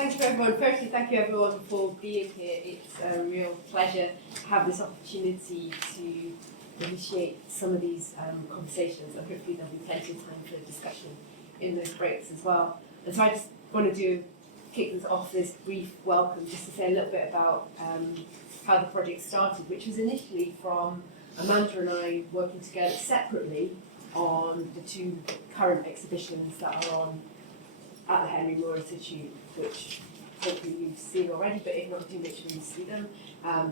Thank you everyone. Firstly, thank you everyone for being here. It's a real pleasure to have this opportunity to initiate some of these conversations, and hopefully there'll be plenty of time for discussion in those breaks as well. And so I just want to kick this off, this brief welcome, just to say a little bit about how the project started, which was initially from Amanda and I working together separately on the two current exhibitions that are on at the Henry Moore Institute, which hopefully you've seen already, but if not, do make sure you see them.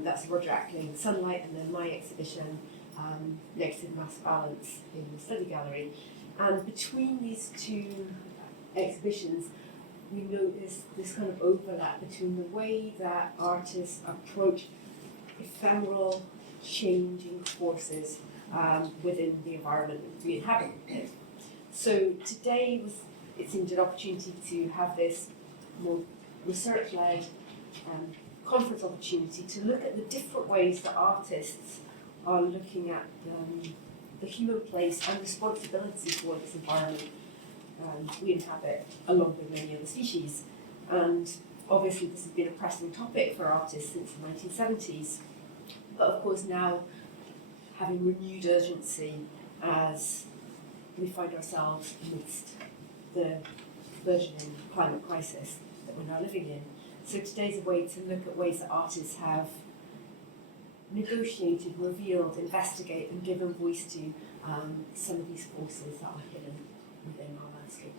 That's Roger Ackling, Sunlight, and then my exhibition, Negative Mass Balance, in the Study Gallery. And between these two exhibitions, we notice this kind of overlap between the way that artists approach ephemeral, changing forces within the environment we inhabit. So today it seemed an opportunity to have this more research-led conference opportunity to look at the different ways that artists are looking at the human place and responsibility for this environment we inhabit, along with many other species. And obviously this has been a pressing topic for artists since the 1970s, but of course now having renewed urgency as we find ourselves amidst the burgeoning climate crisis that we're now living in. So today's a way to look at ways that artists have negotiated, revealed, investigate, and given voice to some of these forces that are hidden within our landscape.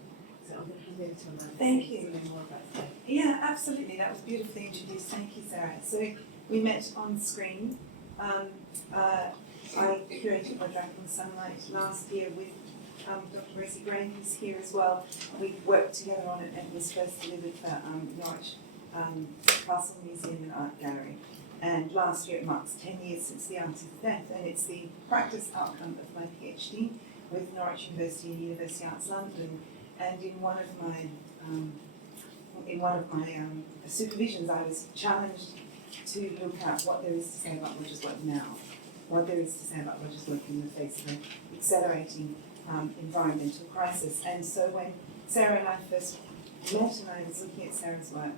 So I'm going to hand over to Amanda. Thank you. More about that. Yeah, absolutely. That was beautifully introduced. Thank you, Sarah. So we met on screen. I curated Roger Ackling Sunlight last year with Dr. Morven Gregor, who's here as well. We worked together on it, and it was first delivered for Norwich Castle Museum and Art Gallery. And last year it marks 10 years since the artist's death, and it's the practice outcome of my PhD with Norwich University and University Arts London. And in one of my supervisions, I was challenged to look at what there is to say about Roger's work now, what there is to say about Roger's work in the face of an accelerating environmental crisis. And so when Sarah and I first met and I was looking at Sarah's work,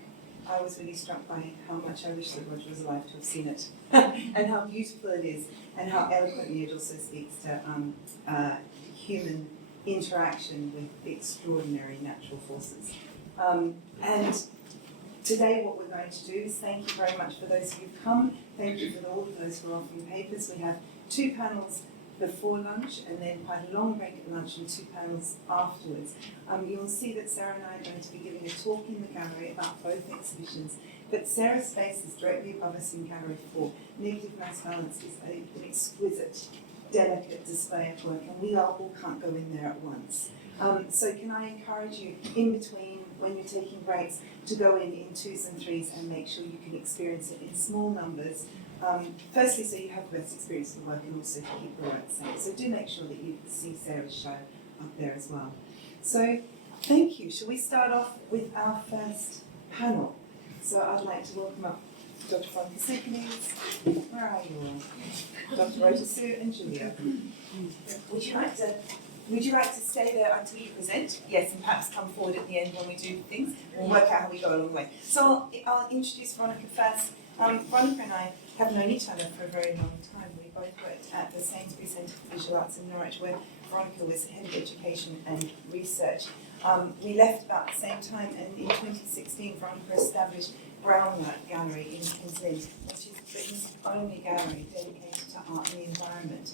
I was really struck by how much I wish that Roger was alive to have seen it, and how beautiful it is, and how eloquently it also speaks to human interaction with extraordinary natural forces. And today what we're going to do is thank you very much for those who've come. Thank you for all of those who are offering papers. We have 2 panels before lunch, and then quite a long break at lunch and 2 panels afterwards. You'll see that Sarah and I are going to be giving a talk in the gallery about both exhibitions, but Sarah's space is directly above us in Gallery 4. Negative Mass Balance is an exquisite, delicate display of work, and we all can't go in there at once. So can I encourage you, in between, when you're taking breaks, to go in 2s and 3s and make sure you can experience it in small numbers. Firstly, so you have the best experience of the work, and also to keep the work safe. So do make sure that you see Sarah's show up there as well. So thank you. Shall we start off with our first panel? So I'd like to welcome up Dr. Veronica Sekules. Where are you all? Dr. Roger Sue and Julia. Would you like to stay there until you present? Yes, and perhaps come forward at the end when we do things. We'll work out how we go along the way. So I'll introduce Veronica first. Veronica and I have known each other for a very long time. We both worked at the Sainsbury Centre for Visual Arts in Norwich, where Veronica was Head of Education and Research. We left about the same time, and in 2016 Veronica established GroundWork Gallery in King's Lynn, which is Britain's only gallery dedicated to art and the environment.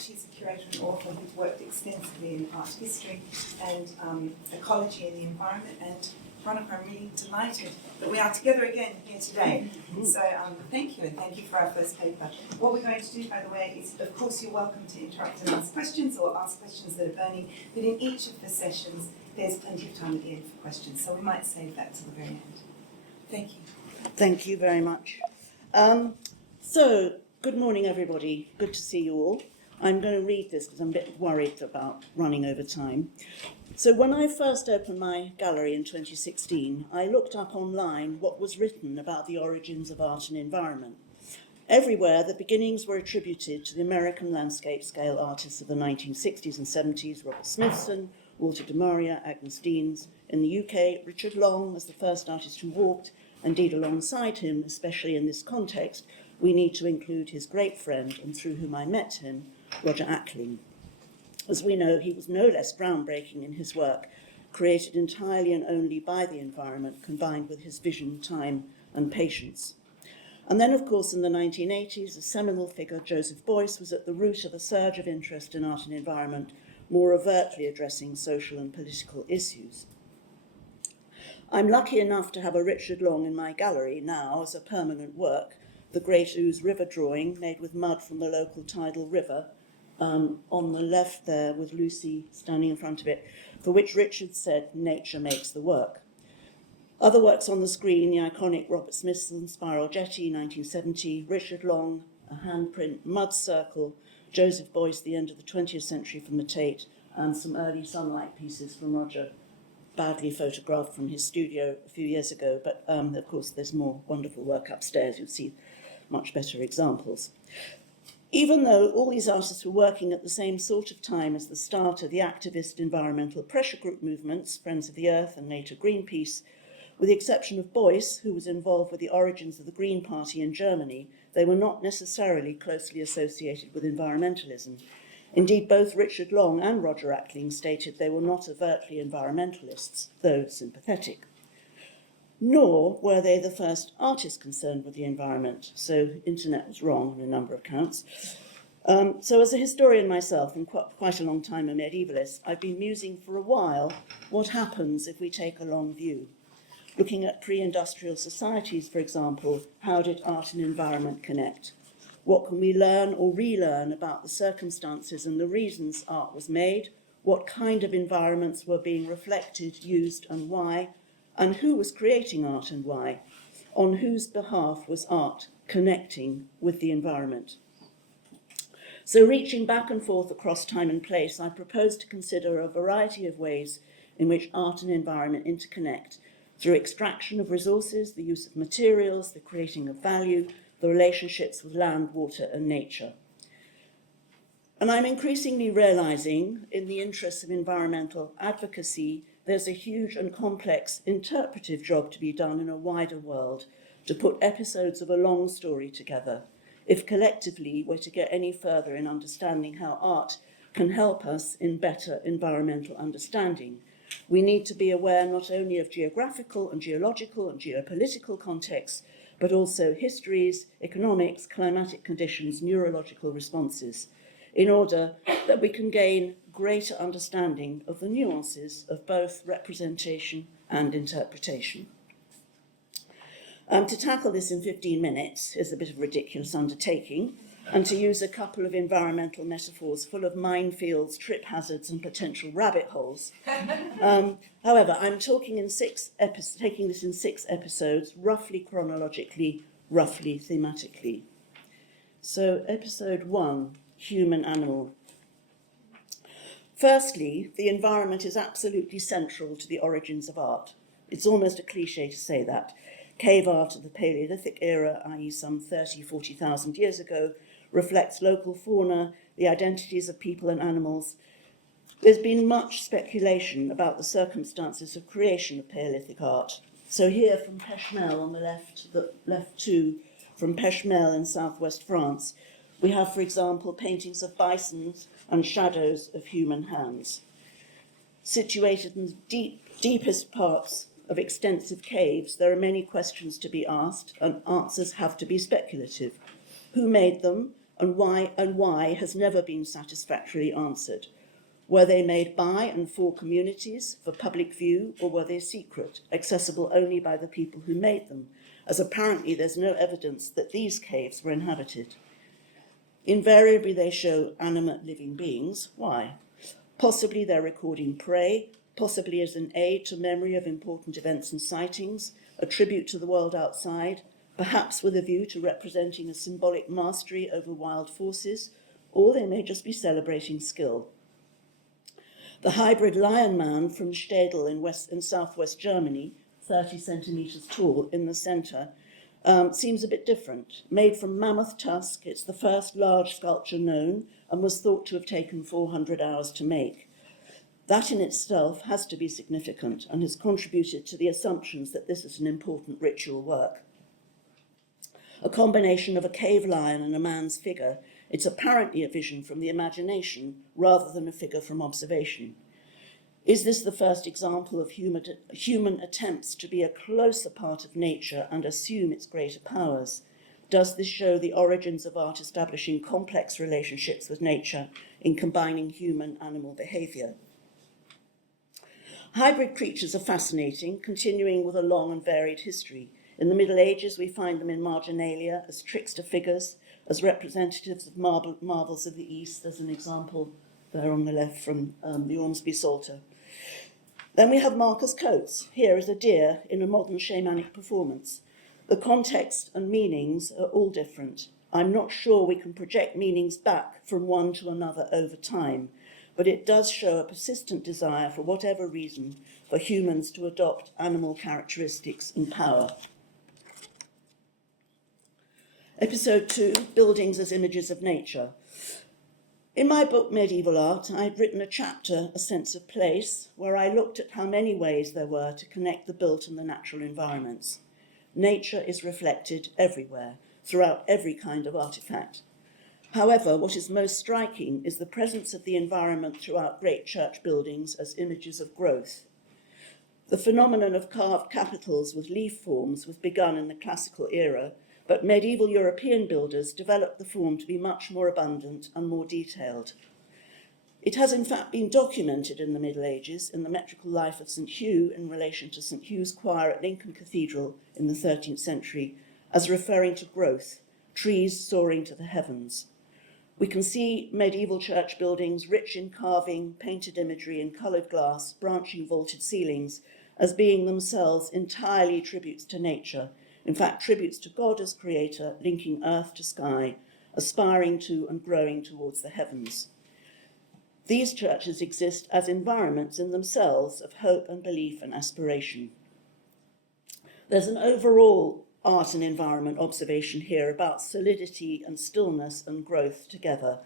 She's a curator and author who's worked extensively in art history and ecology and the environment. And Veronica, I'm really delighted that we are together again here today. So thank you, and thank you for our first paper. What we're going to do, by the way, is, of course, you're welcome to interrupt and ask questions, or ask questions that are burning, but in each of the sessions, there's plenty of time at the end for questions, so we might save that till the very end. Thank you. Thank you very much. So, good morning, everybody. Good to see you all. I'm going to read this because I'm a bit worried about running over time. So when I first opened my gallery in 2016, I looked up online what was written about the origins of art and environment. Everywhere, the beginnings were attributed to the American landscape scale artists of the 1960s and 70s, Robert Smithson, Walter de Maria, Agnes Deans. In the UK, Richard Long was the first artist who walked. Indeed, alongside him, especially in this context, we need to include his great friend, and through whom I met him, Roger Ackling. As we know, he was no less groundbreaking in his work, created entirely and only by the environment, combined with his vision, time, and patience. And then, of course, in the 1980s, a seminal figure, Joseph Beuys, was at the root of a surge of interest in art and environment, more overtly addressing social and political issues. I'm lucky enough to have a Richard Long in my gallery now as a permanent work, the Great Ouse River drawing made with mud from the local tidal river, on the left there with Lucy standing in front of it, for which Richard said, "Nature makes the work." Other works on the screen, the iconic Robert Smithson Spiral Jetty, 1970, Richard Long, a handprint mud circle, Joseph Beuys, the end of the 20th century from the Tate, and some early sunlight pieces from Roger, badly photographed from his studio a few years ago, but of course there's more wonderful work upstairs. You'll see much better examples. Even though all these artists were working at the same sort of time as the start of the activist environmental pressure group movements, Friends of the Earth and later Greenpeace, with the exception of Beuys, who was involved with the origins of the Green Party in Germany, they were not necessarily closely associated with environmentalism. Indeed, both Richard Long and Roger Ackling stated they were not overtly environmentalists, though sympathetic. Nor were they the first artists concerned with the environment, so internet was wrong on a number of counts. So as a historian myself, and quite a long time a medievalist, I've been musing for a while what happens if we take a long view. Looking at pre-industrial societies, for example, how did art and environment connect? What can we learn or relearn about the circumstances and the reasons art was made? What kind of environments were being reflected, used, and why? And who was creating art and why? On whose behalf was art connecting with the environment? So reaching back and forth across time and place, I propose to consider a variety of ways in which art and environment interconnect, through extraction of resources, the use of materials, the creating of value, the relationships with land, water, and nature. And I'm increasingly realizing, in the interests of environmental advocacy, there's a huge and complex interpretive job to be done in a wider world to put episodes of a long story together, if collectively we're to get any further in understanding how art can help us in better environmental understanding. We need to be aware not only of geographical and geological and geopolitical contexts, but also histories, economics, climatic conditions, neurological responses, in order that we can gain greater understanding of the nuances of both representation and interpretation. To tackle this in 15 minutes is a bit of a ridiculous undertaking, and to use a couple of environmental metaphors full of minefields, trip hazards, and potential rabbit holes. However, I'm taking this in 6 episodes, roughly chronologically, roughly thematically. So, episode 1, human-animal. Firstly, the environment is absolutely central to the origins of art. It's almost a cliche to say that. Cave art of the Paleolithic era, i.e. some 40,000 years ago, reflects local fauna, the identities of people and animals. There's been much speculation about the circumstances of creation of Paleolithic art. So here from Pechmel on the left two, from Pechmel in southwest France, we have, for example, paintings of bisons and shadows of human hands. Situated in the deepest parts of extensive caves, there are many questions to be asked, and answers have to be speculative. Who made them, and why has never been satisfactorily answered. Were they made by and for communities, for public view, or were they secret, accessible only by the people who made them, as apparently there's no evidence that these caves were inhabited. Invariably they show animate living beings. Why? Possibly they're recording prey, possibly as an aid to memory of important events and sightings, a tribute to the world outside, perhaps with a view to representing a symbolic mastery over wild forces, or they may just be celebrating skill. The hybrid lion man from Städel in southwest Germany, 30 centimetres tall in the centre, seems a bit different. Made from mammoth tusk, it's the first large sculpture known and was thought to have taken 400 hours to make. That in itself has to be significant and has contributed to the assumptions that this is an important ritual work. A combination of a cave lion and a man's figure, it's apparently a vision from the imagination rather than a figure from observation. Is this the first example of human attempts to be a closer part of nature and assume its greater powers? Does this show the origins of art establishing complex relationships with nature in combining human-animal behaviour? Hybrid creatures are fascinating, continuing with a long and varied history. In the Middle Ages, we find them in marginalia as trickster figures, as representatives of marvels of the East. There's an example there on the left from the Ormsby Psalter. Then we have Marcus Coates. Here is a deer in a modern shamanic performance. The context and meanings are all different. I'm not sure we can project meanings back from one to another over time, but it does show a persistent desire, for whatever reason, for humans to adopt animal characteristics in power. Episode 2, Buildings as Images of Nature. In my book, Medieval Art, I'd written a chapter, A Sense of Place, where I looked at how many ways there were to connect the built and the natural environments. Nature is reflected everywhere, throughout every kind of artifact. However, what is most striking is the presence of the environment throughout great church buildings as images of growth. The phenomenon of carved capitals with leaf forms was begun in the classical era, but medieval European builders developed the form to be much more abundant and more detailed. It has in fact been documented in the Middle Ages in the metrical life of St. Hugh in relation to St. Hugh's choir at Lincoln Cathedral in the 13th century as referring to growth, trees soaring to the heavens. We can see medieval church buildings rich in carving, painted imagery and coloured glass, branching vaulted ceilings as being themselves entirely tributes to nature, in fact tributes to God as creator, linking earth to sky, aspiring to and growing towards the heavens. These churches exist as environments in themselves of hope and belief and aspiration. There's an overall art and environment observation here about solidity and stillness and growth together,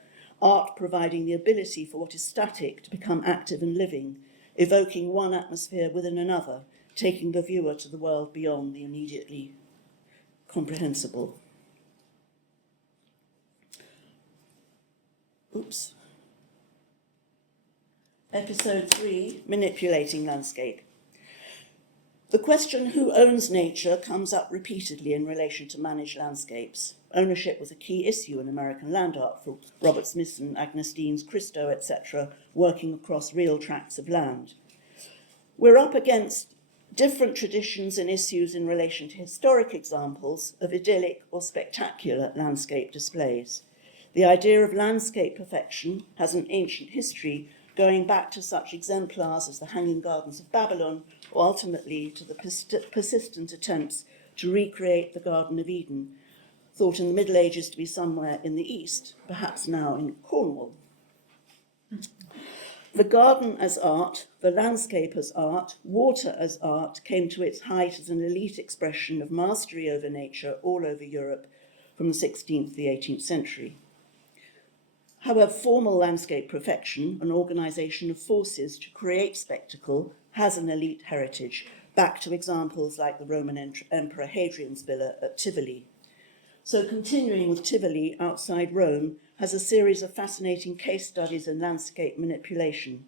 art providing the ability for what is static to become active and living, evoking one atmosphere within another, taking the viewer to the world beyond the immediately comprehensible. Episode 3, Manipulating Landscape. The question who owns nature comes up repeatedly in relation to managed landscapes. Ownership was a key issue in American land art for Robert Smithson, Agnes Dean's Christo, etc., working across real tracts of land. We're up against different traditions and issues in relation to historic examples of idyllic or spectacular landscape displays. The idea of landscape perfection has an ancient history going back to such exemplars as the Hanging Gardens of Babylon, or ultimately to the persistent attempts to recreate the Garden of Eden, thought in the Middle Ages to be somewhere in the east, perhaps now in Cornwall. The garden as art, the landscape as art, water as art came to its height as an elite expression of mastery over nature all over Europe from the 16th to the 18th century. However, formal landscape perfection, an organisation of forces to create spectacle, has an elite heritage, back to examples like the Roman Emperor Hadrian's villa at Tivoli. So continuing with Tivoli outside Rome has a series of fascinating case studies in landscape manipulation.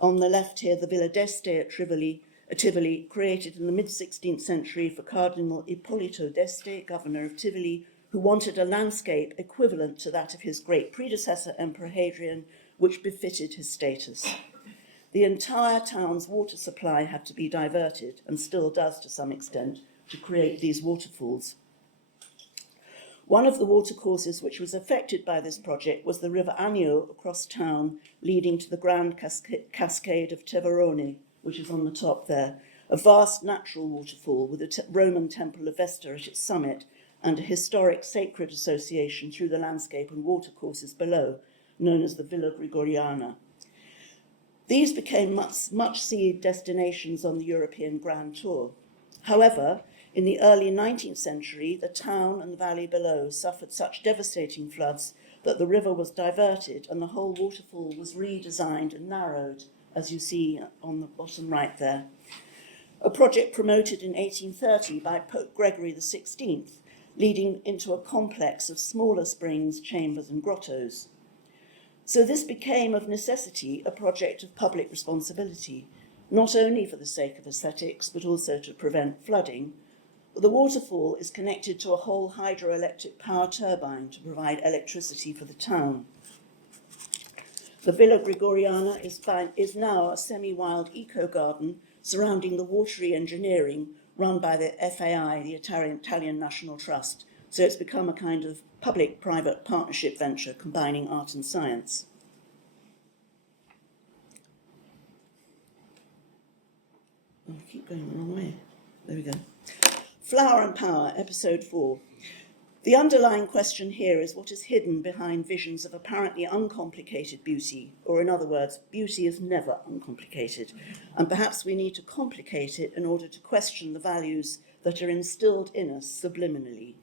On the left here, the Villa d'Este at Tivoli, created in the mid-16th century for Cardinal Ippolito d'Este, governor of Tivoli, who wanted a landscape equivalent to that of his great predecessor, Emperor Hadrian, which befitted his status. The entire town's water supply had to be diverted, and still does to some extent, to create these waterfalls. One of the watercourses which was affected by this project was the River Anio across town, leading to the Grand Cascade of Teverone, which is on the top there, a vast natural waterfall with the Roman Temple of Vesta at its summit, and a historic sacred association through the landscape and watercourses below, known as the Villa Gregoriana. These became much-seen destinations on the European Grand Tour. However, in the early 19th century, the town and the valley below suffered such devastating floods that the river was diverted and the whole waterfall was redesigned and narrowed as you see on the bottom right there, a project promoted in 1830 by Pope Gregory XVI, leading into a complex of smaller springs, chambers, and grottos. So this became of necessity a project of public responsibility, not only for the sake of aesthetics, but also to prevent flooding. The waterfall is connected to a whole hydroelectric power turbine to provide electricity for the town. The Villa Gregoriana is now a semi-wild eco-garden surrounding the watery engineering run by the FAI, the Italian National Trust. So it's become a kind of public-private partnership venture combining art and science. Oh, I keep going the wrong way. There we go. Flower and Power, Episode 4. The underlying question here is what is hidden behind visions of apparently uncomplicated beauty, or in other words, beauty is never uncomplicated, and perhaps we need to complicate it in order to question the values that are instilled in us subliminally.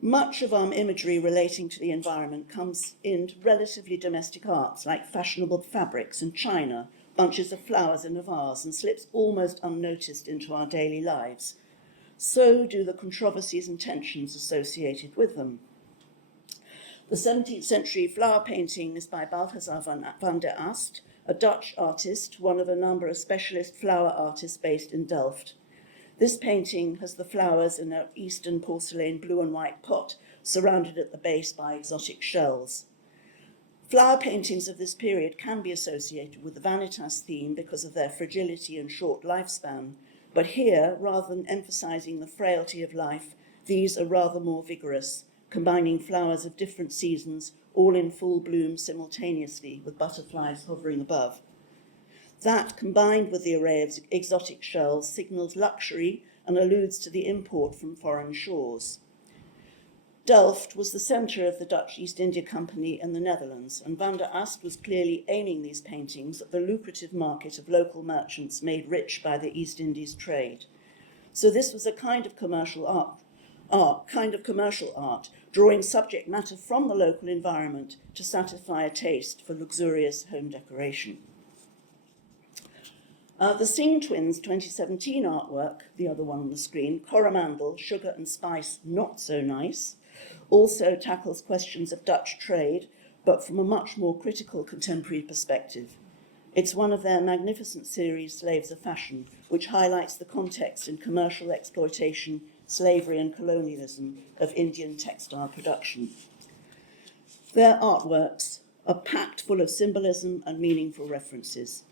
Much of our imagery relating to the environment comes in relatively domestic arts, like fashionable fabrics and china, bunches of flowers in a vase, and slips almost unnoticed into our daily lives. So do the controversies and tensions associated with them. The 17th century flower painting is by Balthasar van der Ast, a Dutch artist, one of a number of specialist flower artists based in Delft. This painting has the flowers in an Eastern porcelain blue and white pot, surrounded at the base by exotic shells. Flower paintings of this period can be associated with the vanitas theme because of their fragility and short lifespan, but here, rather than emphasizing the frailty of life, these are rather more vigorous, combining flowers of different seasons, all in full bloom simultaneously, with butterflies hovering above. That, combined with the array of exotic shells, signals luxury and alludes to the import from foreign shores. Delft was the centre of the Dutch East India Company in the Netherlands, and van der Ast was clearly aiming these paintings at the lucrative market of local merchants made rich by the East Indies trade. So this was a kind of commercial art, drawing subject matter from the local environment to satisfy a taste for luxurious home decoration. The Singh Twins 2017 artwork, the other one on the screen, Coromandel, Sugar and Spice, Not So Nice, also tackles questions of Dutch trade, but from a much more critical contemporary perspective. It's one of their magnificent series, Slaves of Fashion, which highlights the context and commercial exploitation, slavery and colonialism of Indian textile production. Their artworks are packed full of symbolism and meaningful references.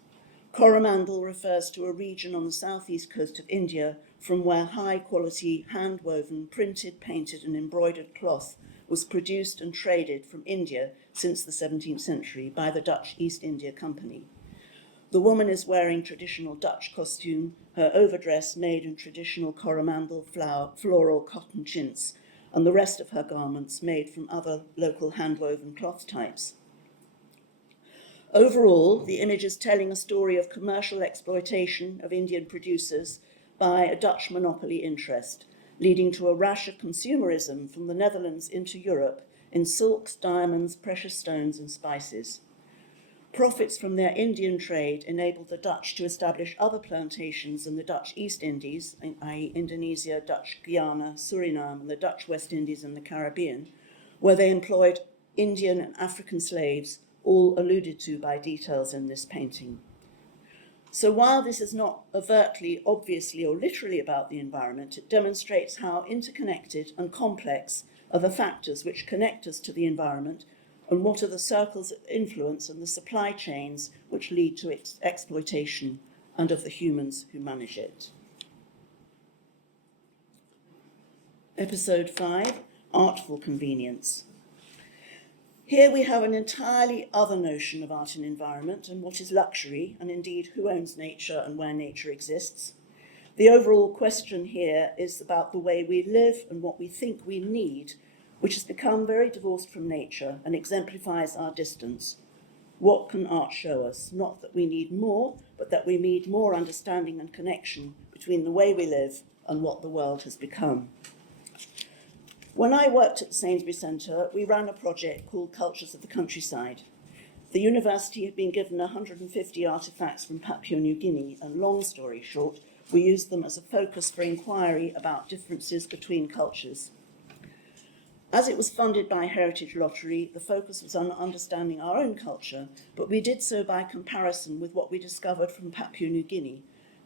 Coromandel refers to a region on the southeast coast of India from where high-quality, hand-woven, printed, painted and embroidered cloth was produced and traded from India since the 17th century by the Dutch East India Company. The woman is wearing traditional Dutch costume, her overdress made in traditional Coromandel floral cotton chintz, and the rest of her garments made from other local hand-woven cloth types. Overall, the image is telling a story of commercial exploitation of Indian producers by a Dutch monopoly interest, leading to a rash of consumerism from the Netherlands into Europe in silks, diamonds, precious stones and spices. Profits from their Indian trade enabled the Dutch to establish other plantations in the Dutch East Indies, i.e. Indonesia, Dutch Guyana, Suriname and the Dutch West Indies and the Caribbean, where they employed Indian and African slaves, all alluded to by details in this painting. So while this is not overtly, obviously, or literally about the environment, it demonstrates how interconnected and complex are the factors which connect us to the environment and what are the circles of influence and the supply chains which lead to its exploitation and of the humans who manage it. Episode 5, Artful Convenience. Here we have an entirely other notion of art and environment and what is luxury, and indeed who owns nature and where nature exists. The overall question here is about the way we live and what we think we need, which has become very divorced from nature and exemplifies our distance. What can art show us? Not that we need more, but that we need more understanding and connection between the way we live and what the world has become. When I worked at the Sainsbury Centre, we ran a project called Cultures of the Countryside. The university had been given 150 artefacts from Papua New Guinea, and long story short, we used them as a focus for inquiry about differences between cultures. As it was funded by Heritage Lottery, the focus was on understanding our own culture, but we did so by comparison with what we discovered from Papua New Guinea,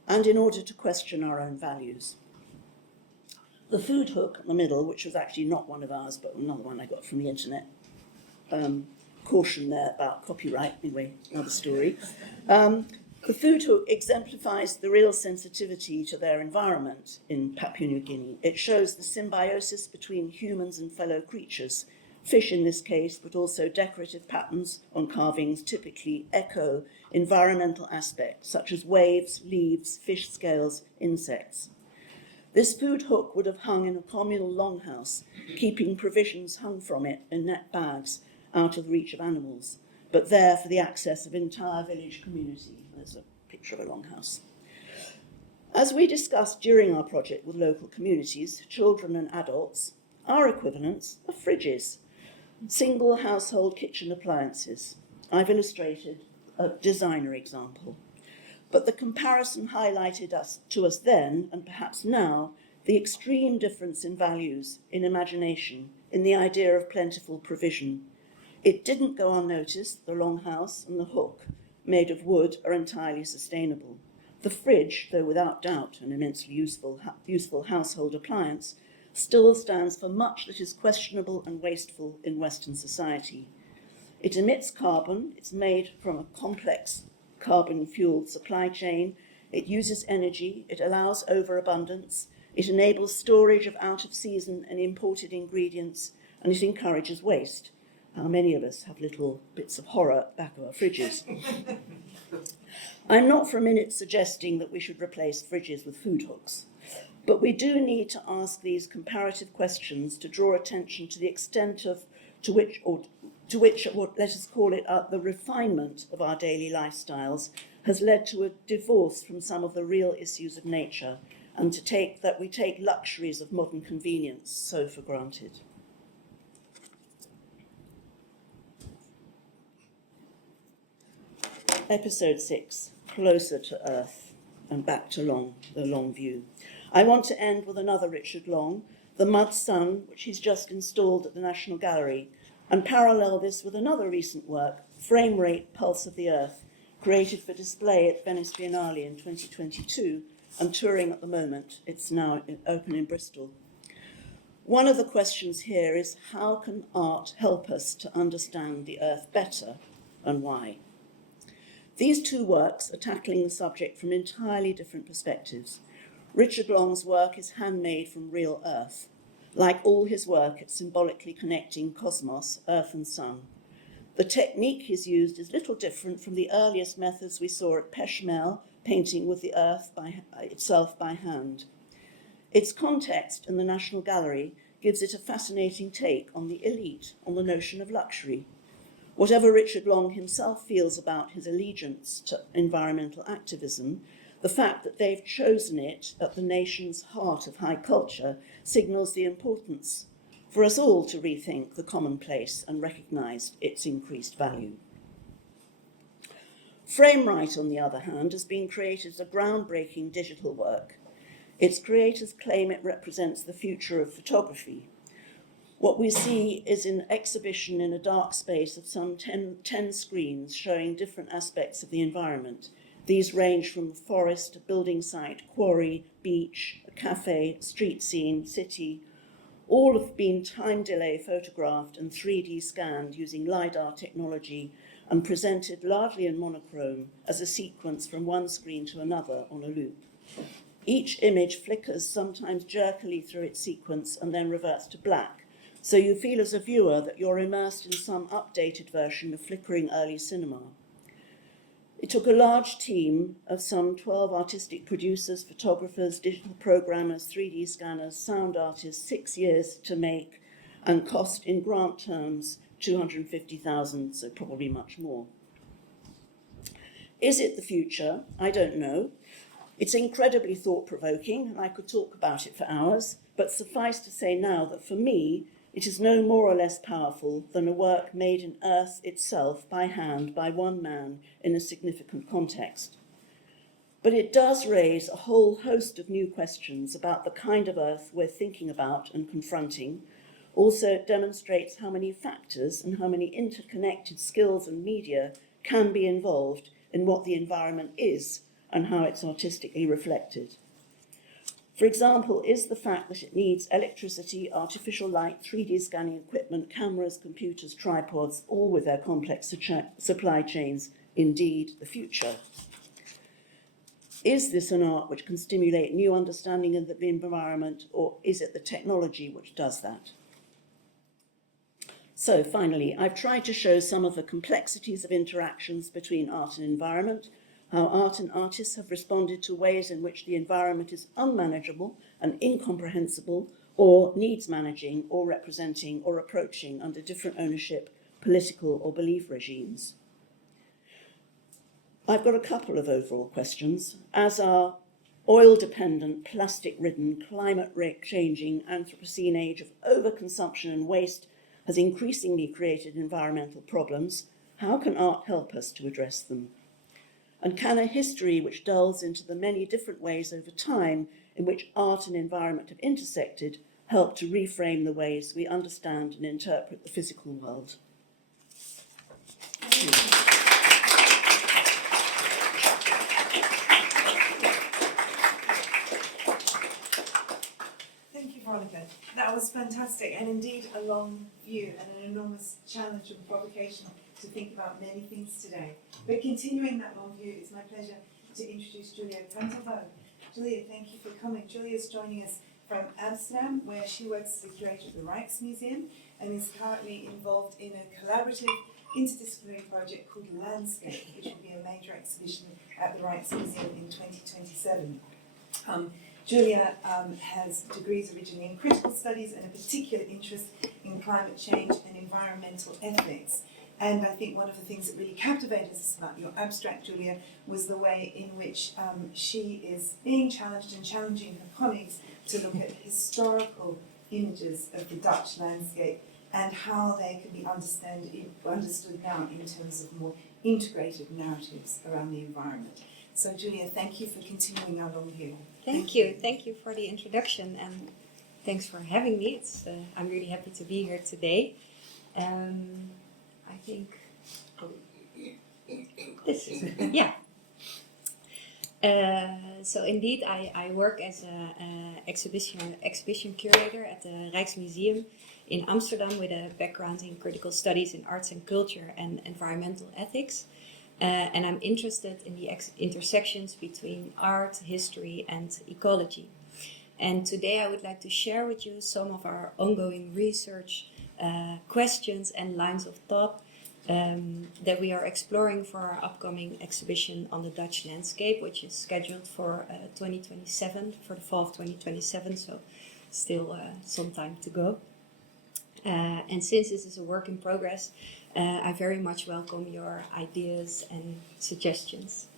and in order to question our own values. The food hook in the middle, which was actually not one of ours, but another one I got from the internet, caution there about copyright, anyway, another story. The food hook exemplifies the real sensitivity to their environment in Papua New Guinea. It shows the symbiosis between humans and fellow creatures, fish in this case, but also decorative patterns on carvings typically echo environmental aspects, such as waves, leaves, fish scales, insects. This food hook would have hung in a communal longhouse, keeping provisions hung from it in net bags out of reach of animals, but there for the access of entire village community. There's a picture of a longhouse. As we discussed during our project with local communities, children and adults, our equivalents are fridges, single household kitchen appliances. I've illustrated a designer example. But the comparison highlighted to us then, and perhaps now, the extreme difference in values, in imagination, in the idea of plentiful provision. It didn't go unnoticed, the longhouse and the hook, made of wood, are entirely sustainable. The fridge, though without doubt an immensely useful household appliance, still stands for much that is questionable and wasteful in Western society. It emits carbon, it's made from a complex carbon-fueled supply chain, it uses energy, it allows overabundance, it enables storage of out-of-season and imported ingredients, and it encourages waste. How many of us have little bits of horror back of our fridges? I'm not for a minute suggesting that we should replace fridges with food hooks, but we do need to ask these comparative questions to draw attention to the extent to which, let us call it, the refinement of our daily lifestyles has led to a divorce from some of the real issues of nature, and that we take luxuries of modern convenience so for granted. Episode 6, Closer to Earth, and back to the long view. I want to end with another Richard Long, the mud sun, which he's just installed at the National Gallery, and parallel this with another recent work, Frame Rate Pulse of the Earth, created for display at Venice Biennale in 2022 and touring at the moment. It's now open in Bristol. One of the questions here is, how can art help us to understand the Earth better, and why? These two works are tackling the subject from entirely different perspectives. Richard Long's work is handmade from real Earth. Like all his work, it's symbolically connecting cosmos, Earth and Sun. The technique he's used is little different from the earliest methods we saw at Peshmel, painting with the Earth itself by hand. Its context in the National Gallery gives it a fascinating take on the elite, on the notion of luxury. Whatever Richard Long himself feels about his allegiance to environmental activism, the fact that they've chosen it at the nation's heart of high culture signals the importance for us all to rethink the commonplace and recognise its increased value. Frameright, on the other hand, has been created as a groundbreaking digital work. Its creators claim it represents the future of photography. What we see is an exhibition in a dark space of some 10 screens showing different aspects of the environment. These range from forest, building site, quarry, beach, a cafe, street scene, city. All have been time delay photographed and 3D scanned using LiDAR technology and presented largely in monochrome as a sequence from one screen to another on a loop. Each image flickers sometimes jerkily through its sequence and then reverts to black, so you feel as a viewer that you're immersed in some updated version of flickering early cinema. It took a large team of some 12 artistic producers, photographers, digital programmers, 3D scanners, sound artists, 6 years to make, and cost in grant terms $250,000, so probably much more. Is it the future? I don't know. It's incredibly thought-provoking, and I could talk about it for hours, but suffice to say now that for me, it is no more or less powerful than a work made in earth itself by hand by one man in a significant context. But it does raise a whole host of new questions about the kind of earth we're thinking about and confronting. Also, it demonstrates how many factors and how many interconnected skills and media can be involved in what the environment is and how it's artistically reflected. For example, is the fact that it needs electricity, artificial light, 3D scanning equipment, cameras, computers, tripods, all with their complex supply chains, indeed the future? Is this an art which can stimulate new understanding of the environment, or is it the technology which does that? So finally, I've tried to show some of the complexities of interactions between art and environment, how art and artists have responded to ways in which the environment is unmanageable and incomprehensible, or needs managing or representing or approaching under different ownership, political or belief regimes. I've got a couple of overall questions. As our oil-dependent, plastic-ridden, climate-changing Anthropocene age of overconsumption and waste has increasingly created environmental problems, how can art help us to address them? And can a history which delves into the many different ways over time in which art and environment have intersected help to reframe the ways we understand and interpret the physical world? Thank you, Veronica. That was fantastic, and indeed a long view and an enormous challenge and provocation to think about many things today. But continuing that long view, it's my pleasure to introduce Julia Kantelberg. Julia, thank you for coming. Julia is joining us from Amsterdam, where she works as a curator at the Rijksmuseum and is currently involved in a collaborative interdisciplinary project called Landscape, which will be a major exhibition at the Rijksmuseum in 2027. Julia has degrees originally in critical studies and a particular interest in climate change and environmental ethics. And I think one of the things that really captivated us about your abstract, Julia, was the way in which she is being challenged and challenging her colleagues to look at historical images of the Dutch landscape and how they can be understood now in terms of more integrated narratives around the environment. So Julia, thank you for continuing our long view. Thank you for the introduction, and thanks for having me. I'm really happy to be here today. I think this is yeah. So indeed, I work as an exhibition curator at the Rijksmuseum in Amsterdam with a background in critical studies in arts and culture and environmental ethics. And I'm interested in the intersections between art, history, and ecology. And today I would like to share with you some of our ongoing research questions and lines of thought that we are exploring for our upcoming exhibition on the Dutch landscape, which is scheduled for 2027, for the fall of 2027, so still some time to go. And since this is a work in progress, I very much welcome your ideas and suggestions.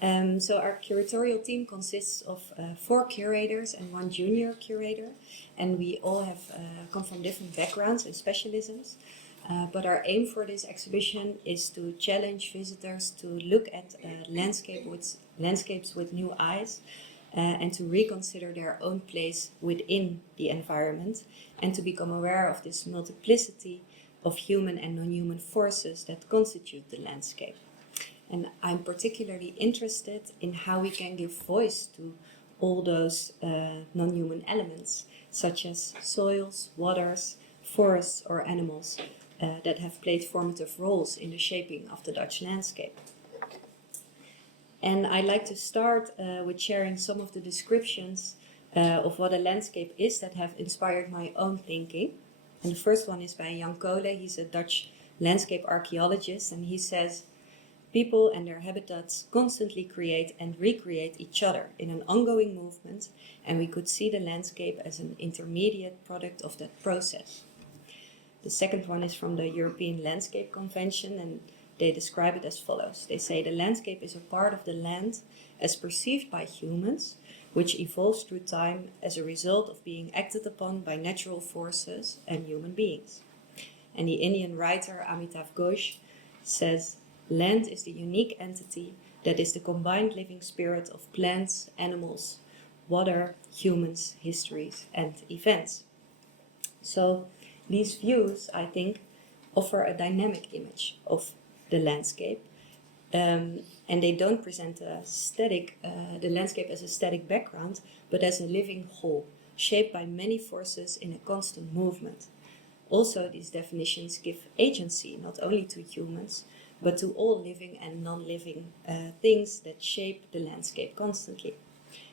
So our curatorial team consists of 4 curators and 1 junior curator, and we all have come from different backgrounds and specialisms. But our aim for this exhibition is to challenge visitors to look at landscapes with new eyes, and to reconsider their own place within the environment, and to become aware of this multiplicity of human and non-human forces that constitute the landscape. And I'm particularly interested in how we can give voice to all those non-human elements, such as soils, waters, forests, or animals that have played formative roles in the shaping of the Dutch landscape. And I'd like to start with sharing some of the descriptions of what a landscape is that have inspired my own thinking. And the first one is by Jan Kolen. He's a Dutch landscape archaeologist, and he says, "People and their habitats constantly create and recreate each other in an ongoing movement, and we could see the landscape as an intermediate product of that process." The second one is from the European Landscape Convention, and they describe it as follows. They say the landscape is a part of the land as perceived by humans, which evolves through time as a result of being acted upon by natural forces and human beings. And the Indian writer Amitav Ghosh says, land is the unique entity that is the combined living spirit of plants, animals, water, humans, histories, and events. So these views, I think, offer a dynamic image of the landscape, and they don't present the landscape as a static background, but as a living whole, shaped by many forces in a constant movement. Also, these definitions give agency not only to humans, but to all living and non-living things that shape the landscape constantly.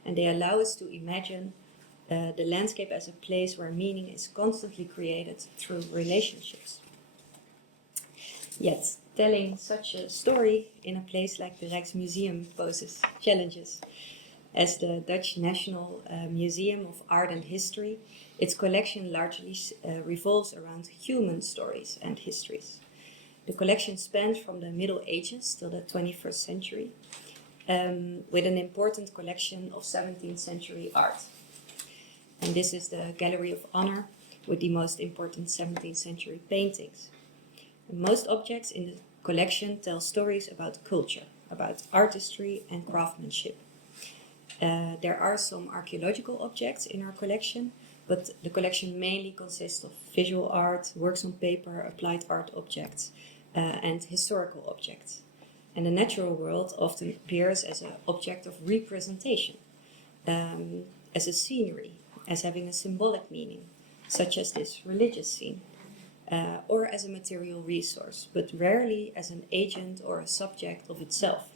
And they allow us to imagine the landscape as a place where meaning is constantly created through relationships. Yet, telling such a story in a place like the Rijksmuseum poses challenges. As the Dutch National Museum of Art and History, its collection largely revolves around human stories and histories. The collection spans from the Middle Ages till the 21st century, with an important collection of 17th century art. And this is the Gallery of Honor with the most important 17th century paintings. And most objects in the collection tell stories about culture, about artistry and craftsmanship. There are some archaeological objects in our collection, but the collection mainly consists of visual art, works on paper, applied art objects, and historical objects. And the natural world often appears as an object of representation, as a scenery, as having a symbolic meaning, such as this religious scene, or as a material resource, but rarely as an agent or a subject of itself.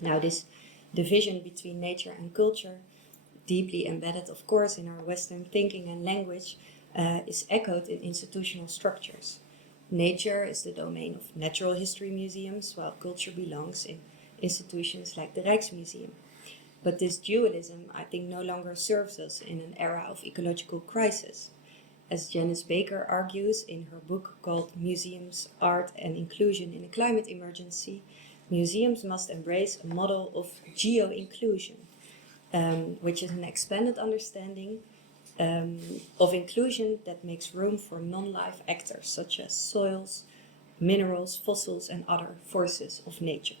Now, this division between nature and culture, deeply embedded, of course, in our Western thinking and language, is echoed in institutional structures. Nature is the domain of natural history museums, while culture belongs in institutions like the Rijksmuseum. But this dualism, I think, no longer serves us in an era of ecological crisis. As Janice Baker argues in her book called Museums, Art and Inclusion in a Climate Emergency, museums must embrace a model of geo-inclusion, which is an expanded understanding of inclusion that makes room for non-life actors such as soils, minerals, fossils, and other forces of nature.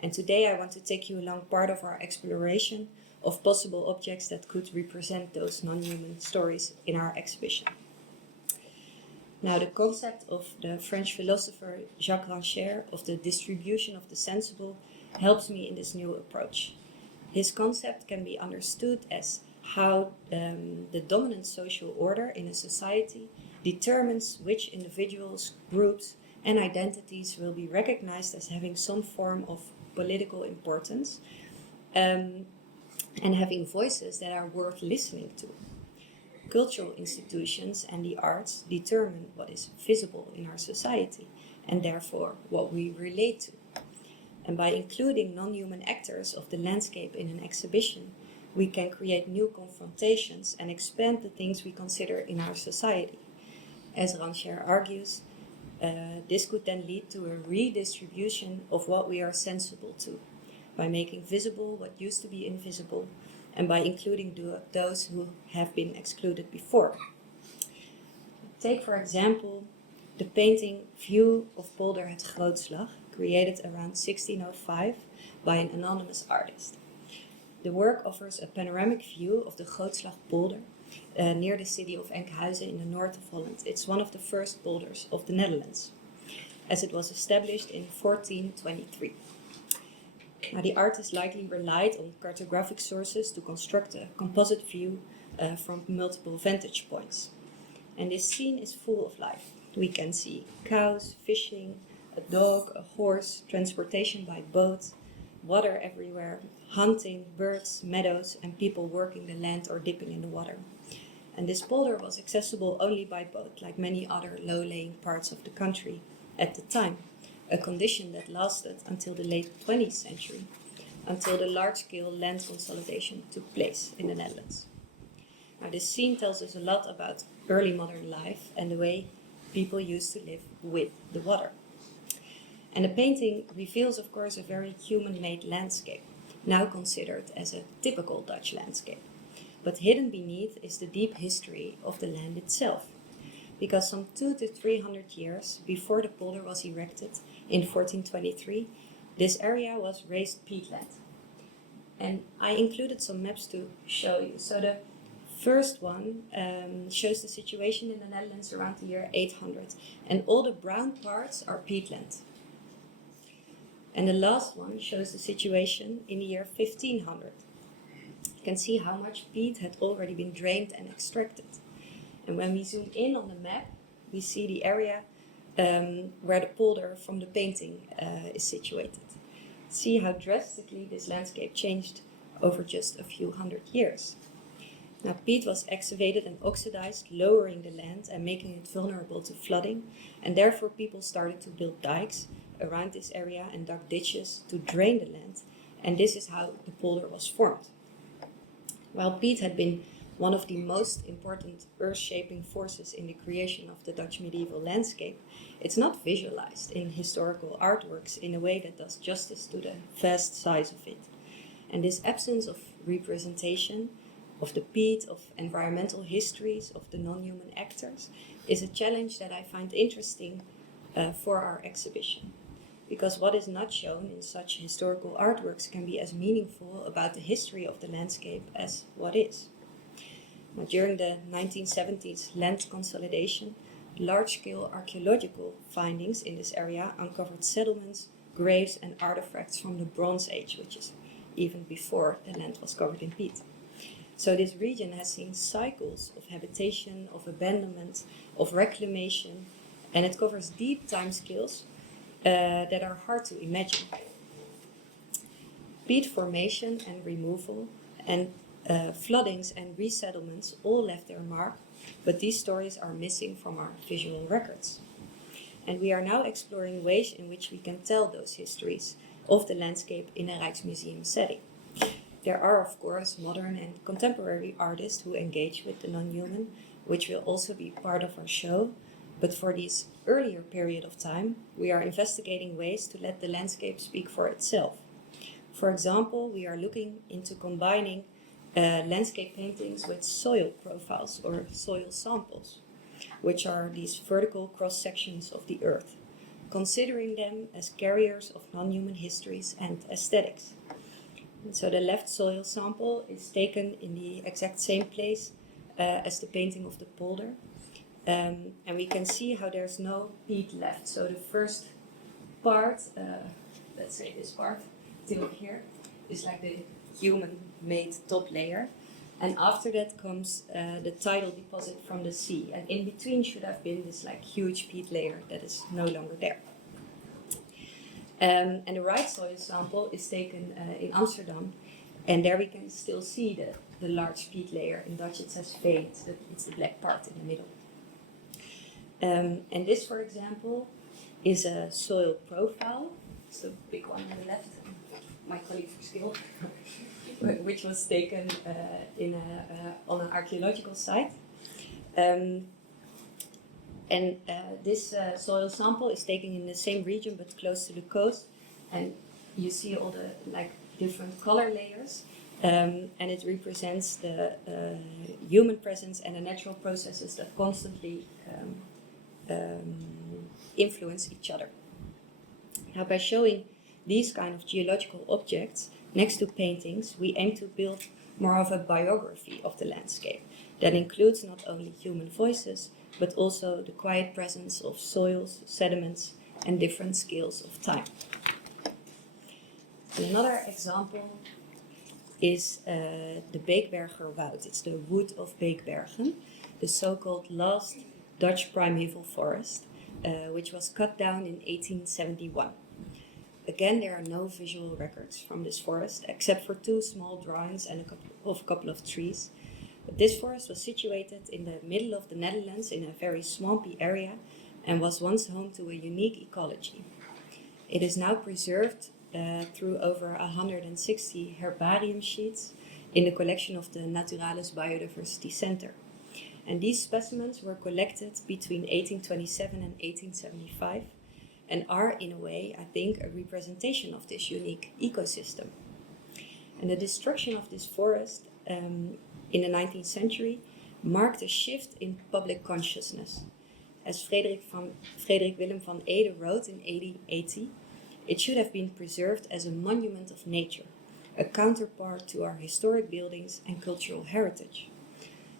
And today I want to take you along part of our exploration of possible objects that could represent those non-human stories in our exhibition. Now, the concept of the French philosopher Jacques Rancière of the distribution of the sensible helps me in this new approach. His concept can be understood as how the dominant social order in a society determines which individuals, groups, and identities will be recognized as having some form of political importance and having voices that are worth listening to. Cultural institutions and the arts determine what is visible in our society and therefore what we relate to. And by including non-human actors of the landscape in an exhibition, we can create new confrontations and expand the things we consider in our society. As Rancière argues, this could then lead to a redistribution of what we are sensible to, by making visible what used to be invisible, and by including those who have been excluded before. Take, for example, the painting View of Polder het Grootslag, created around 1605 by an anonymous artist. The work offers a panoramic view of the Grootslag polder near the city of Enkhuizen in the north of Holland. It's one of the first polders of the Netherlands, as it was established in 1423. Now, the artist likely relied on cartographic sources to construct a composite view from multiple vantage points. And this scene is full of life. We can see cows, fishing, a dog, a horse, transportation by boat, water everywhere, hunting, birds, meadows, and people working the land or dipping in the water. And this polder was accessible only by boat, like many other low-lying parts of the country at the time, a condition that lasted until the late 20th century, until the large-scale land consolidation took place in the Netherlands. Now, this scene tells us a lot about early modern life and the way people used to live with the water. And the painting reveals, of course, a very human-made landscape, now considered as a typical Dutch landscape. But hidden beneath is the deep history of the land itself. Because some 200 to 300 years before the polder was erected in 1423, this area was raised peatland. And I included some maps to show you. So the first one shows the situation in the Netherlands around the year 800. And all the brown parts are peatland. And the last one shows the situation in the year 1500. You can see how much peat had already been drained and extracted. And when we zoom in on the map, we see the area where the polder from the painting is situated. See how drastically this landscape changed over just a few hundred years. Now, peat was excavated and oxidized, lowering the land and making it vulnerable to flooding, and therefore people started to build dikes around this area and dug ditches to drain the land, and this is how the polder was formed. While peat had been one of the most important earth-shaping forces in the creation of the Dutch medieval landscape, it's not visualized in historical artworks in a way that does justice to the vast size of it. And this absence of representation of the peat, of environmental histories, of the non-human actors, is a challenge that I find interesting for our exhibition. Because what is not shown in such historical artworks can be as meaningful about the history of the landscape as what is. Now, during the 1970s land consolidation, large-scale archaeological findings in this area uncovered settlements, graves and artifacts from the Bronze Age, which is even before the land was covered in peat. So this region has seen cycles of habitation, of abandonment, of reclamation, and it covers deep timescales that are hard to imagine. Peat formation and removal and floodings and resettlements all left their mark, but these stories are missing from our visual records. And we are now exploring ways in which we can tell those histories of the landscape in a Rijksmuseum setting. There are, of course, modern and contemporary artists who engage with the non-human, which will also be part of our show. But for this earlier period of time, we are investigating ways to let the landscape speak for itself. For example, we are looking into combining landscape paintings with soil profiles or soil samples, which are these vertical cross-sections of the earth, considering them as carriers of non-human histories and aesthetics. And so the left soil sample is taken in the exact same place as the painting of the polder. And we can see how there's no peat left. So the first part, let's say this part, till here, is like the human-made top layer. And after that comes the tidal deposit from the sea. And in between should have been this like huge peat layer that is no longer there. And the right soil sample is taken in Amsterdam. And there we can still see the large peat layer. In Dutch it says veen, it's the black part in the middle. And this, for example, is a soil profile. It's the big one on the left, my colleague for skill, which was taken on an archaeological site. This soil sample is taken in the same region but close to the coast, and you see all the different color layers, and it represents the human presence and the natural processes that constantly influence each other. Now, by showing these kind of geological objects next to paintings, we aim to build more of a biography of the landscape that includes not only human voices, but also the quiet presence of soils, sediments, and different scales of time. And another example is the Beekberger Woud. It's the wood of Beekbergen, the so-called last Dutch primeval forest, which was cut down in 1871. Again, there are no visual records from this forest, except for 2 small drawings and a couple of trees. But this forest was situated in the middle of the Netherlands in a very swampy area and was once home to a unique ecology. It is now preserved through over 160 herbarium sheets in the collection of the Naturalis Biodiversity Center. And these specimens were collected between 1827 and 1875 and are, in a way, I think, a representation of this unique ecosystem. And the destruction of this forest in the 19th century marked a shift in public consciousness. As Frederik Willem van Ede wrote in 1880, it should have been preserved as a monument of nature, a counterpart to our historic buildings and cultural heritage.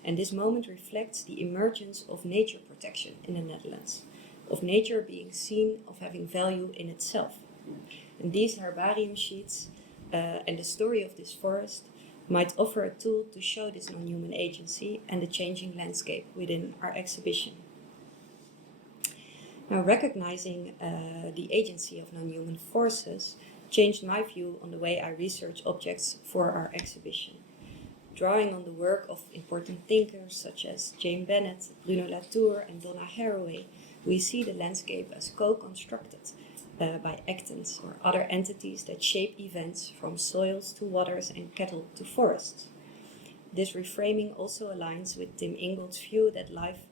And this moment reflects the emergence of nature protection in the Netherlands, of nature being seen of having value in itself. And these herbarium sheets and the story of this forest might offer a tool to show this non-human agency and the changing landscape within our exhibition. Now, recognizing the agency of non-human forces changed my view on the way I research objects for our exhibition. Drawing on the work of important thinkers such as James Bennett, Bruno Latour and Donna Haraway, we see the landscape as co-constructed by actants or other entities that shape events from soils to waters and cattle to forests. This reframing also aligns with Tim Ingold's view that life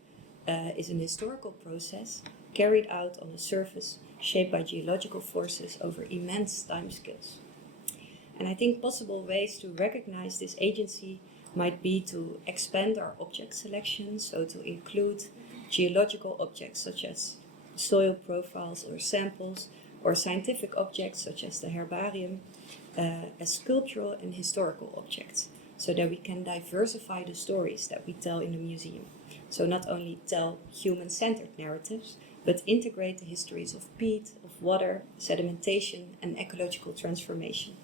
is an historical process carried out on the surface, shaped by geological forces over immense timescales. And I think possible ways to recognize this agency might be to expand our object selection, so to include geological objects such as soil profiles or samples, or scientific objects such as the herbarium, as sculptural and historical objects, so that we can diversify the stories that we tell in the museum. So not only tell human-centered narratives, but integrate the histories of peat, of water, sedimentation, and ecological transformation.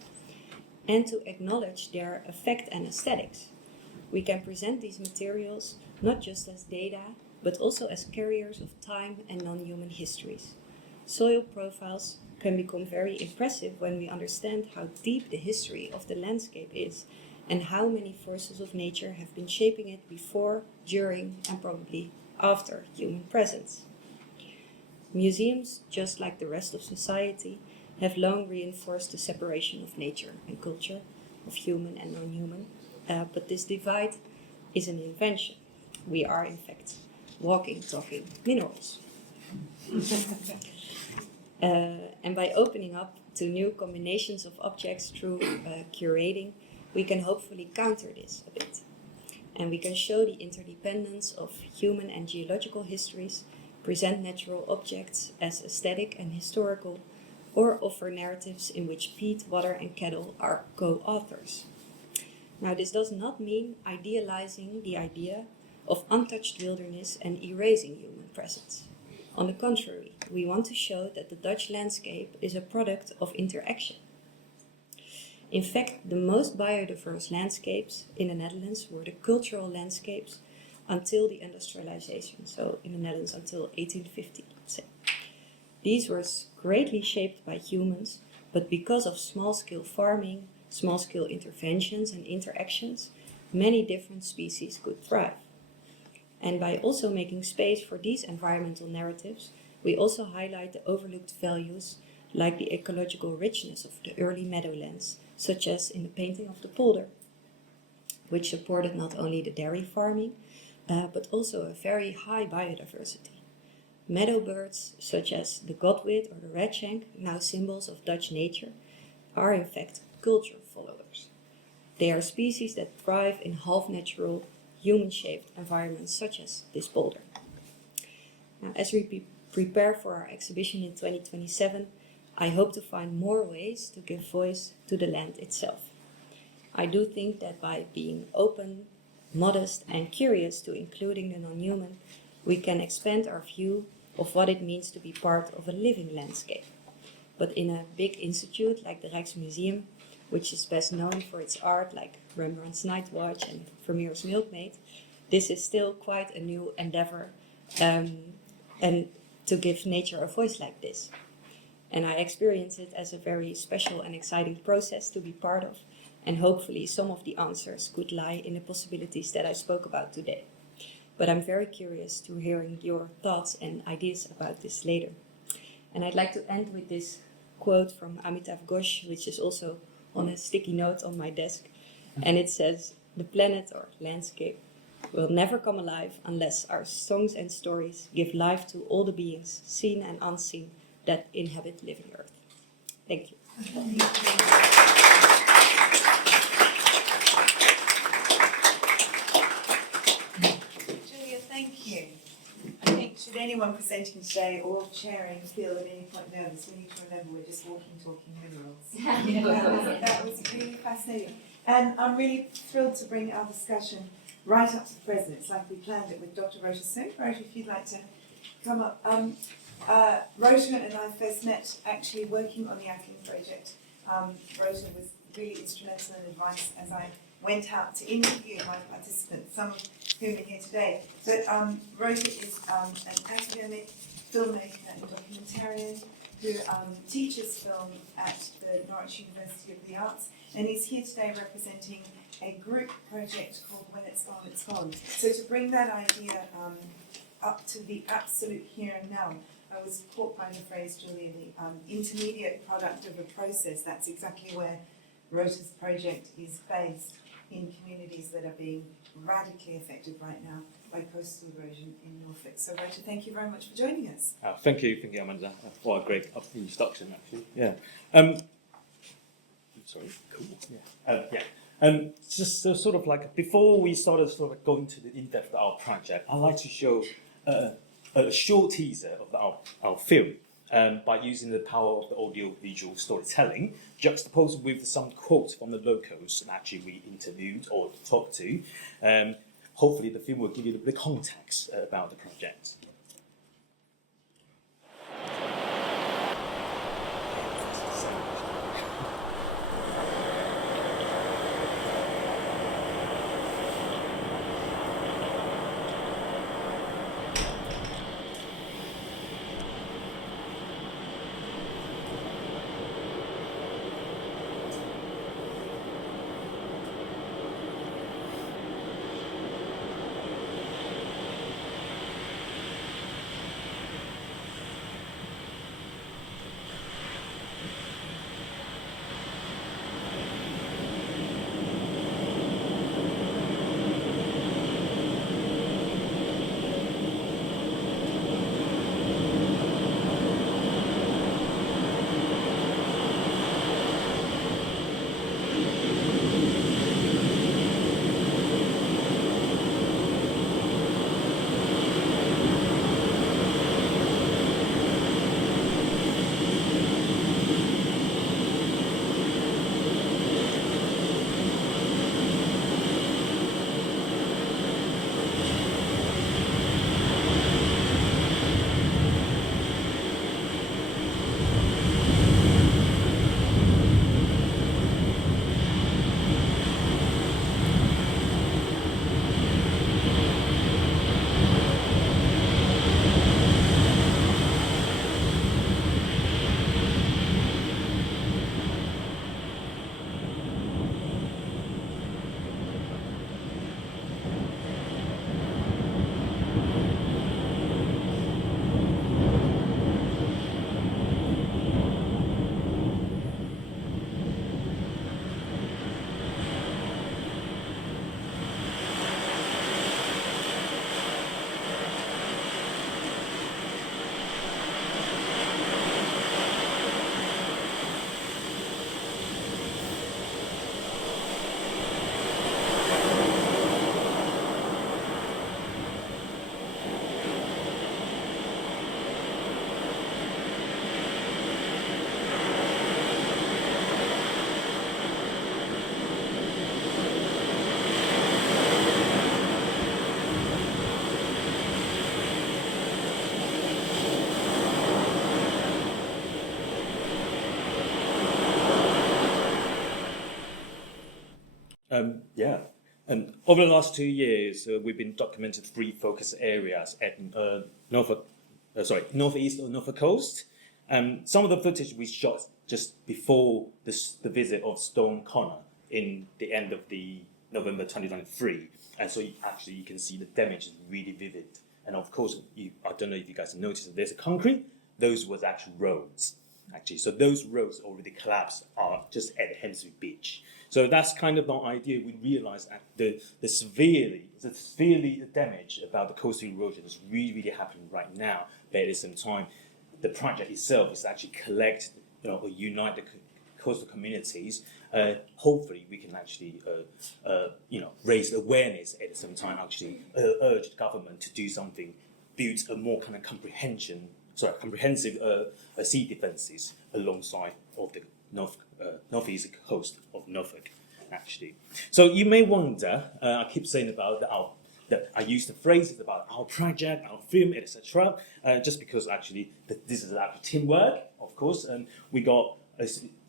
And to acknowledge their effect and aesthetics. We can present these materials not just as data, but also as carriers of time and non-human histories. Soil profiles can become very impressive when we understand how deep the history of the landscape is and how many forces of nature have been shaping it before, during, and probably after human presence. Museums, just like the rest of society, have long reinforced the separation of nature and culture, of human and non-human, but this divide is an invention. We are, in fact, walking, talking minerals. And by opening up to new combinations of objects through curating, we can hopefully counter this a bit. And we can show the interdependence of human and geological histories, present natural objects as aesthetic and historical, or offer narratives in which peat, water, and cattle are co-authors. Now, this does not mean idealizing the idea of untouched wilderness and erasing human presence. On the contrary, we want to show that the Dutch landscape is a product of interaction. In fact, the most biodiverse landscapes in the Netherlands were the cultural landscapes until the industrialization, so in the Netherlands until 1850, let's say. These were greatly shaped by humans, but because of small-scale farming, small-scale interventions and interactions, many different species could thrive. And by also making space for these environmental narratives, we also highlight the overlooked values like the ecological richness of the early meadowlands, such as in the painting of the polder, which supported not only the dairy farming, but also a very high biodiversity. Meadow birds, such as the godwit or the redshank, now symbols of Dutch nature, are in fact culture followers. They are species that thrive in half-natural, human-shaped environments such as this boulder. Now, as we prepare for our exhibition in 2027, I hope to find more ways to give voice to the land itself. I do think that by being open, modest, and curious to including the non-human, we can expand our view of what it means to be part of a living landscape. But in a big institute like the Rijksmuseum, which is best known for its art like Rembrandt's Night Watch and Vermeer's Milkmaid, this is still quite a new endeavor and to give nature a voice like this. And I experience it as a very special and exciting process to be part of, and hopefully some of the answers could lie in the possibilities that I spoke about today. But I'm very curious to hearing your thoughts and ideas about this later. And I'd like to end with this quote from Amitav Ghosh, which is also on a sticky note on my desk. And it says, "The planet or landscape will never come alive unless our songs and stories give life to all the beings, seen and unseen, that inhabit living Earth." Thank you. should anyone presenting today or chairing feel at any point nervous, we need to remember we're just walking, talking minerals. That was really fascinating. And I'm really thrilled to bring our discussion right up to the present. It's like we planned it with Dr. Rota. So, Rota, if you'd like to come up. Rota and I first met actually working on the Ackling project. Rota was really instrumental in advice as I went out to interview my participants, some of whom are here today. But Rota is an academic, filmmaker and documentarian who teaches film at the Norwich University of the Arts, and he's here today representing a group project called When It's Gone, It's Gone. So to bring that idea up to the absolute here and now, I was caught by the phrase, Julia, the intermediate product of a process. That's exactly where Rota's project is based, in communities that are being radically affected right now by coastal erosion in Norfolk. So Rota, thank you very much for joining us. Thank you, Amanda. What a great introduction, actually. Yeah. Sorry. Cool. Just sort of like before we started sort of going to the in-depth of our project, I'd like to show a short teaser of our film by using the power of the audio-visual storytelling, juxtaposed with some quotes from the locals and actually we interviewed or talked to. Hopefully the film will give you a bit of context about the project. And over the last 2 years, we've been documenting 3 focus areas at northeast of Norfolk coast. Some of the footage we shot just before the visit of Storm Connor in the end of the November 2023, and so you can see the damage is really vivid. And of course, I don't know if you guys have noticed, there's a concrete. Those was actual roads, actually. So those roads already collapsed are just at Hemsley Beach. So that's kind of the idea. We realized that the severely damage about the coastal erosion is really happening right now. But at the same time, the project itself is actually collect, or unite the coastal communities. Hopefully, we can actually, raise awareness at the same time. Actually, urge the government to do something built a more kind of comprehensive sea defences alongside of the northeast coast of Norfolk, actually. So you may wonder, I keep saying about that I use the phrases about our project, our film, etc. Just because actually this is our teamwork, of course, and we got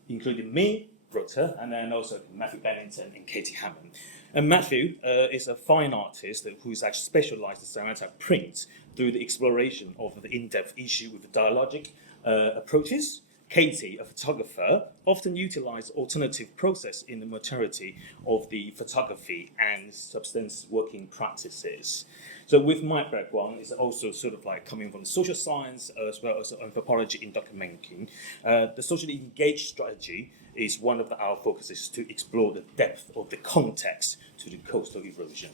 including me, Rota, and then also Matthew Bennington and Katie Hammond. And Matthew is a fine artist who's actually specialised in cyanotype print through the exploration of the in-depth issue with the dialogic approaches. Katie, a photographer, often utilised alternative process in the maturity of the photography and substance working practices. So with my background, it's also sort of like coming from the social science as well as anthropology in documenting. The socially engaged strategy is one of our focuses to explore the depth of the context to the coastal erosion.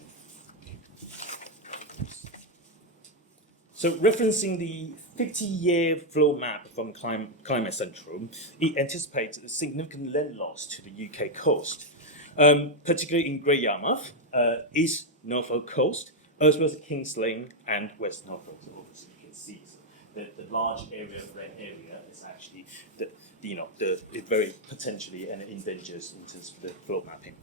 So referencing the 50-year flow map from Climate Central, it anticipates a significant land loss to the UK coast, particularly in Great Yarmouth, East Norfolk coast, as well as King's Lynn and West Norfolk. So obviously you can see the large area, red area, is actually the very potentially and endangers in terms of the flow mapping.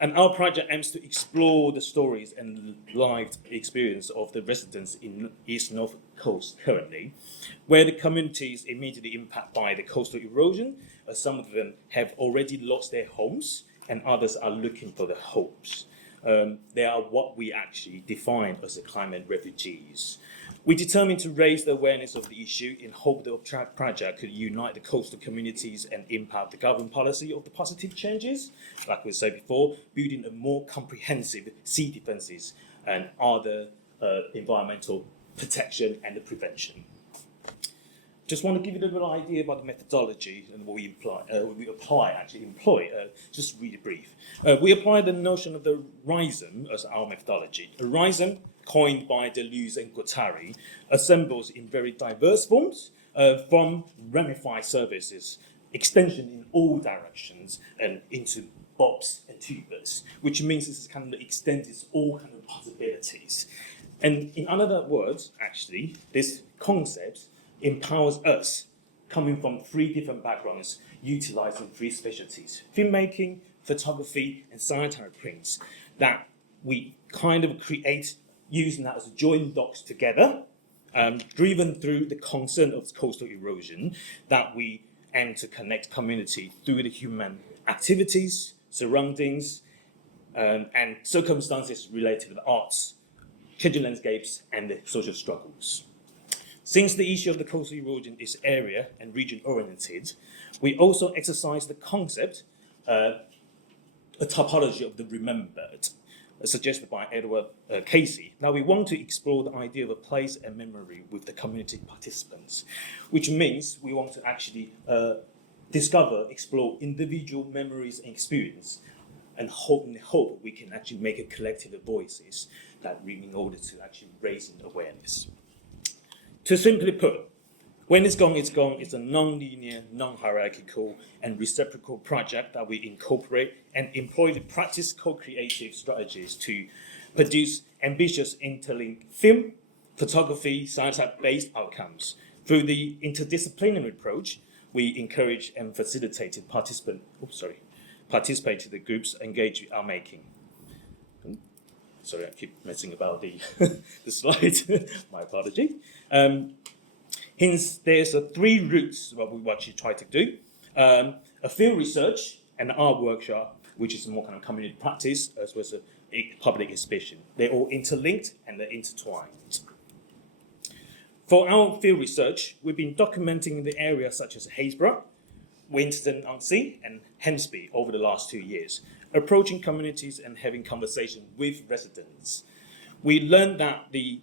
And our project aims to explore the stories and lived experience of the residents in East Norfolk coast currently, where the communities immediately impacted by the coastal erosion. Some of them have already lost their homes, and others are looking for the homes. They are what we actually define as the climate refugees. We determined to raise the awareness of the issue in hope the project could unite the coastal communities and impact the government policy of the positive changes, like we said before, building a more comprehensive sea defences and other environmental protection and the prevention. Just want to give you a little idea about the methodology and what we employ. Just really brief. We apply the notion of the rhizome as our methodology. A rhizome, coined by Deleuze and Guattari, assembles in very diverse forms from ramified surfaces, extension in all directions and into bobs and tubers, which means this kind of extends all kind of possibilities. And in other words, actually, this concept empowers us, coming from 3 different backgrounds, utilising 3 specialties: filmmaking, photography, and cyanotype prints, that we kind of create using that as joint docs together, driven through the concern of coastal erosion, that we aim to connect community through the human activities, surroundings, and circumstances related to the arts, changing landscapes, and the social struggles. Since the issue of the coastal erosion is area and region oriented, we also exercise the concept, a topology of the remembered, suggested by Edward Casey. Now we want to explore the idea of a place and memory with the community participants, which means we want to actually explore individual memories and experience, and hope we can actually make a collective voices that in order to actually raise awareness. To simply put, when it's gone, it's gone. It's a non-linear, non-hierarchical, and reciprocal project that we incorporate and employ the practice co-creative strategies to produce ambitious interlinked film, photography, cyanotype-based outcomes. Through the interdisciplinary approach, we encourage and facilitated participated the groups engaged with our making. Sorry, I keep messing about the slide. My apology. Hence, there's 3 routes what we actually try to do. A field research, an art workshop, which is more kind of community practice, as well as a public exhibition. They're all interlinked and they're intertwined. For our field research, we've been documenting the areas such as Haysborough, Winterton-on-Sea, and Hemsby over the last 2 years, approaching communities and having conversation with residents. We learned that the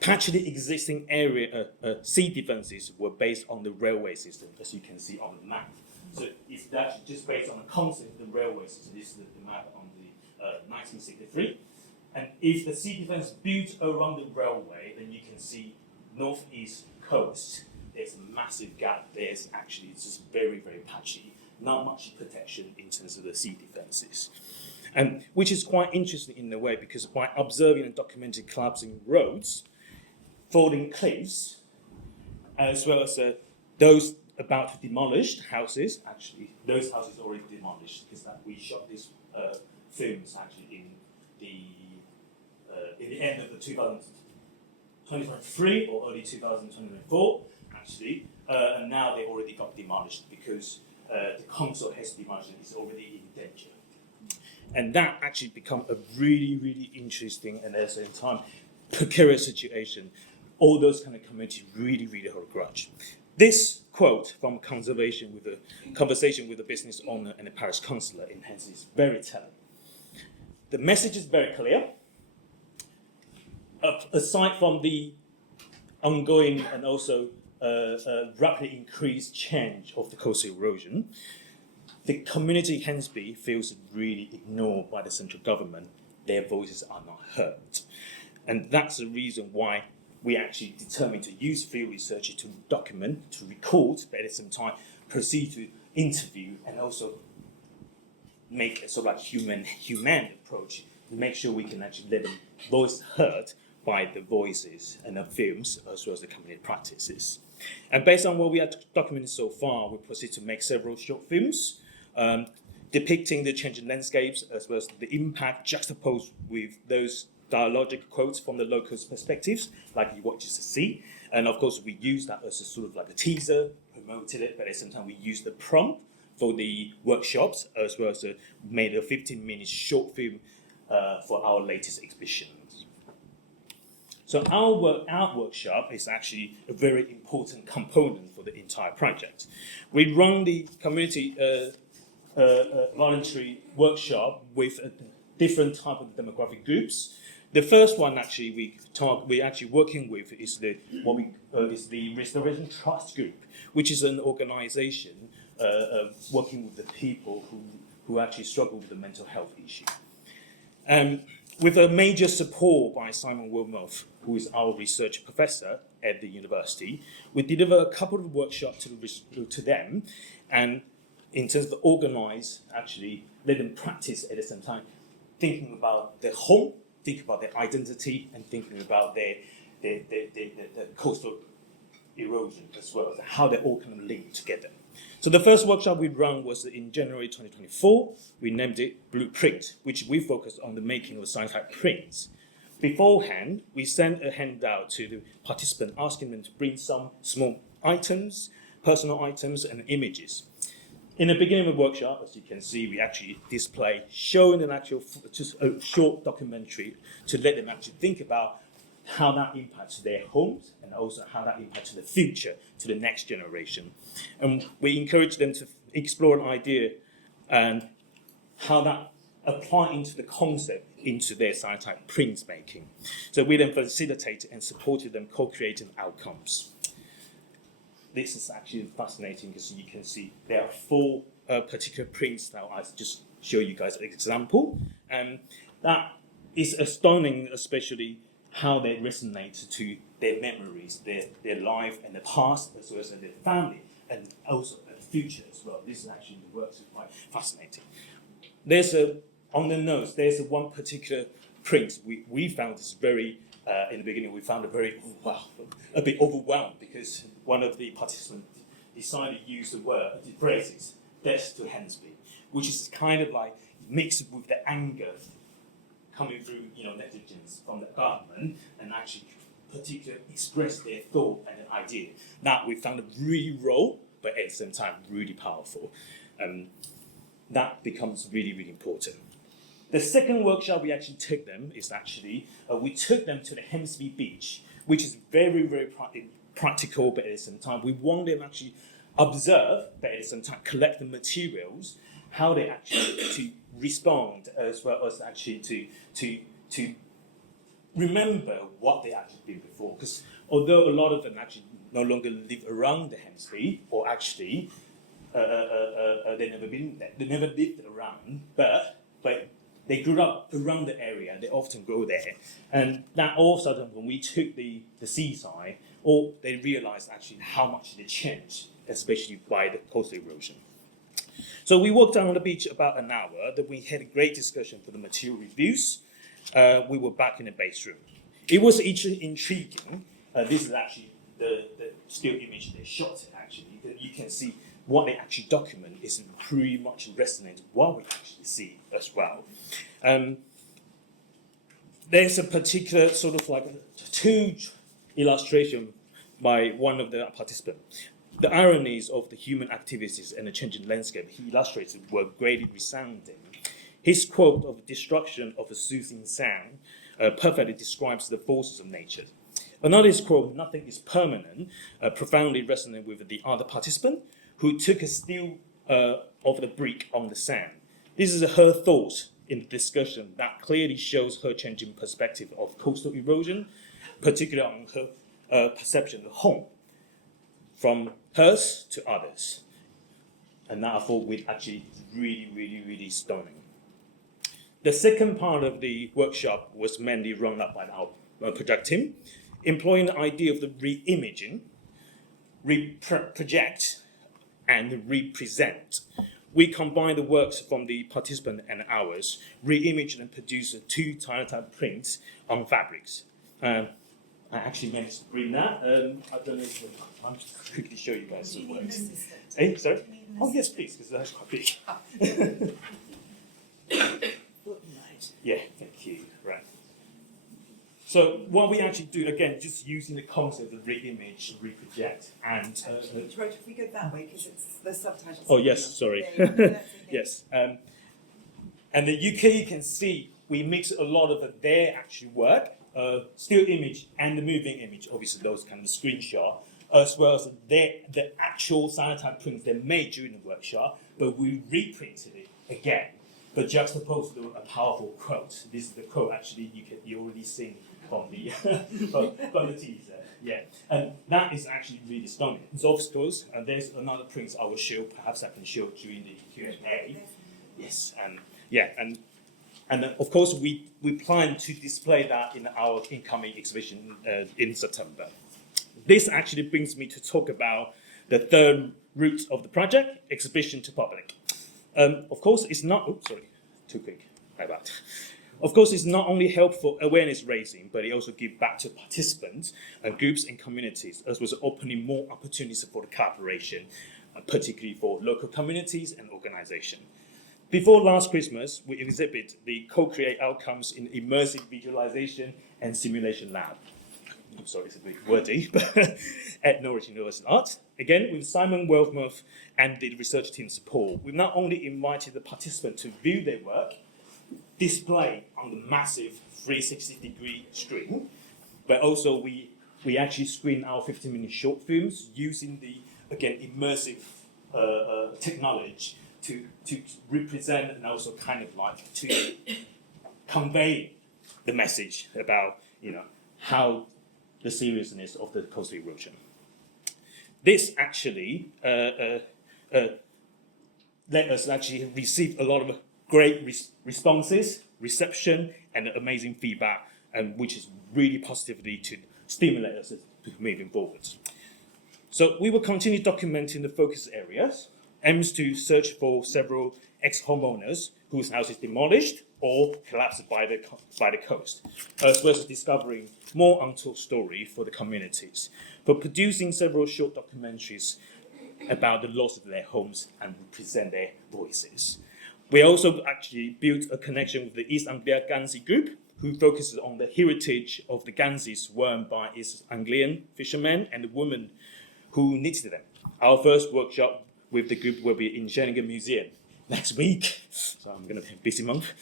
patchily existing area sea defences were based on the railway system, as you can see on the map. So it's actually just based on the concept of the railway system. This is the map on the 1963. And if the sea defence built around the railway, then you can see northeast coast. There's a massive gap. It's just very, very patchy. Not much protection in terms of the sea defences. And which is quite interesting in a way, because by observing and documenting collapsing roads, falling cliffs, as well as those about to demolish houses. Actually, those houses already demolished because we shot these films actually in the end of the 2023 or early 2024, actually, and now they already got demolished because the council has demolished and is already in danger. And that actually become a really, really interesting and at the same time precarious situation. All those kind of communities really, really hold a grudge. This quote from conversation with a business owner and a parish councillor in Hens is very telling. The message is very clear. Aside from the ongoing and also rapidly increased change of the coastal erosion, the community Hensby feels really ignored by the central government. Their voices are not heard. And that's the reason why we actually determined to use field research to document, to record, but at the same time proceed to interview and also make a sort of like human approach to make sure we can actually let them voice heard by the voices and the films as well as the community practices. And based on what we have documented so far, we proceed to make several short films depicting the changing landscapes as well as the impact juxtaposed with those dialogical quotes from the locals' perspectives, like what you just see. And of course, we use that as a sort of like a teaser, promoted it, but at the same time, we use the prompt for the workshops as well as made a 15-minute short film for our latest exhibition. So our workshop is actually a very important component for the entire project. We run the community voluntary workshop with a different type of demographic groups. The first one actually we're actually working with is the Restoration Trust group, which is an organization working with the people who actually struggle with the mental health issue. With a major support by Simon Wilmoth, who is our research professor at the university, we deliver a couple of workshops to them, and in terms of organize, actually let them practice at the same time, thinking about their home, thinking about their identity, and thinking about their coastal erosion as well, how they all kind of link together. So the first workshop we ran was in January 2024. We named it Blueprint, which we focused on the making of scientific prints. Beforehand, we sent a handout to the participants asking them to bring some small items, personal items, and images. In the beginning of the workshop, as you can see, we actually display, showing an actual, just a short documentary to let them actually think about how that impacts their homes and also how that impacts the future to the next generation. And we encourage them to explore an idea and how that apply into the concept into their scientific print making. So we then facilitated and supported them co-creating outcomes. This is actually fascinating because you can see there are four particular prints that I'll just show you guys an example. And that is astounding, especially how they resonate to their memories, their life and the past, as well as their family, and also the future as well. This is actually the works are quite fascinating. On the nose, there's one particular print we found is very, in the beginning, we found a bit overwhelmed because one of the participants decided to use the phrases, death to Hensby, which is kind of like mixed with the anger coming through, negligence from the government, and actually particularly express their thought and an idea. That we found it really raw, but at the same time really powerful. That becomes really, really important. The second workshop we actually took them is actually, we took them to the Hensby beach, which is very, very practical, but at the same time, we want them actually observe, but at the same time, collect the materials, how they actually to respond, as well as actually to remember what they actually did before. Because although a lot of them actually no longer live around the Hensby, or actually they never lived around, but they grew up around the area. They often go there, and that all of a sudden, when we took the seaside, or they realised actually how much they changed, especially by the coastal erosion. So we walked down on the beach about an hour. Then we had a great discussion for the material reviews. We were back in the base room. It was intriguing this is actually the still image they shot it actually. You can see what they actually document is pretty much resonant with what we actually see as well. There's a particular sort of like two illustration by one of the participants. The ironies of the human activities and the changing landscape he illustrated were greatly resounding. His quote of destruction of a soothing sound perfectly describes the forces of nature. Another is quote, nothing is permanent, profoundly resonant with the other participant who took a still of the brick on the sand. This is her thought in the discussion that clearly shows her changing perspective of coastal erosion, particularly on her perception of home, from hers to others. And that I thought was actually really stunning. The second part of the workshop was mainly run up by our project team, employing the idea of the re-imaging, project and represent. We combine the works from the participant and ours, re-image and produce two tile-type prints on fabrics. I actually managed to bring that. I don't know if I'll just quickly show you guys the works. Hey, sorry? Oh yes, please, because that's quite big. Yeah, thank you. Right. So what we actually do, again, just using the concept of re-image, reproject, and... if we go that way, because it's the subtitles. Oh, yes, sorry. Yeah, that's okay. Yes. And the UK, you can see, we mix a lot of their actual work, still image and the moving image, obviously those kind of screenshot, as well as the actual cyanotype prints they made during the workshop, but we reprinted it again, but juxtaposed with a powerful quote. This is the quote, actually, you already seen from the from the teaser. Yeah, and that is actually really stunning. So of course, there's another print I will show. Perhaps I can show during the Q&A. Yes, and of course we plan to display that in our incoming exhibition in September. This actually brings me to talk about the third route of the project: exhibition to public. Of course, it's not. Oops, sorry, too quick. How about? Of course, it's not only helpful awareness raising, but it also gives back to participants, groups and communities, as well as opening more opportunities for the collaboration, particularly for local communities and organizations. Before last Christmas, we exhibit the co-create outcomes in immersive visualization and simulation lab. I'm sorry, it's a bit wordy, but at Norwich University Art. Again, with Simon Welfmuth and the research team support, we've not only invited the participants to view their work, display on the massive 360-degree screen, but also we actually screen our 15-minute short films using the, again, immersive technology to represent and also kind of like to convey the message about, how the seriousness of the coastal erosion. This actually let us actually receive a lot of great responses, reception, and amazing feedback, which is really positively to stimulate us moving forward. So we will continue documenting the focus areas, aims to search for several ex-homeowners whose house is demolished or collapsed by the coast, as well as discovering more untold story for the communities, for producing several short documentaries about the loss of their homes and represent their voices. We also actually built a connection with the East Anglia Guernsey group, who focuses on the heritage of the Guernseys worn by East Anglian fishermen and the women who knitted them. Our first workshop with the group will be in Rijksmuseum Museum next week, so I'm going to be a busy month.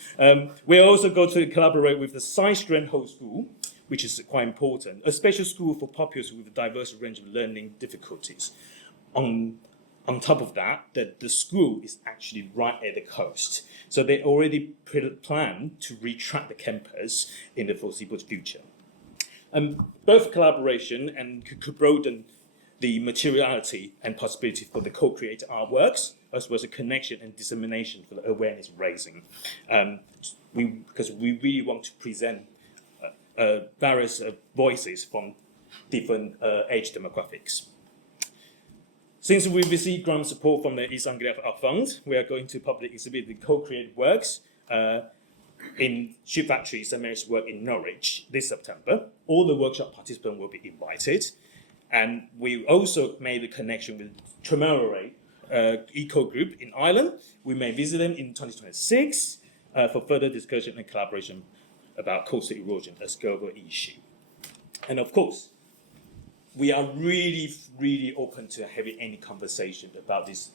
We also go to collaborate with the Side-Strand Whole School, which is quite important, a special school for pupils with a diverse range of learning difficulties. On top of that, the school is actually right at the coast. So they already plan to retract the campus in the foreseeable future. Both collaboration and could broaden the materiality and possibility for the co-created artworks, as well as a connection and dissemination for the awareness raising. Because we really want to present various voices from different age demographics. Since we received grant support from the East Anglia Art Fund, we are going to publicly exhibit the co-created works in Ship Factory St Mary's work in Norwich this September. all the workshop participants will be invited. And we also made a connection with Tremere Eco Group in Ireland. We may visit them in 2026 for further discussion and collaboration about coastal erosion as a global issue. And of course, we are really, really open to having any conversation about these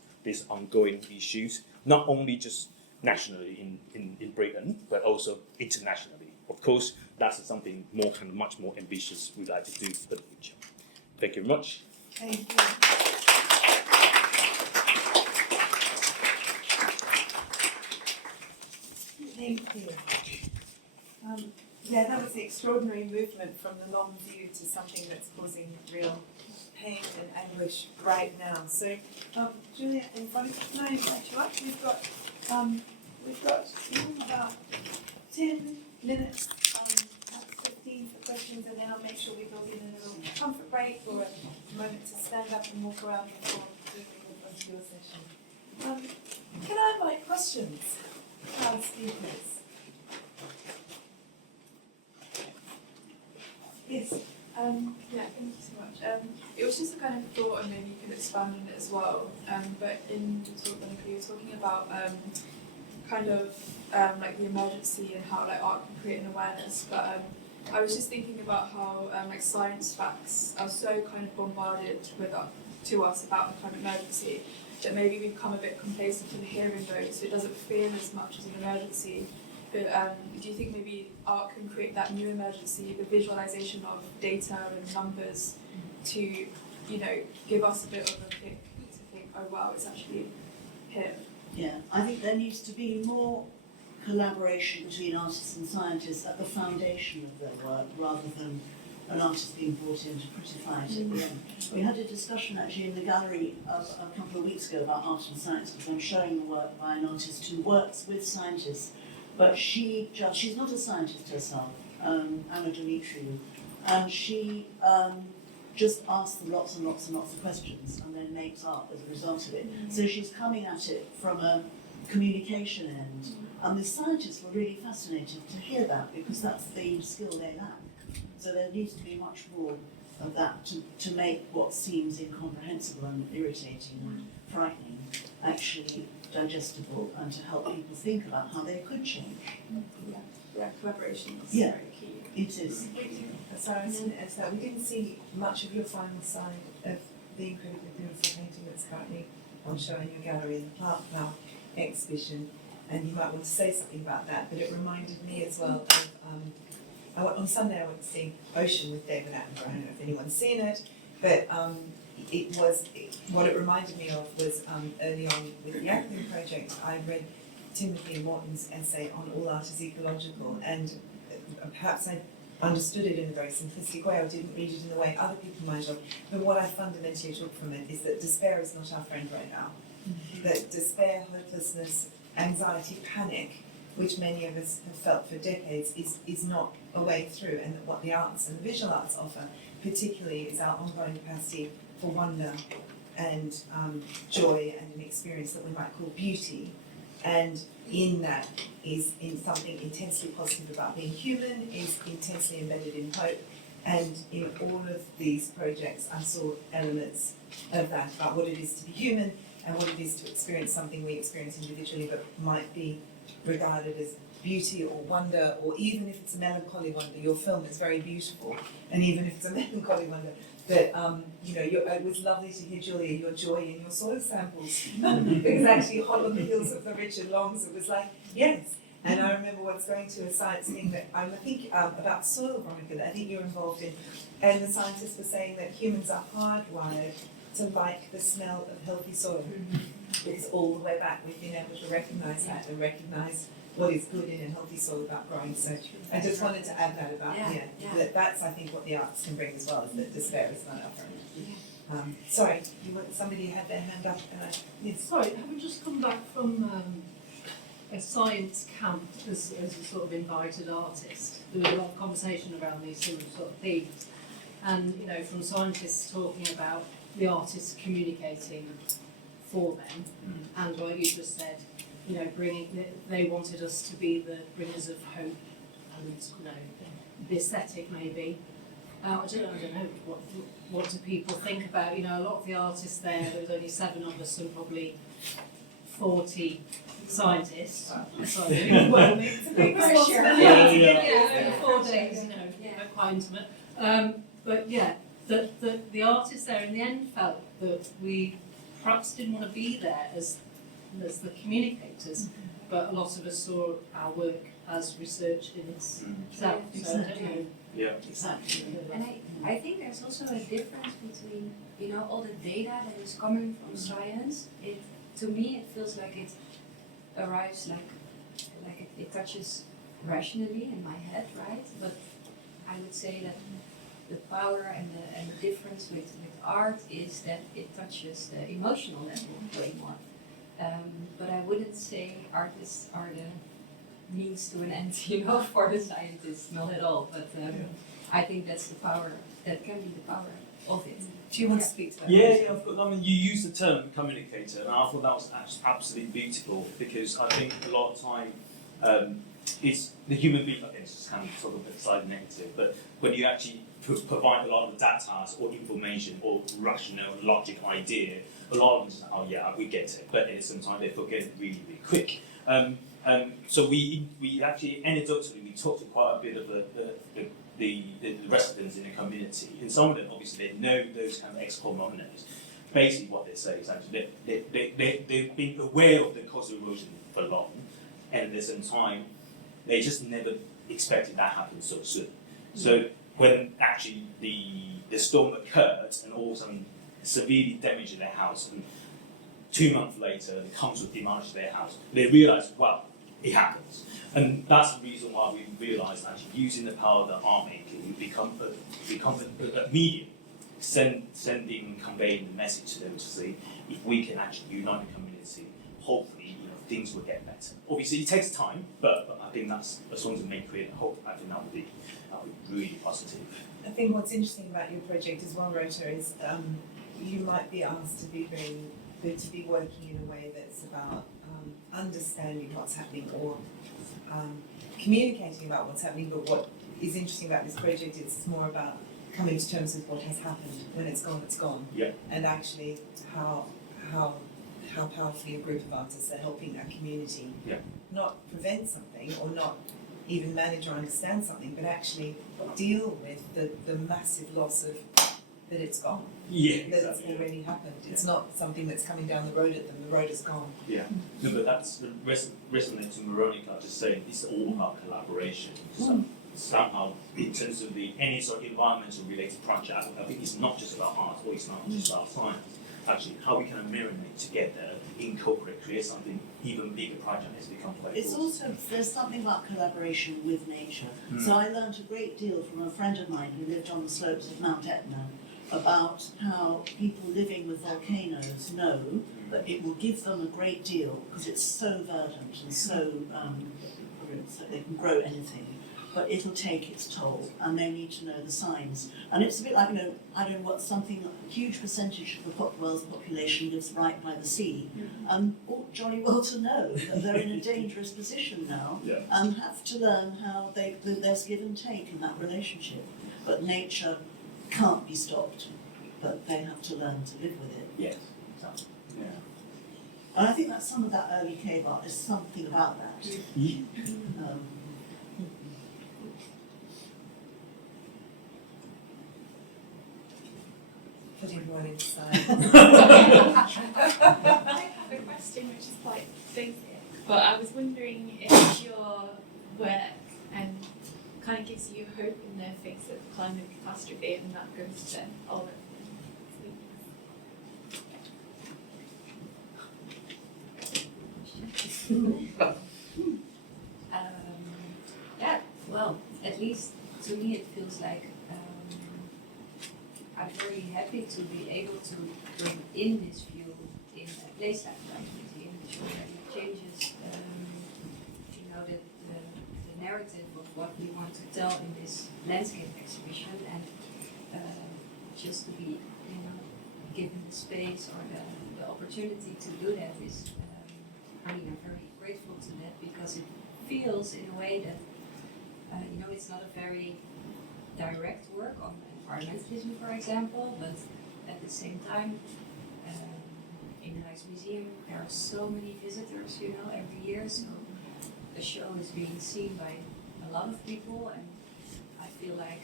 ongoing issues, not only just nationally in Britain, but also internationally. Of course, that's something much more ambitious we'd like to do for the future. Thank you very much. Thank you. Thank you. Yeah, that was the extraordinary movement from the long view to something that's causing real pain and anguish right now. So, Julia and Veronica, can I invite you up? We've got about 10 minutes, perhaps 15 for questions, and then I'll make sure we build in a little comfort break or a moment to stand up and walk around before moving on to your session. Can I invite questions to our speakers? Yes. Yeah, thank you so much. It was just a kind of thought, and maybe you could expand on it as well. But in the talk, Veronica, you were talking about like the emergency and how like art can create an awareness. But I was just thinking about how like science facts are so kind of bombarded to us about the climate emergency that maybe we've become a bit complacent in hearing those, so it doesn't feel as much as an emergency. But do you think maybe art can create that new emergency, the visualization of data and numbers to, give us a bit of a kick to think, oh wow, it's actually here? Yeah, I think there needs to be more collaboration between artists and scientists at the foundation of their work, rather than an artist being brought in to criticise it at the end. We had a discussion actually in the gallery a couple of weeks ago about art and science, because I'm showing the work by an artist who works with scientists, but she's not a scientist herself, Anna Dimitriou, and she just asks lots and lots and lots of questions and then makes art as a result of it. So she's coming at it from a communication end, and the scientists were really fascinated to hear that, because that's the skill they lack. So there needs to be much more of that to make what seems incomprehensible and irritating and frightening actually digestible, and to help people think about how they could change. Yeah, collaboration is Yeah. very key. It is. Sorry, I was going to add to that. We didn't see much of your final side of the incredibly beautiful painting that's currently on show in your gallery in the Park Now exhibition, and you might want to say something about that. But it reminded me as well of, on Sunday I went to see Ocean with David Attenborough. I don't know if anyone's seen it, but what it reminded me of was early on with the Ackling project, I read Timothy Morton's essay on All Art is Ecological, and perhaps I understood it in a very simplistic way, or didn't read it in the way other people might have. But what I fundamentally took from it is that despair is not our friend right now. That despair, hopelessness, anxiety, panic, which many of us have felt for decades, is not a way through, and that what the arts and the visual arts offer particularly is our ongoing capacity for wonder and joy and an experience that we might call beauty. And in that is in something intensely positive about being human, is intensely embedded in hope. And in all of these projects I saw elements of that, about what it is to be human and what it is to experience something we experience individually but might be regarded as beauty or wonder, or even if it's a melancholy wonder. Your film is very beautiful, and even if it's a melancholy wonder, that it was lovely to hear, Julia, your joy in your soil samples. It was actually hot on the heels of the Richard Longs. It was like, yes. And I remember once going to a science thing that I think about soil, Veronica, that I think you're involved in, and the scientists were saying that humans are hardwired to like the smell of healthy soil. Because all the way back we've been able to recognise that and recognise what is good in a healthy soil about growing. So I just wanted to add that about that's I think what the arts can bring as well, is that despair is not our friend. Sorry, somebody had their hand up. Yes. Sorry, having just come back from a science camp as a sort of invited artist, there was a lot of conversation around these sort of themes, and from scientists talking about the artists communicating for them, and what you just said, they wanted us to be the bringers of hope, and the aesthetic maybe, I don't know. What do people think about? You know, a lot of the artists there's only 7 of us and probably 40 scientists. So it's a big pressure. Yeah, 4 days, you know, quite intimate. But yeah, the artists there in the end felt that we perhaps didn't want to be there as the communicators, but a lot of us saw our work as research in itself. So I don't know. Yeah. Exactly. And I think there's also a difference between, you know, all the data that is coming from science. To me it feels like it arrives like it touches rationally in my head, right? But I would say that the power and the difference with art is that it touches the emotional level way more. But I wouldn't say artists are the means to an end, you know, for the scientists, not at all. But I think that's the power, that can be the power of it. Do you want to speak to that? Yeah, of course. I mean, you used the term communicator, and I thought that was absolutely beautiful, because I think a lot of time it's the human being. Okay, it's just kind of sort of a side negative, but when you actually provide a lot of data or information or rational logic idea, a lot of them say, oh yeah, we get it, but at the same time they forget it really, really quick. So we actually anecdotally we talked to quite a bit of the residents in the community, and some of them obviously they know those kind of ex-colonials. Basically, what they say is actually they've been aware of the coastal erosion for long, and at the same time they just never expected that to happen so soon. So when actually the storm occurred and all of a sudden severely damaged their house, and 2 months later the council demolished their house, they realised, well, it happens. And that's the reason why we realised actually using the power of the art making, we become a medium, sending, conveying the message to them to see if we can actually unite the community, hopefully things will get better. Obviously it takes time, but I think that's, as long as we create hope, I think that would be really positive. I think what's interesting about your project as well, Rota, is you might be asked to be working in a way that's about understanding what's happening or communicating about what's happening. But what is interesting about this project is it's more about coming to terms with what has happened. When it's gone, it's gone. Yeah. And actually how powerfully a group of artists are helping that community not prevent something or not even manage or understand something, but actually deal with the massive loss of that it's gone. Yeah, That exactly. it's already happened. It's not something that's coming down the road at them. The road is gone. Yeah, no, but that's resonating to Veronica, just saying it's all about collaboration. So somehow, in terms of any sort of environmental related project, I think it's not just about art or it's not just about science. Actually, how we can marinate together, incorporate, create something even bigger project has become quite It's cool. also, there's something about collaboration with nature. So I learned a great deal from a friend of mine who lived on the slopes of Mount Etna about how people living with volcanoes know that it will give them a great deal because it's so verdant and so that they can grow anything, but it'll take its toll and they need to know the signs. And it's a bit like, I don't know what, something, a huge percentage of the world's population lives right by the sea, and ought jolly well to know that they're in a dangerous position now and have to learn how there's give and take in that relationship. But nature can't be stopped, but they have to learn to live with it. Yes, exactly. Yeah. And I think that some of that early cave art is something about that. Put everyone inside. I have a question which is quite basic, but I was wondering if your work kind of gives you hope in the face of climate catastrophe, and that goes to all of Well, at least to me it feels like I'm very happy to be able to bring in this view in a place like the Rijksmuseum, which already changes the narrative of what we want to tell in this landscape exhibition, and just to be given the space or the opportunity to do that is I'm very grateful to that, because it feels in a way that it's not a very direct work on environmentalism, for example, but at the same time, in the Rijksmuseum, there are so many visitors, every year, so the show is being seen by a lot of people, and I feel like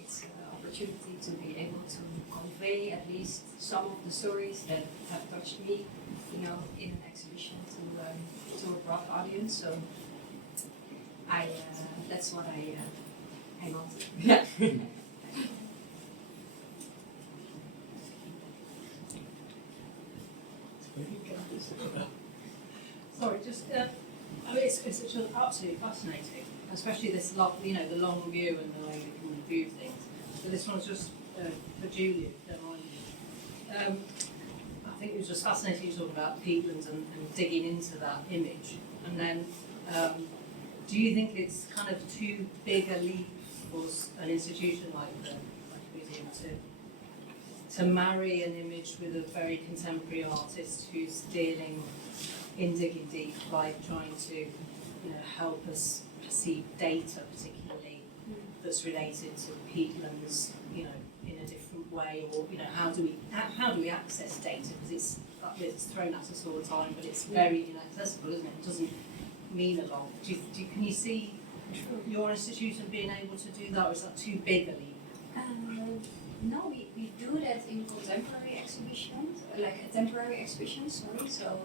it's an opportunity to be able to convey at least some of the stories that have touched me, in an exhibition to a broad audience. So that's what I hang on to. Yeah. Sorry, just it's just absolutely fascinating, especially this the long view and the way you can view things. So this one's just for Julia, if you don't mind. I think it was just fascinating you talk about peatlands and digging into that image. And then, do you think it's kind of too big a leap for an institution like the museum to marry an image with a very contemporary artist who's dealing in digging deep by trying to help us perceive data, particularly that's related to peatlands, in a different way, or how do we access data, because it's thrown at us all the time, but it's very inaccessible, isn't it? It doesn't mean a lot. Can you see your institution being able to do that, or is that too big a leap? No, we do that in contemporary exhibitions, like temporary exhibitions, sorry, so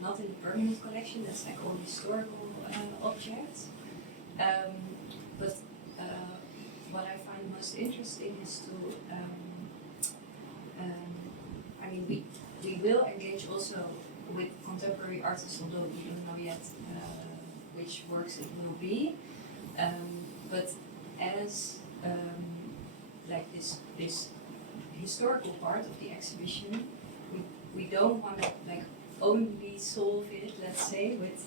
not in the permanent collection, that's like all historical objects. But what I find most interesting is to, we will engage also with contemporary artists, although we don't know yet which works it will be. But as this historical part of the exhibition, we don't want to only solve it, let's say, with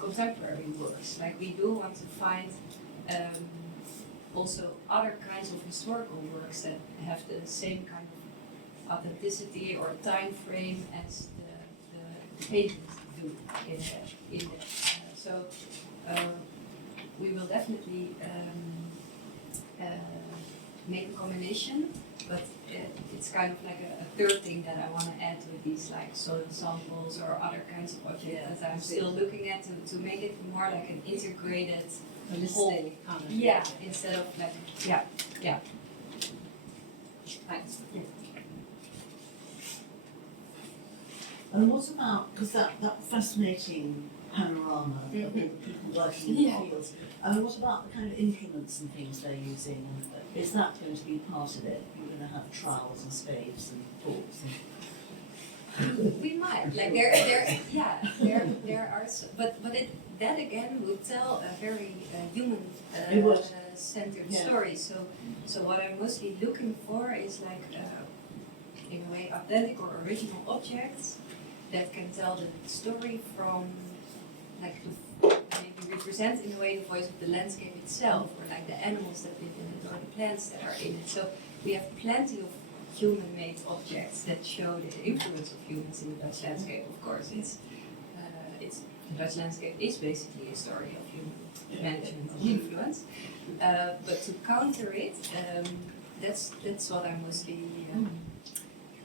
contemporary works. We do want to find also other kinds of historical works that have the same kind of authenticity or time frame as the paintings do in it. So we will definitely make a combination, but it's kind of like a third thing that I want to add with these soil samples or other kinds of objects that I'm still looking at to make it more like an integrated whole. Kind of. Yeah, instead of yeah. Thanks. Yeah. And what about, because that fascinating panorama of people working in the fields, what about the kind of implements and things they're using? Is that going to be part of it? You're going to have trowels and spades and forks and... We might, there are, but that again would tell a very human centered story. So what I'm mostly looking for is in a way authentic or original objects that can tell the story from maybe represent in a way the voice of the landscape itself, or the animals that live in it, or the plants that are in it. So we have plenty of human-made objects that show the influence of humans in the Dutch landscape. Of course, the Dutch landscape is basically a story of human management and influence. But to counter it, that's what I'm mostly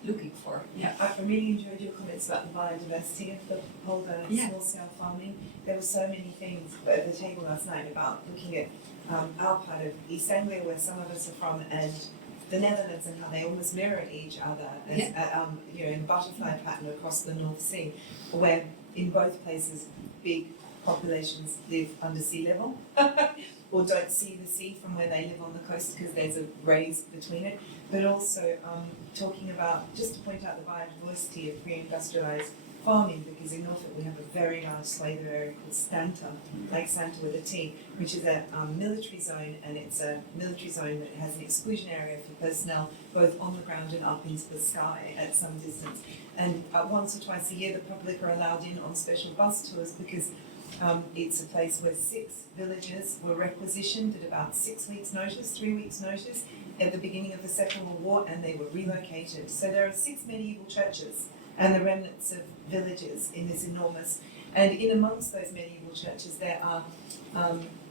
looking for. Yeah, I really enjoyed your comments about the biodiversity of the Polder small-scale farming. There were so many things at the table last night about looking at our part of East Anglia, where some of us are from, and the Netherlands, and how they almost mirrored each other, as, in a butterfly pattern across the North Sea, where in both places big populations live under sea level or don't see the sea from where they live on the coast because there's a raise between it. But also talking about, just to point out the biodiversity of pre-industrialised farming, because in Norfolk we have a very large swathe of area called Stanta, Lake Santa with a T, which is a military zone, and it's a military zone that has an exclusion area for personnel both on the ground and up into the sky at some distance. And once or twice a year the public are allowed in on special bus tours because it's a place where 6 villages were requisitioned at about 6 weeks' notice, 3 weeks' notice at the beginning of the Second World War, and they were relocated. So there are 6 medieval churches and the remnants of villages in this enormous And in amongst those medieval churches, there are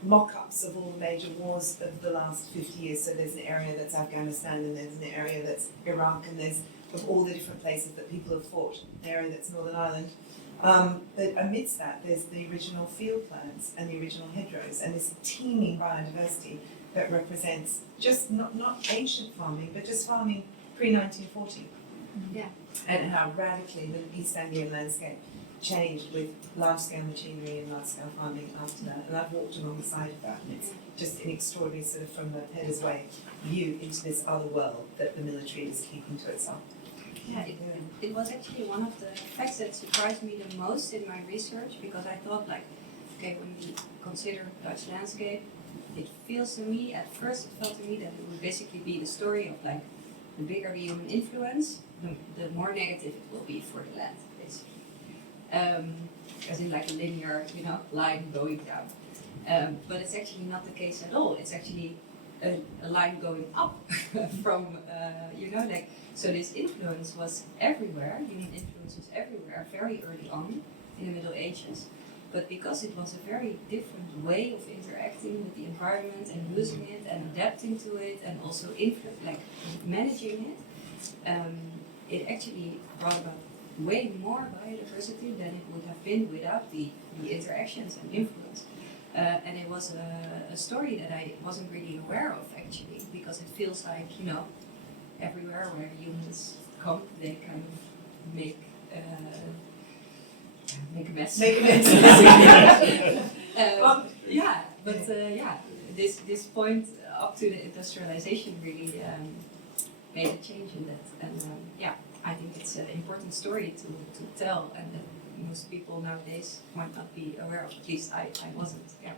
mock-ups of all the major wars of the last 50 years. So there's an area that's Afghanistan, and there's an area that's Iraq, and there's of all the different places that people have fought, an area that's Northern Ireland. But amidst that, there's the original field plans and the original hedgerows, and this teeming biodiversity that represents just not ancient farming, but just farming pre-1940. Yeah. And how radically the East Anglian landscape changed with large-scale machinery and large-scale farming after that. And I've walked alongside of that, and it's just an extraordinary sort of from the Header's Way view into this other world that the military is keeping to itself. Yeah, it was actually one of the facts that surprised me the most in my research, because I thought, like, okay, when we consider Dutch landscape, it feels to me, at first it felt to me that it would basically be the story of, like, the bigger the human influence, the more negative it will be for the land, basically. As in like a linear, line going down. But it's actually not the case at all. It's actually a line going up from, so this influence was everywhere, human influence was everywhere very early on in the Middle Ages. But because it was a very different way of interacting with the environment and using it and adapting to it and also managing it, it actually brought about way more biodiversity than it would have been without the interactions and influence. And it was a story that I wasn't really aware of, actually, because it feels like, everywhere where humans come, they kind of make a mess. Make a mess. This point up to the industrialization really made a change in that, and I think it's an important story to tell, and that most people nowadays might not be aware of. At least I wasn't. Yeah.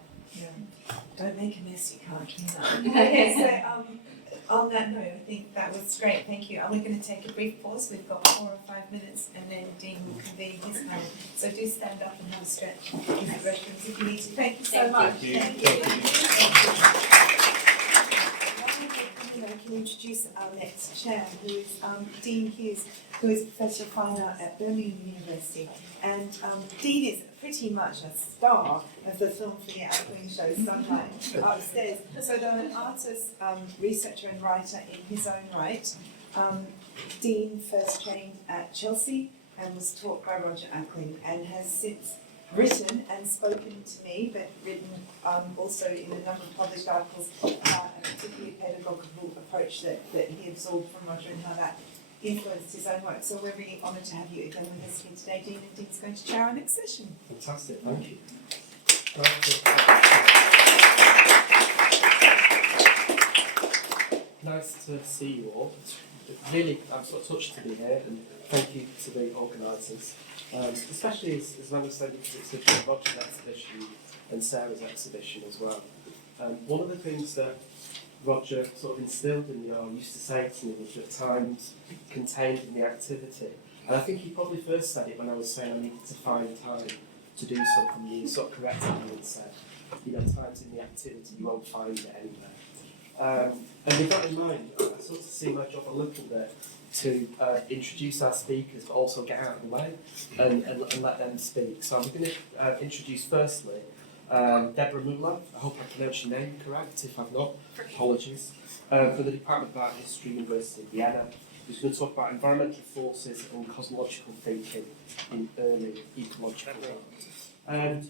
Don't make a mess, you can't clean up. Okay, so on that note, I think that was great. Thank you. And we're going to take a brief pause. We've got 4 or 5 minutes, and then Dean will convene his panel. So do stand up and have a stretch in the restrooms if you need to. Thank you so much. Thank you. I can introduce our next chair, who is Dean Hughes, who is Professor of Fine Art at Birmingham University. And Dean is pretty much a star of the film for the Ackling show, Sunlight, upstairs. So though an artist, researcher and writer in his own right, Dean first trained at Chelsea and was taught by Roger Ackling, and has since written and spoken to me, but written also in a number of published articles about a particularly pedagogical approach that he absorbed from Roger and how that influenced his own work. So we're really honoured to have you again with us here today, Dean, and Dean's going to chair our next session. Fantastic, thank you. Nice to see you all. Really, I'm sort of touched to be here, and thank you to the organisers. Especially as I understand it, because it's a Roger's exhibition and Sarah's exhibition as well. One of the things that Roger sort of instilled in me, or used to say to me, was that time's contained in the activity. And I think he probably first said it when I was saying I needed to find time to do something. He sort of corrected me and said, time's in the activity, you won't find it anywhere. And with that in mind, I sort of see my job a little bit to introduce our speakers, but also get out of the way and let them speak. So I'm going to introduce firstly Deborah Mueller. I hope I pronounced your name correct. If I've not, apologies. For the Department of Art History, University of Vienna, who's going to talk about environmental forces and cosmological thinking in early ecological art.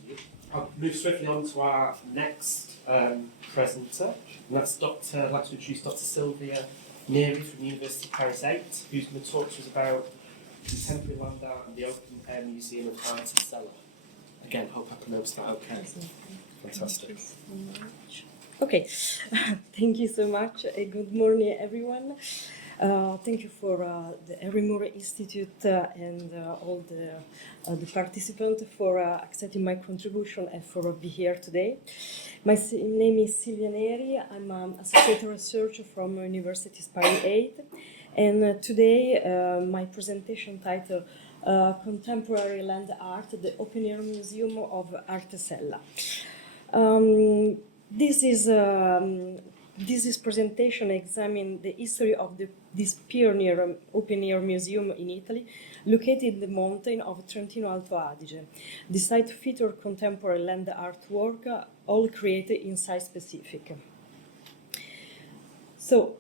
I'll move swiftly on to our next presenter, and that's I'd like to introduce Dr Silvia Neri from University of Paris 8, who's going to talk to us about contemporary land art and the Open Air Museum of Arte, Sella. Again, hope I pronounced that okay. Fantastic. Okay, thank you so much. Good morning, everyone. Thank you for the Henry Moore Institute and all the participants for accepting my contribution and for being here today. My name is Silvia Neri. I'm an associate researcher from University of Paris 8, and today my presentation title Contemporary Land Art, the Open Air Museum of Arte Sella. This is this presentation examines the history of this pioneer open-air museum in Italy, located in the mountain of Trentino Alto Adige. The site features contemporary land artwork, all created in site-specific. So,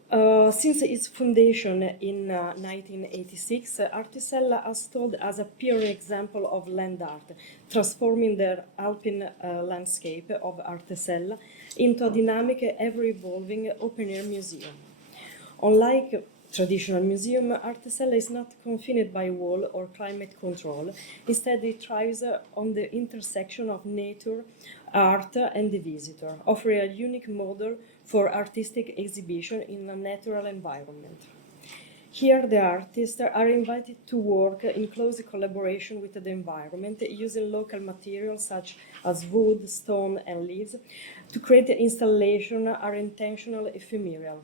since its foundation in 1986, Arte Sella has stood as a pure example of land art, transforming the alpine landscape of Arte Sella into a dynamic, ever-evolving open-air museum. Unlike traditional museum, Arte Sella is not confined by wall or climate control. Instead, it thrives on the intersection of nature, art, and the visitor, offering a unique model for artistic exhibition in a natural environment. Here, the artists are invited to work in close collaboration with the environment, using local materials such as wood, stone, and leaves to create installations are intentional ephemeral.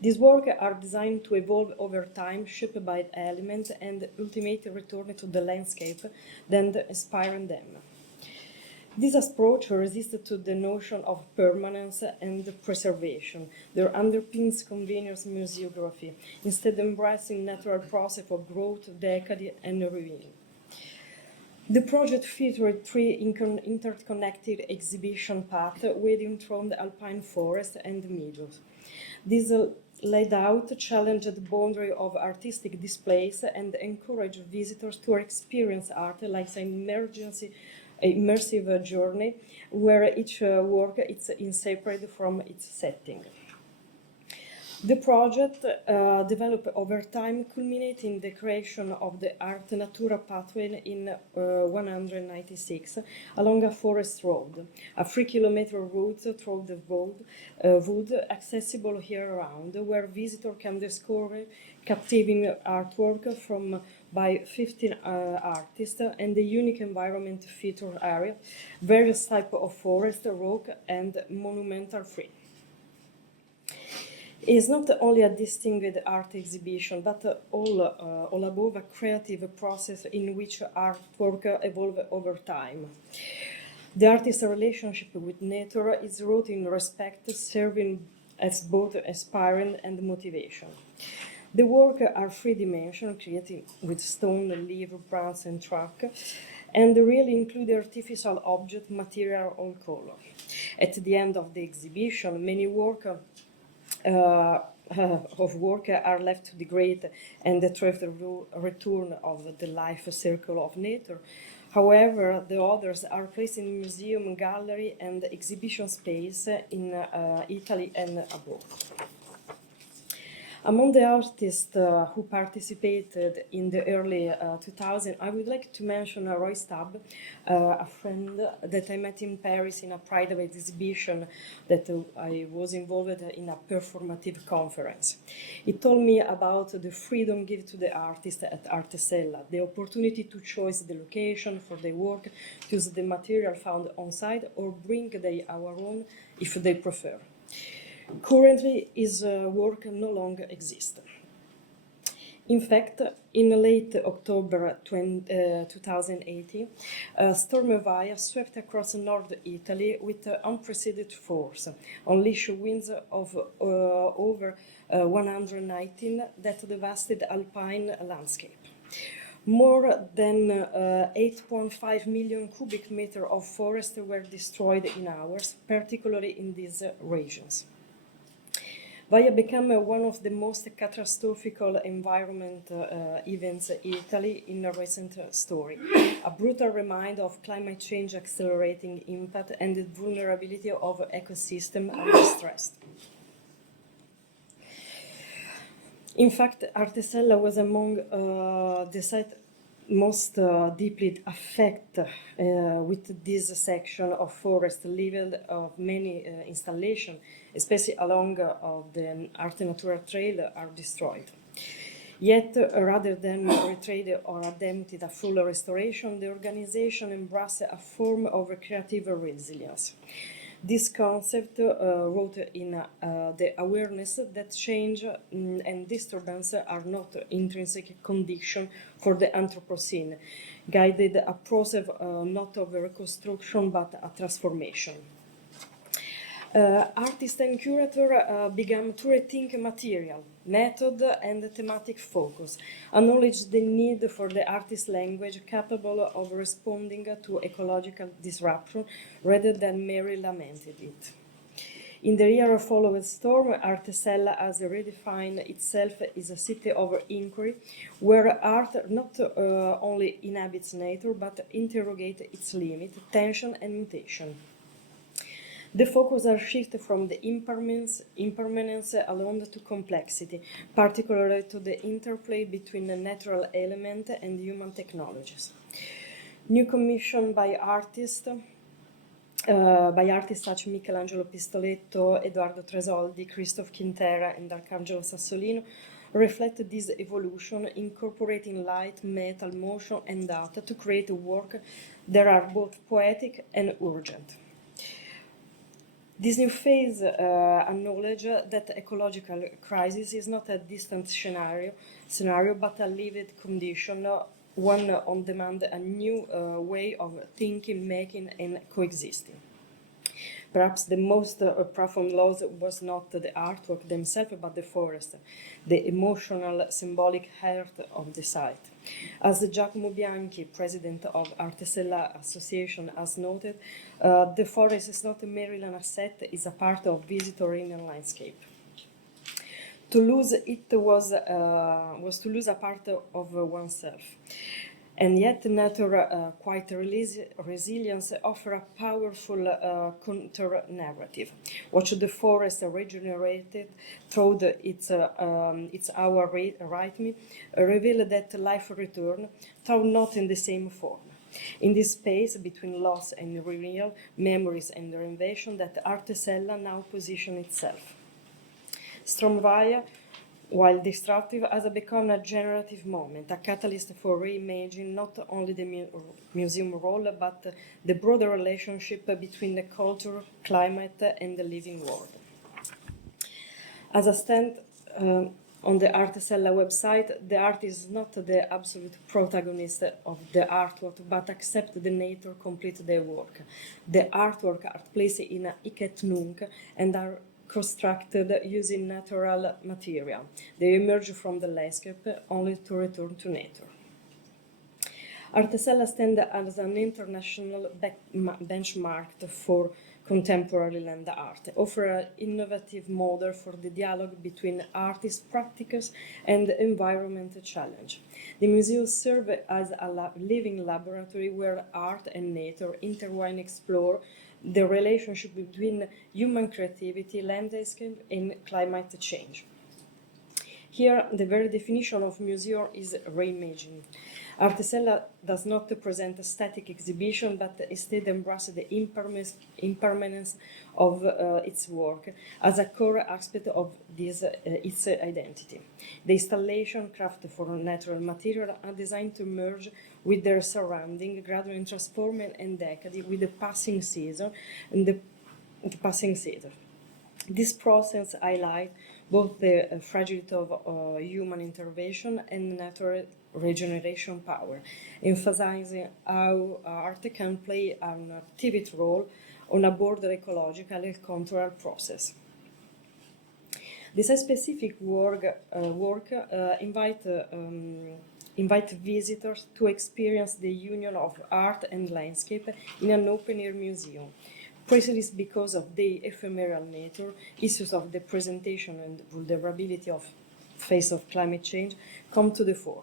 These works are designed to evolve over time, shaped by elements and ultimately return to the landscape, then inspiring them. This approach resisted to the notion of permanence and preservation. There underpins convenience museography, instead embracing natural process of growth, decay, and renewal. The project featured 3 interconnected exhibition paths winding through the alpine forest and meadows. This laid out challenged the boundary of artistic displays and encouraged visitors to experience art like an immersive journey where each work is inseparable from its setting. The project developed over time, culminating in the creation of the Art Natura pathway in 196 along a forest road, a 3-kilometer route through the wood accessible year-round, where visitors can discover captivating artwork by 15 artists and the unique environment feature area, various types of forest, rock, and monumental tree. It is not only a distinguished art exhibition, but all above a creative process in which artwork evolves over time. The artist's relationship with nature is rooted in respect, serving as both inspiring and motivation. The works are 3-dimensional, created with stone, leaf, branch, and trunk, and really include artificial object, material, or color. At the end of the exhibition, many works are left to degrade and thrive the return of the life circle of nature. However, the others are placed in museum, gallery, and exhibition space in Italy and abroad. Among the artists who participated in the early 2000s, I would like to mention Roy Stubb, a friend that I met in Paris in a private exhibition that I was involved in a performative conference. He told me about the freedom given to the artist at Arte Sella, the opportunity to choose the location for their work, to use the material found on site, or bring our own if they prefer. Currently, his work no longer exists. In fact, in late October 2018, Storm Evia swept across North Italy with unprecedented force, unleashing winds of over 119 that devastated alpine landscape. More than 8.5 million cubic meters of forest were destroyed in hours, particularly in these regions. Via became one of the most catastrophic environment events in Italy in a recent story, a brutal reminder of climate change accelerating impact and the vulnerability of ecosystem under stress. In fact, Arte Sella was among the sites most deeply affected with this section of forest level of many installations, especially along the Arte Natura trail, are destroyed. Yet, rather than retreat or attempt a full restoration, the organization embraced a form of creative resilience. This concept wrote in the awareness that change and disturbance are not intrinsic conditions for the Anthropocene, guided a process not of reconstruction but a transformation. Artist and curator began to rethink material, method, and thematic focus, acknowledge the need for the artist language capable of responding to ecological disruption rather than merely lamented it. In the year following storm, Arte Sella has redefined itself as a city of inquiry, where art not only inhabits nature, but interrogates its limit, tension, and mutation. The focus has shifted from the impermanence alone to complexity, particularly to the interplay between the natural element and human technologies. New commission by artists such as Michelangelo Pistoletto, Edoardo Tresoldi, Christoph Quintera, and Arcangelo Sassolino reflect this evolution, incorporating light, metal, motion, and data to create a work that are both poetic and urgent. This new phase acknowledges that ecological crisis is not a distant scenario, but a lived condition, one on demand, a new way of thinking, making, and coexisting. Perhaps the most profound loss was not the artwork themselves, but the forest, the emotional, symbolic heart of the site. As Giacomo Bianchi, president of Arte Sella Association, has noted, the forest is not merely an asset, it's a part of visitor in a landscape. To lose it was to lose a part of oneself. And yet, nature, quite resilience, offers a powerful counter-narrative. Watch the forest regenerated through its hour rhythm, reveal that life return, though not in the same form. In this space between loss and renewal, memories and reinvention, that Arte Sella now positions itself. Stromvaya, while destructive, has become a generative moment, a catalyst for reimagining not only the museum role, but the broader relationship between the culture, climate, and the living world. As I stand on the Arte Sella website, the artist is not the absolute protagonist of the artwork, but accepts the nature complete their work. The artwork are placed in a hic et nunc and are constructed using natural material. They emerge from the landscape only to return to nature. Arte Sella stands as an international benchmark for contemporary land art, offer an innovative model for the dialogue between artists, practitioners, and environmental challenge. The museum serves as a living laboratory where art and nature intertwine, explore the relationship between human creativity, landscape, and climate change. Here, the very definition of museum is reimagining. Arte Sella does not present a static exhibition, but instead embraces the impermanence of its work as a core aspect of its identity. The installation, crafted for natural material, are designed to merge with their surrounding, gradually transforming and decade with the passing season and the passing season. This process highlights both the fragility of human intervention and natural regeneration power, emphasizing how art can play an active role on a broader ecological and cultural process. This specific work invite visitors to experience the union of art and landscape in an open-air museum. Precisely because of the ephemeral nature, issues of the presentation and vulnerability of face of climate change come to the fore.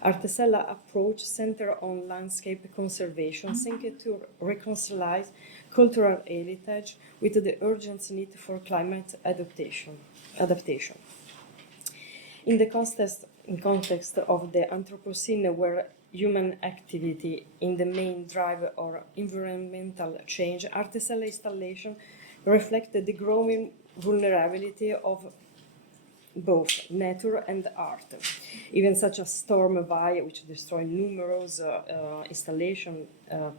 Arte Sella approach centered on landscape conservation, seeking to reconcile cultural heritage with the urgent need for climate adaptation. In the context of the Anthropocene, where human activity in the main driver or environmental change, Arte Sella installation reflected the growing vulnerability of both nature and art. Even such as Storm Valley, which destroyed numerous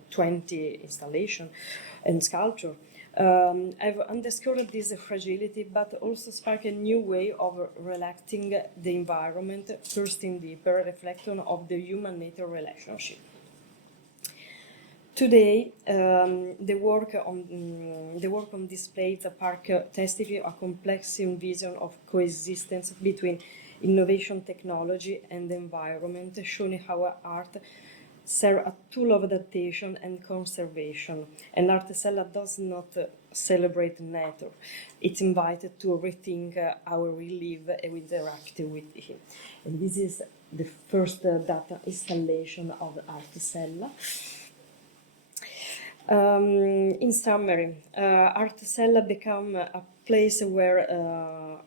20 installations and sculpture, I've underscored this fragility, but also sparked a new way of relating the environment, first in deeper reflection of the human-nature relationship. Today, the work on display at the park testifies a complex vision of coexistence between innovation, technology, and the environment, showing how art serves a tool of adaptation and conservation. And Arte Sella does not celebrate nature; it's invited to rethink how we live and we interact with it. And this is the first data installation of Arte Sella. In summary, Arte Sella became a place where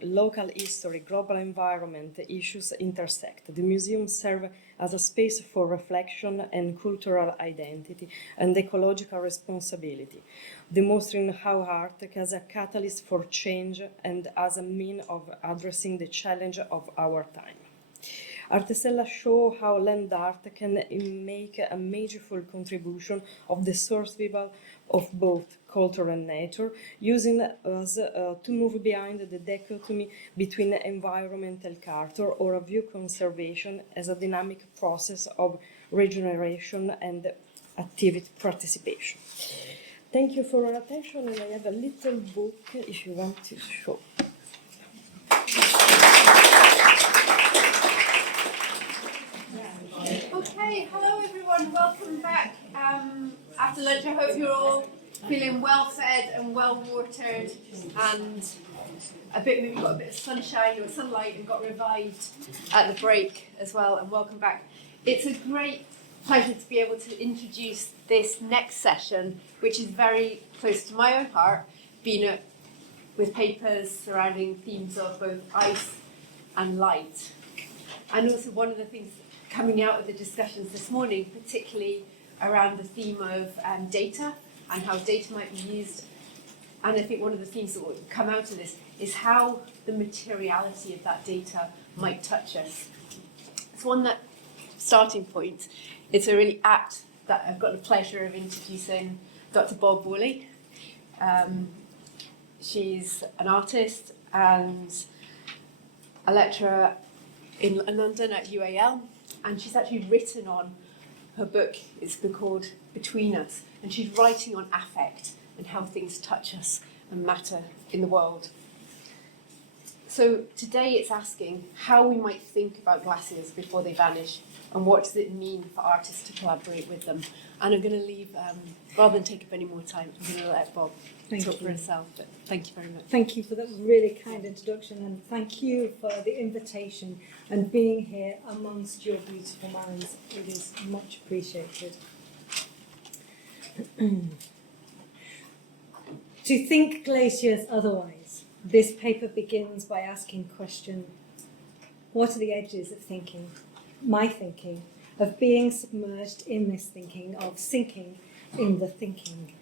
local history, global environment issues intersect. The museum serves as a space for reflection and cultural identity and ecological responsibility, demonstrating how art as a catalyst for change and as a means of addressing the challenge of our time. Arte Sella shows how land art can make a meaningful contribution of the survival of both culture and nature, using us to move behind the dichotomy between environmental culture or view conservation as a dynamic process of regeneration and active participation. Thank you for your attention, and I have a little book if you want to show. Okay, hello everyone, welcome back. After lunch, I hope you're all feeling well fed and well watered, and maybe got a bit of sunshine or sunlight and got revived at the break as well. And welcome back. It's a great pleasure to be able to introduce this next session, which is very close to my own heart, being with papers surrounding themes of both ice and light. And also one of the things coming out of the discussions this morning, particularly around the theme of data and how data might be used. And I think one of the themes that will come out of this is how the materiality of that data might touch us. It's one that, starting point, it's a really apt that I've got the pleasure of introducing Dr. Bob Woolley. She's an artist and a lecturer in London at UAL. And she's actually written on her book. It's called Between Us. And she's writing on affect and how things touch us and matter in the world. So today it's asking how we might think about glaciers before they vanish and what does it mean for artists to collaborate with them. And I'm going to leave, rather than take up any more time, I'm going to let Bob talk for herself. But thank you very much. Thank you for that really kind introduction, and thank you for the invitation and being here amongst your beautiful minds. It is much appreciated. To think glaciers otherwise, this paper begins by asking the question, what are the edges of thinking, my thinking, of being submerged in this thinking, of sinking in the thinking?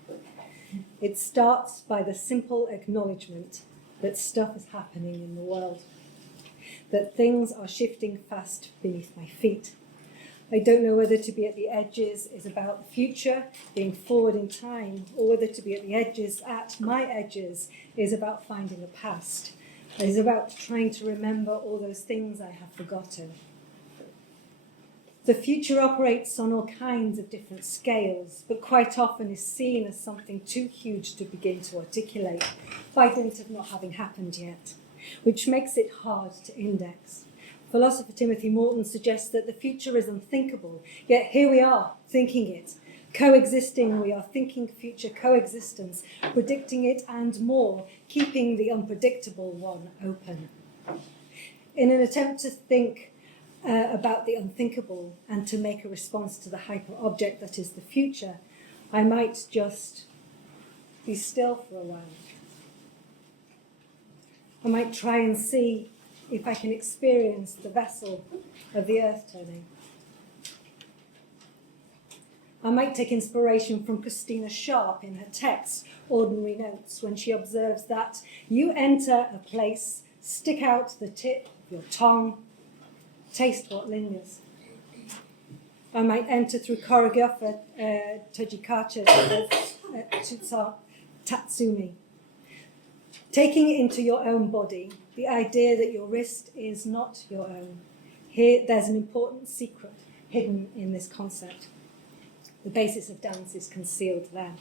It starts by the simple acknowledgement that stuff is happening in the world, that things are shifting fast beneath my feet. I don't know whether to be at the edges is about the future, being forward in time, or whether to be at the edges, at my edges, is about finding the past. It is about trying to remember all those things I have forgotten. The future operates on all kinds of different scales, but quite often is seen as something too huge to begin to articulate, by dint of not having happened yet, which makes it hard to index. Philosopher Timothy Morton suggests that the future is unthinkable, yet here we are, thinking it. Coexisting, we are thinking future coexistence, predicting it and more, keeping the unpredictable one open. In an attempt to think about the unthinkable and to make a response to the hyper-object that is the future, I might just be still for a while. I might try and see if I can experience the vessel of the earth turning. I might take inspiration from Christina Sharp in her text, Ordinary Notes, when she observes that you enter a place, stick out the tip of your tongue, taste what lingers. I might enter through choreographer Tojikacha Tatsumi. Taking it into your own body, the idea that your wrist is not your own. Here, there's an important secret hidden in this concept. The basis of dance is concealed there.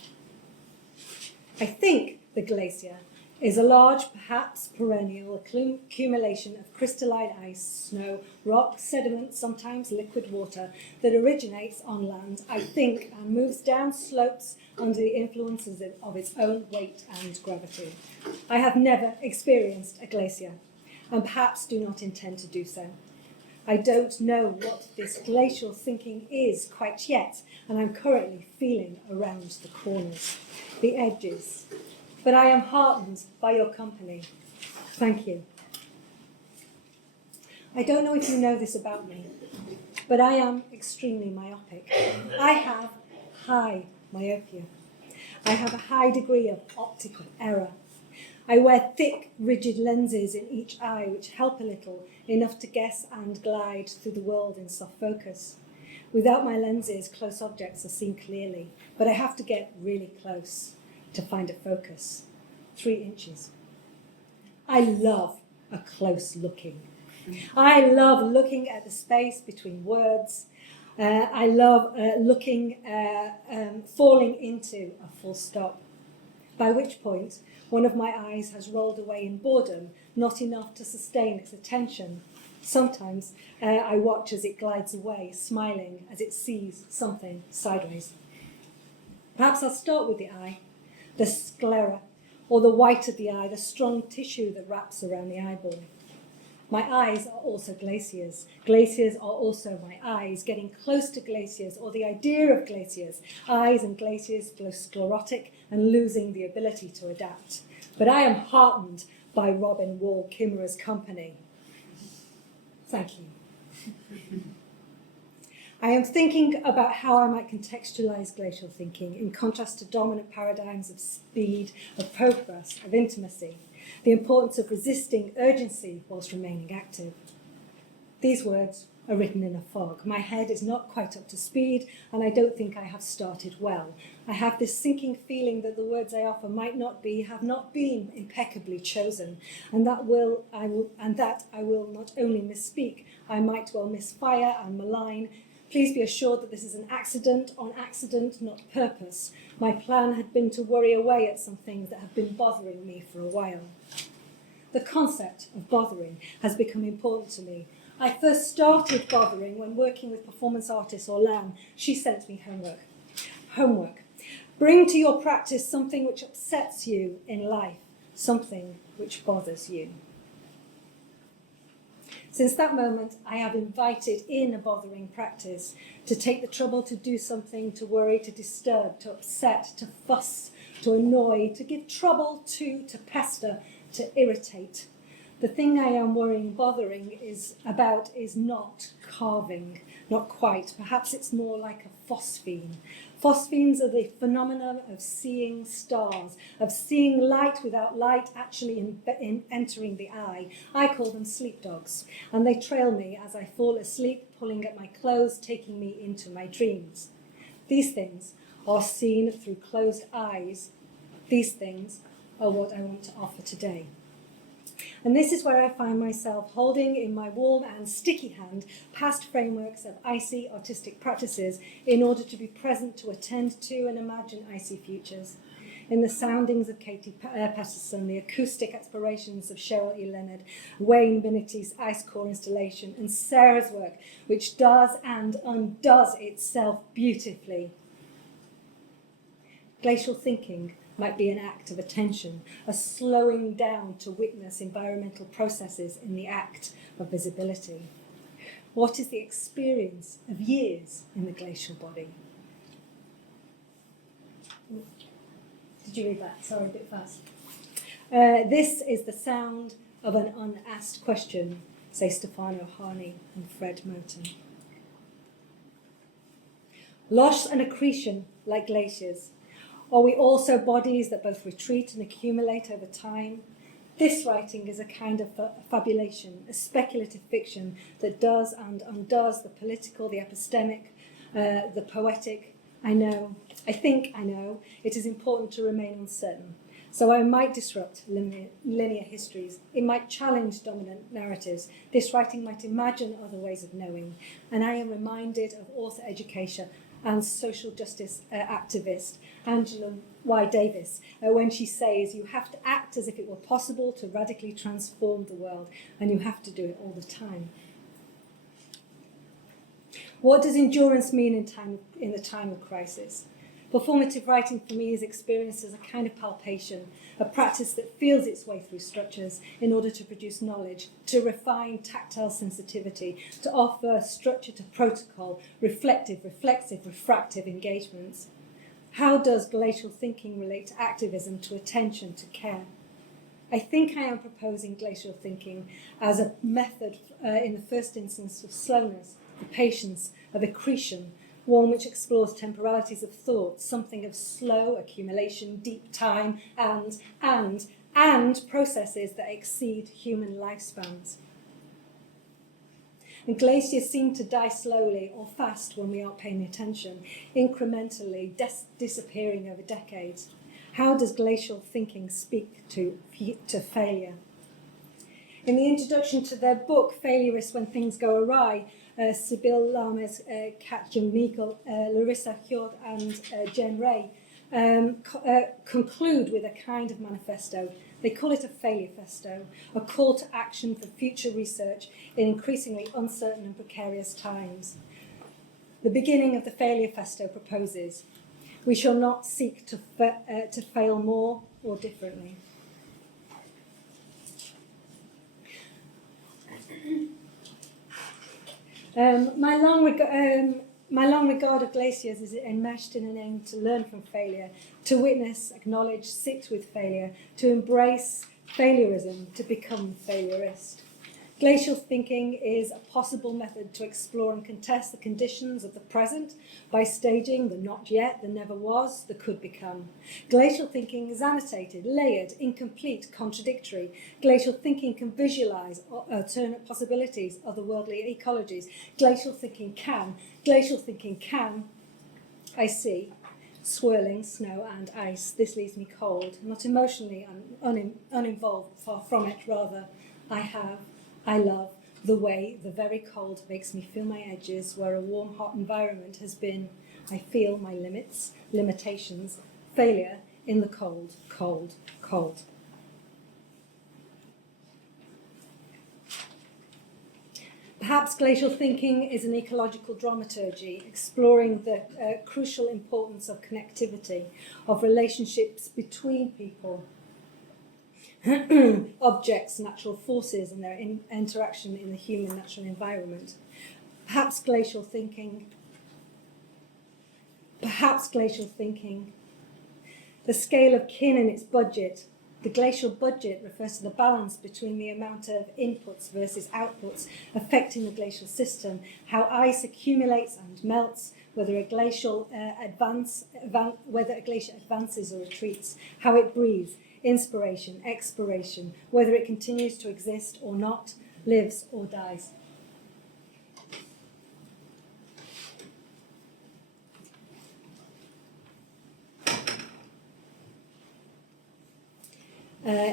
I think the glacier is a large, perhaps perennial accumulation of crystalline ice, snow, rock, sediment, sometimes liquid water, that originates on land, I think, and moves down slopes under the influences of its own weight and gravity. I have never experienced a glacier, and perhaps do not intend to do so. I don't know what this glacial thinking is quite yet, and I'm currently feeling around the corners, the edges. But I am heartened by your company. Thank you. I don't know if you know this about me, but I am extremely myopic. I have high myopia. I have a high degree of optical error. I wear thick, rigid lenses in each eye which help a little, enough to guess and glide through the world in soft focus. Without my lenses, close objects are seen clearly, but I have to get really close to find a focus. 3 inches. I love a close looking. I love looking at the space between words. I love falling into a full stop, by which point one of my eyes has rolled away in boredom, not enough to sustain its attention. Sometimes I watch as it glides away, smiling as it sees something sideways. Perhaps I'll start with the eye, the sclera, or the white of the eye, the strong tissue that wraps around the eyeball. My eyes are also glaciers. Glaciers are also my eyes, getting close to glaciers, or the idea of glaciers. Eyes and glaciers flow sclerotic and losing the ability to adapt. But I am heartened by Robin Wall Kimmerer's company. Thank you. I am thinking about how I might contextualise glacial thinking in contrast to dominant paradigms of speed, of progress, of intimacy, the importance of resisting urgency whilst remaining active. These words are written in a fog. My head is not quite up to speed, and I don't think I have started well. I have this sinking feeling that the words I offer have not been impeccably chosen, and that I will not only misspeak, I might well misfire and malign. Please be assured that this is an accident on accident, not purpose. My plan had been to worry away at some things that have been bothering me for a while. The concept of bothering has become important to me. I first started bothering when working with performance artist Orlan. She sent me homework. Homework. Bring to your practice something which upsets you in life, something which bothers you. Since that moment, I have invited in a bothering practice to take the trouble to do something, to worry, to disturb, to upset, to fuss, to annoy, to give trouble to pester, to irritate. The thing I am worrying, bothering is not carving, not quite. Perhaps it's more like a phosphene. Phosphenes are the phenomenon of seeing stars, of seeing light without light actually entering the eye. I call them sleep dogs, and they trail me as I fall asleep, pulling at my clothes, taking me into my dreams. These things are seen through closed eyes. These things are what I want to offer today. And this is where I find myself holding in my warm and sticky hand past frameworks of icy artistic practices in order to be present to attend to and imagine icy futures. In the soundings of Katie Patterson, the acoustic explorations of Cheryl E. Leonard, Wayne Binnity's ice core installation, and Sarah's work, which does and undoes itself beautifully. Glacial thinking might be an act of attention, a slowing down to witness environmental processes in the act of visibility. What is the experience of years in the glacial body? Did you read that? Sorry, a bit fast. This is the sound of an unasked question, say Stefano Harney and Fred Moten. Loss and accretion like glaciers. Are we also bodies that both retreat and accumulate over time? This writing is a kind of fabulation, a speculative fiction that does and undoes the political, the epistemic, the poetic. I think I know, it is important to remain uncertain. So I might disrupt linear histories. It might challenge dominant narratives. This writing might imagine other ways of knowing. And I am reminded of author education and social justice activist Angela Y. Davis when she says you have to act as if it were possible to radically transform the world, and you have to do it all the time. What does endurance mean in the time of crisis? Performative writing for me is experienced as a kind of palpation, a practice that feels its way through structures in order to produce knowledge, to refine tactile sensitivity, to offer structure to protocol, reflective, refractive engagements. How does glacial thinking relate to activism, to attention, to care? I think I am proposing glacial thinking as a method in the first instance of slowness, of patience, of accretion, one which explores temporalities of thought, something of slow accumulation, deep time, and processes that exceed human lifespans. And glaciers seem to die slowly or fast when we aren't paying attention, incrementally disappearing over decades. How does glacial thinking speak to failure? In the introduction to their book, Precarious When Things Go Awry, Sibyl Lames, Kat Jung-Nichol, Larissa Hjort and Jen Ray conclude with a kind of manifesto. They call it a failure-festo, a call to action for future research in increasingly uncertain and precarious times. The beginning of the failure-festo proposes, we shall not seek to fail more or differently. My long regard of glaciers is enmeshed in an aim to learn from failure, to witness, acknowledge, sit with failure, to embrace failurism, to become failurist. Glacial thinking is a possible method to explore and contest the conditions of the present by staging the not yet, the never was, the could become. Glacial thinking is annotated, layered, incomplete, contradictory. Glacial thinking can visualize alternate possibilities, otherworldly ecologies. Glacial thinking can, I see, swirling snow and ice. This leaves me cold, not emotionally uninvolved, far from it, rather. I love the way the very cold makes me feel my edges, where a warm, hot environment has been. I feel my limits, limitations, failure in the cold, cold, cold. Perhaps glacial thinking is an ecological dramaturgy, exploring the crucial importance of connectivity, of relationships between people, objects, natural forces, and their interaction in the human natural environment. Perhaps glacial thinking, the scale of kin and its budget. The glacial budget refers to the balance between the amount of inputs versus outputs affecting the glacial system, how ice accumulates and melts, whether a glacier advances or retreats, how it breathes, inspiration, expiration, whether it continues to exist or not, lives or dies.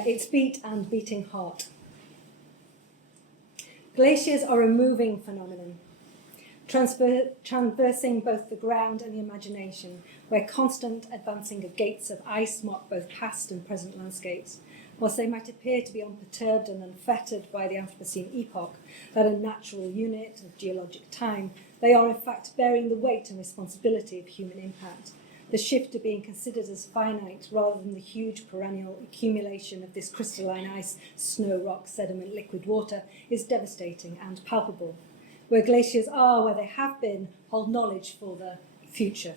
Its beat and beating heart. Glaciers are a moving phenomenon, traversing both the ground and the imagination, where constant advancing of gates of ice mark both past and present landscapes. Whilst they might appear to be unperturbed and unfettered by the Anthropocene epoch, that a natural unit of geologic time, they are in fact bearing the weight and responsibility of human impact. The shift to being considered as finite rather than the huge perennial accumulation of this crystalline ice, snow, rock, sediment, liquid water is devastating and palpable. Where glaciers are, where they have been, hold knowledge for the future.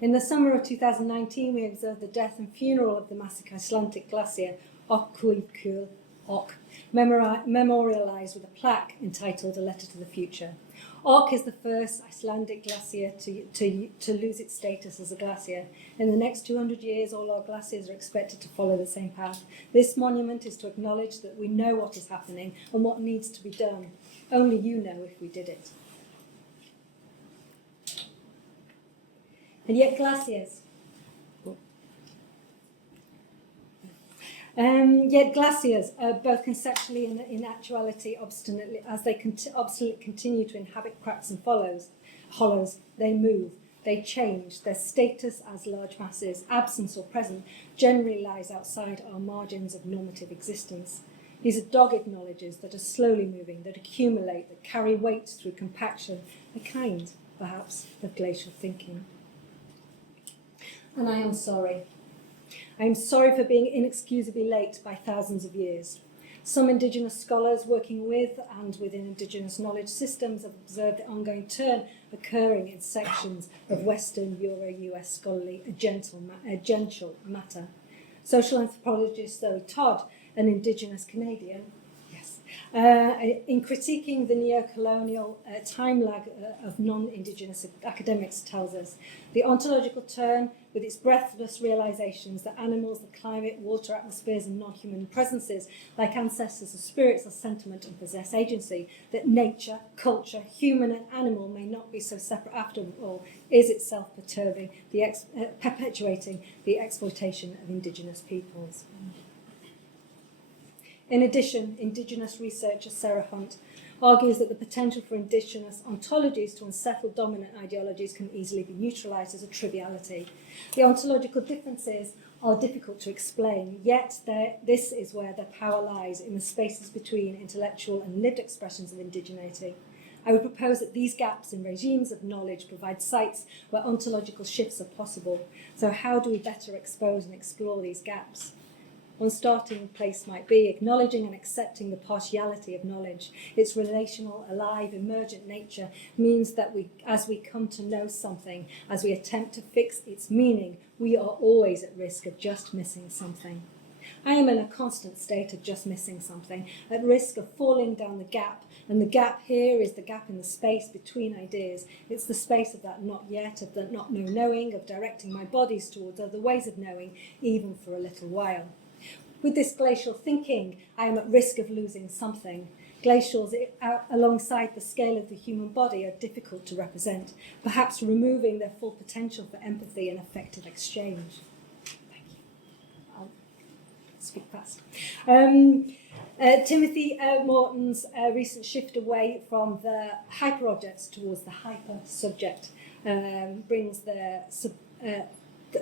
In the summer of 2019, we observed the death and funeral of the massive Icelandic glacier Ecological, memorialised with a plaque entitled A Letter to the Future. Ok is the first Icelandic glacier to lose its status as a glacier. In the next 200 years, all our glaciers are expected to follow the same path. This monument is to acknowledge that we know what is happening and what needs to be done. Only you know if we did it. And yet glaciers. Both conceptually and in actuality, obstinately continue to inhabit cracks and hollows, they move, they change. Their status as large masses, absence or present, generally lies outside our margins of normative existence. These are dogged knowledges that are slowly moving, that accumulate, that carry weight through compaction, a kind, perhaps, of glacial thinking. And I am sorry. I am sorry for being inexcusably late by thousands of years. Some Indigenous scholars working with and within Indigenous knowledge systems have observed the ongoing turn occurring in sections of Western Euro-US scholarly agential matter. Social anthropologist Zoe Todd, an Indigenous Canadian, in critiquing the neo-colonial time lag of non-Indigenous academics, tells us the ontological turn, with its breathless realizations that animals, the climate, water, atmospheres, and non-human presences, like ancestors of spirits, are sentiment and possess agency, that nature, culture, human and animal may not be so separate after all, is itself perturbing, perpetuating the exploitation of Indigenous peoples. In addition, Indigenous researcher Sarah Hunt argues that the potential for Indigenous ontologies to unsettle dominant ideologies can easily be neutralised as a triviality. The ontological differences are difficult to explain, yet this is where their power lies, in the spaces between intellectual and lived expressions of indigeneity. I would propose that these gaps in regimes of knowledge provide sites where ontological shifts are possible. So how do we better expose and explore these gaps? One starting place might be acknowledging and accepting the partiality of knowledge. Its relational, alive, emergent nature means that as we come to know something, as we attempt to fix its meaning, we are always at risk of just missing something. I am in a constant state of just missing something, at risk of falling down the gap, and the gap here is the gap in the space between ideas. It's the space of that not yet, of that not knowing, of directing my bodies towards other ways of knowing, even for a little while. With this glacial thinking, I am at risk of losing something. Glacials, alongside the scale of the human body, are difficult to represent, perhaps removing their full potential for empathy and effective exchange. Thank you. I'll speak fast. Timothy Morton's recent shift away from the hyper-objects towards the hyper-subject brings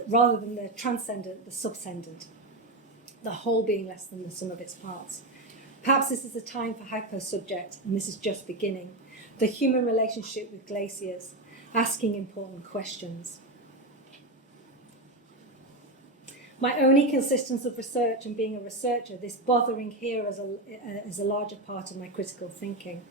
rather than the transcendent, the subscendent, the whole being less than the sum of its parts. Perhaps this is a time for hyper-subject, and this is just beginning. The human relationship with glaciers, asking important questions. My own inconsistence of research and being a researcher, this bothering here as a larger part of my critical thinking.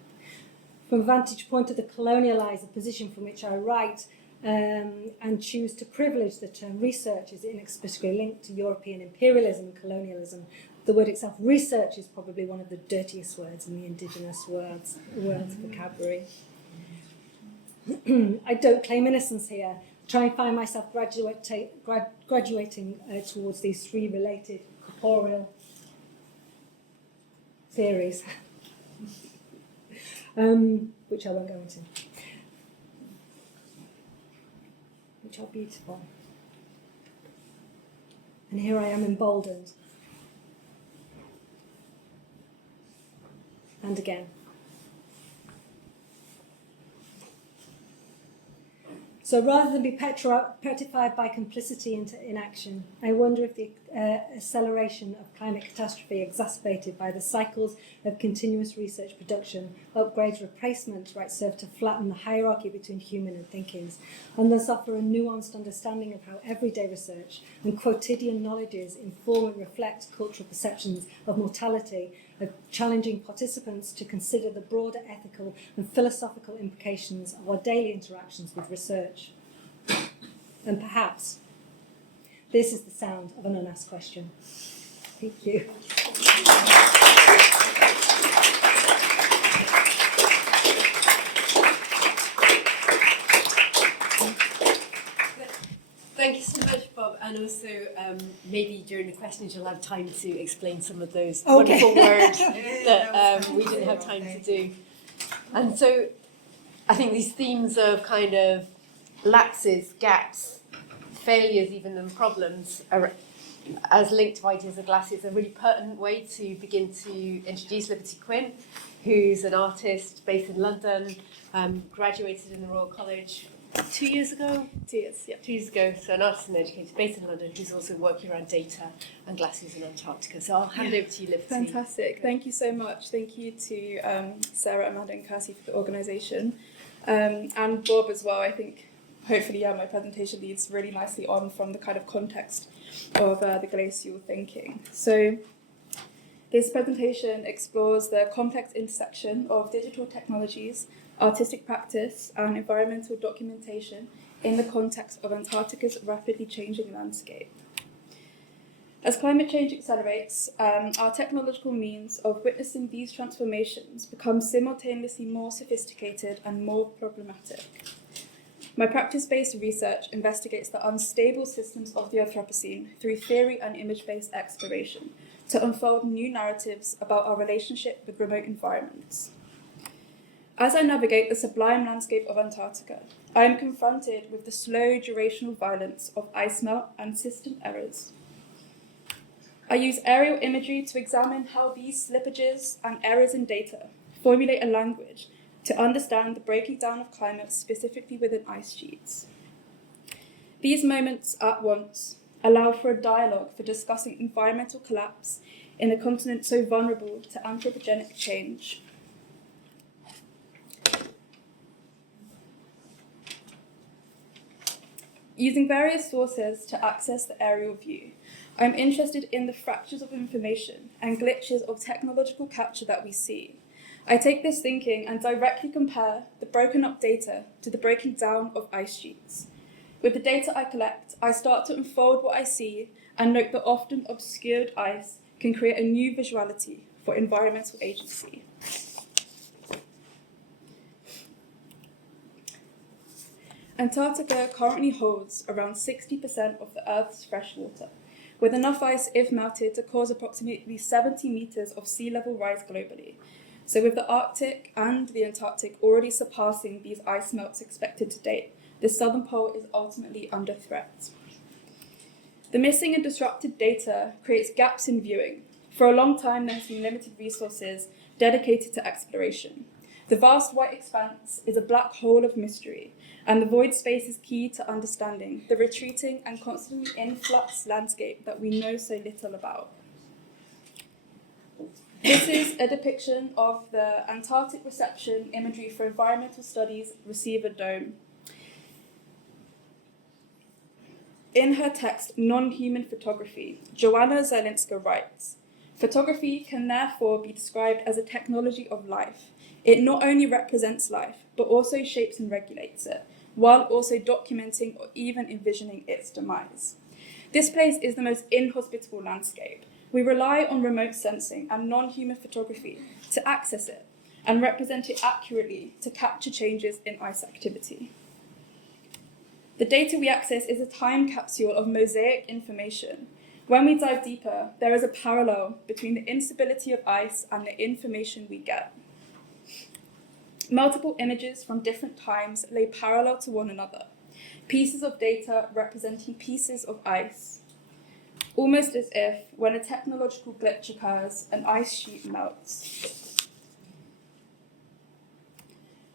From a vantage point of the colonialised position from which I write, and choose to privilege the term research is inexplicably linked to European imperialism and colonialism. The word itself, research, is probably one of the dirtiest words in the Indigenous words vocabulary. I don't claim innocence here. Try and find myself graduating towards these three related corporeal theories, which I won't go into. Which are beautiful. And here I am emboldened. And again. So rather than be petrified by complicity into inaction, I wonder if the acceleration of climate catastrophe exacerbated by the cycles of continuous research production, upgrades, replacement, might serve to flatten the hierarchy between human and thinkings, and thus offer a nuanced understanding of how everyday research and quotidian knowledges inform and reflect cultural perceptions of mortality, of challenging participants to consider the broader ethical and philosophical implications of our daily interactions with research. And perhaps this is the sound of an unasked question. Thank you. Thank you so much, Bob, and also maybe during the questions you'll have time to explain some of those wonderful words that we didn't have time to do. And so I think these themes of kind of lapses, gaps, failures even, and problems as linked to ideas of glaciers, a really pertinent way to begin to introduce Liberty Quinn, who's an artist based in London, graduated in the Royal College 2 years ago? 2 years, yeah. 2 years ago, so an artist and educator based in London who's also working around data and glaciers in Antarctica. So I'll hand over to you, Liberty. Fantastic. Thank you so much. Thank you to Sarah, Amanda and Cassie for the organisation. And Bob as well. I think hopefully my presentation leads really nicely on from the kind of context of the glacial thinking. So this presentation explores the complex intersection of digital technologies, artistic practice and environmental documentation in the context of Antarctica's rapidly changing landscape. As climate change accelerates, our technological means of witnessing these transformations become simultaneously more sophisticated and more problematic. My practice-based research investigates the unstable systems of the Anthropocene through theory and image-based exploration to unfold new narratives about our relationship with remote environments. As I navigate the sublime landscape of Antarctica, I am confronted with the slow durational violence of ice melt and system errors. I use aerial imagery to examine how these slippages and errors in data formulate a language to understand the breaking down of climate specifically within ice sheets. These moments at once allow for a dialogue for discussing environmental collapse in a continent so vulnerable to anthropogenic change. Using various sources to access the aerial view, I'm interested in the fractures of information and glitches of technological capture that we see. I take this thinking and directly compare the broken up data to the breaking down of ice sheets. With the data I collect, I start to unfold what I see and note that often obscured ice can create a new visuality for environmental agency. Antarctica currently holds around 60% of the Earth's freshwater, with enough ice, if melted, to cause approximately 70 metres of sea level rise globally. So with the Arctic and the Antarctic already surpassing these ice melts expected to date, the southern pole is ultimately under threat. The missing and disrupted data creates gaps in viewing. For a long time, there has been limited resources dedicated to exploration. The vast white expanse is a black hole of mystery, and the void space is key to understanding the retreating and constantly in flux landscape that we know so little about. This is a depiction of the Antarctic reception imagery for environmental studies receiver dome. In her text, Non-Human Photography, Joanna Zielinska writes, "Photography can therefore be described as a technology of life. It not only represents life, but also shapes and regulates it, while also documenting or even envisioning its demise. This place is the most inhospitable landscape. We rely on remote sensing and non-human photography to access it and represent it accurately to capture changes in ice activity. The data we access is a time capsule of mosaic information. When we dive deeper, there is a parallel between the instability of ice and the information we get. Multiple images from different times lay parallel to one another, pieces of data representing pieces of ice, almost as if, when a technological glitch occurs, an ice sheet melts.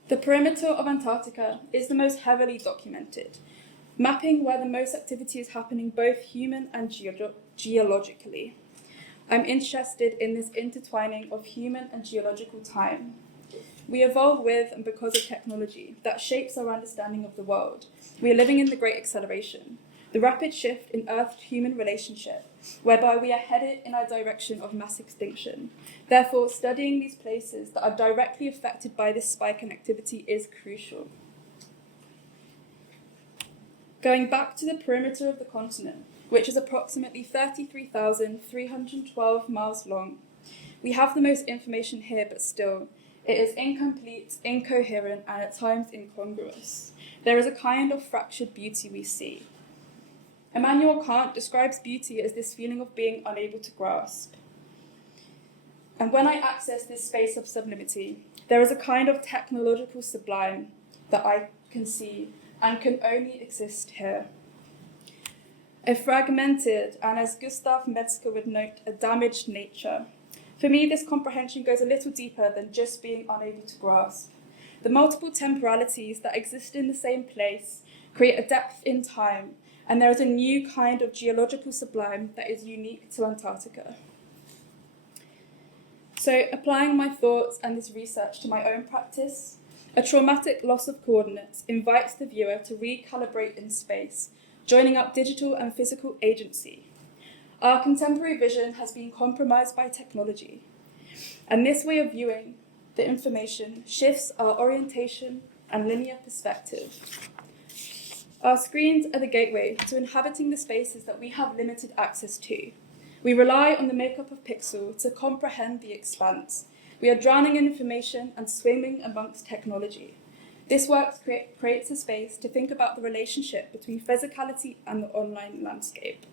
The perimeter of Antarctica is the most heavily documented, mapping where the most activity is happening both human and geologically. I'm interested in this intertwining of human and geological time. We evolve with and because of technology that shapes our understanding of the world. We are living in the Great Acceleration, the rapid shift in Earth-human relationship, whereby we are headed in a direction of mass extinction. Therefore, studying these places that are directly affected by this spike in activity is crucial. Going back to the perimeter of the continent, which is approximately 33,312 miles long, we have the most information here, but still, it is incomplete, incoherent, and at times incongruous. There is a kind of fractured beauty we see. Immanuel Kant describes beauty as this feeling of being unable to grasp. And when I access this space of sublimity, there is a kind of technological sublime that I can see and can only exist here. a fragmented, and as Gustav Metzger would note, a damaged nature. For me, this comprehension goes a little deeper than just being unable to grasp. The multiple temporalities that exist in the same place create a depth in time, and there is a new kind of geological sublime that is unique to Antarctica. So, applying my thoughts and this research to my own practice, a traumatic loss of coordinates invites the viewer to recalibrate in space, joining up digital and physical agency. Our contemporary vision has been compromised by technology, and this way of viewing the information shifts our orientation and linear perspective. Our screens are the gateway to inhabiting the spaces that we have limited access to. We rely on the makeup of pixel to comprehend the expanse. We are drowning in information and swimming amongst technology. This work creates a space to think about the relationship between physicality and the online landscape.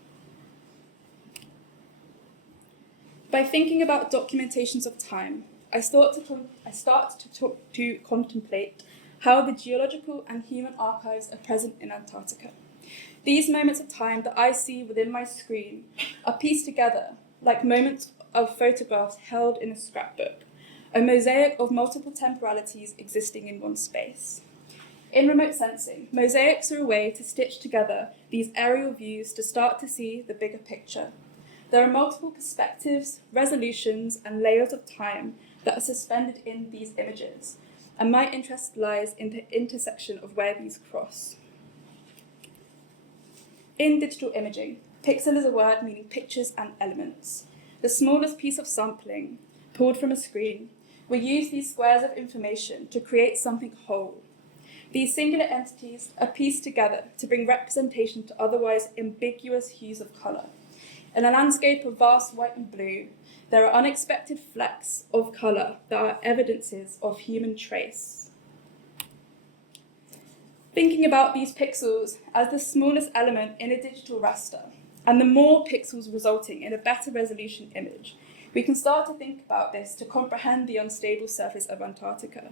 By thinking about documentations of time, I start to contemplate how the geological and human archives are present in Antarctica. These moments of time that I see within my screen are pieced together like moments of photographs held in a scrapbook, a mosaic of multiple temporalities existing in one space. In remote sensing, mosaics are a way to stitch together these aerial views to start to see the bigger picture. There are multiple perspectives, resolutions, and layers of time that are suspended in these images, and my interest lies in the intersection of where these cross. In digital imaging, pixel is a word meaning pictures and elements. The smallest piece of sampling, pulled from a screen, we use these squares of information to create something whole. These singular entities are pieced together to bring representation to otherwise ambiguous hues of colour. In a landscape of vast white and blue, there are unexpected flecks of colour that are evidences of human trace. Thinking about these pixels as the smallest element in a digital raster, and the more pixels resulting in a better resolution image, we can start to think about this to comprehend the unstable surface of Antarctica.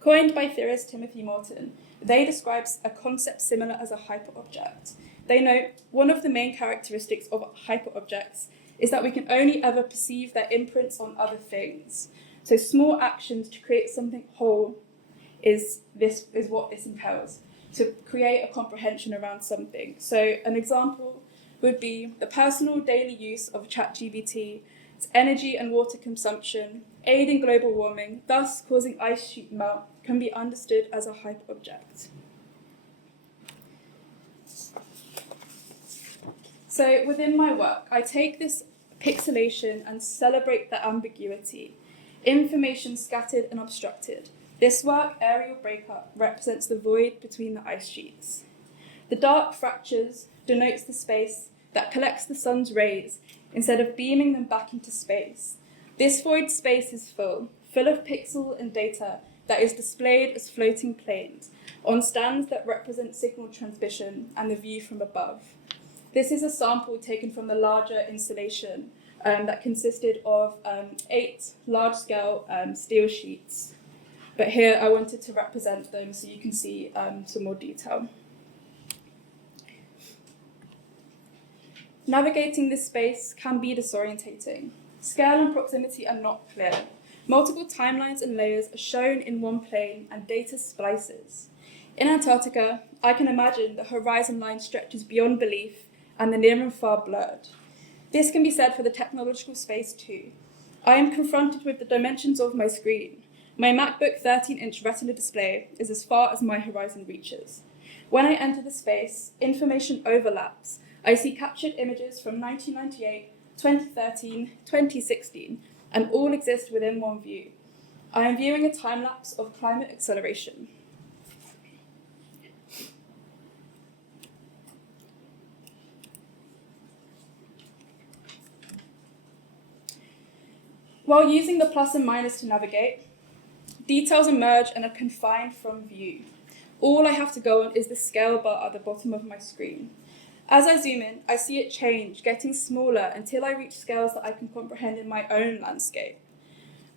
Coined by theorist Timothy Morton, they describe a concept similar as a hyperobject. They note one of the main characteristics of hyperobjects is that we can only ever perceive their imprints on other things. So small actions to create something whole is what this entails, to create a comprehension around something. So an example would be the personal daily use of ChatGPT, its energy and water consumption, aid in global warming, thus causing ice sheet melt, can be understood as a hyperobject. So within my work, I take this pixelation and celebrate the ambiguity, information scattered and obstructed. This work, aerial breakup, represents the void between the ice sheets. The dark fractures denotes the space that collects the sun's rays instead of beaming them back into space. This void space is full of pixel and data that is displayed as floating planes on stands that represent signal transmission and the view from above. This is a sample taken from the larger installation that consisted of 8 large-scale steel sheets. But here I wanted to represent them so you can see some more detail. Navigating this space can be disorientating. Scale and proximity are not clear. Multiple timelines and layers are shown in one plane and data splices. In Antarctica, I can imagine the horizon line stretches beyond belief and the near and far blurred. This can be said for the technological space too. I am confronted with the dimensions of my screen. My MacBook 13-inch Retina display is as far as my horizon reaches. When I enter the space, information overlaps. I see captured images from 1998, 2013, 2016, and all exist within one view. I am viewing a time-lapse of climate acceleration. While using the plus and minus to navigate, details emerge and are confined from view. All I have to go on is the scale bar at the bottom of my screen. As I zoom in, I see it change, getting smaller until I reach scales that I can comprehend in my own landscape.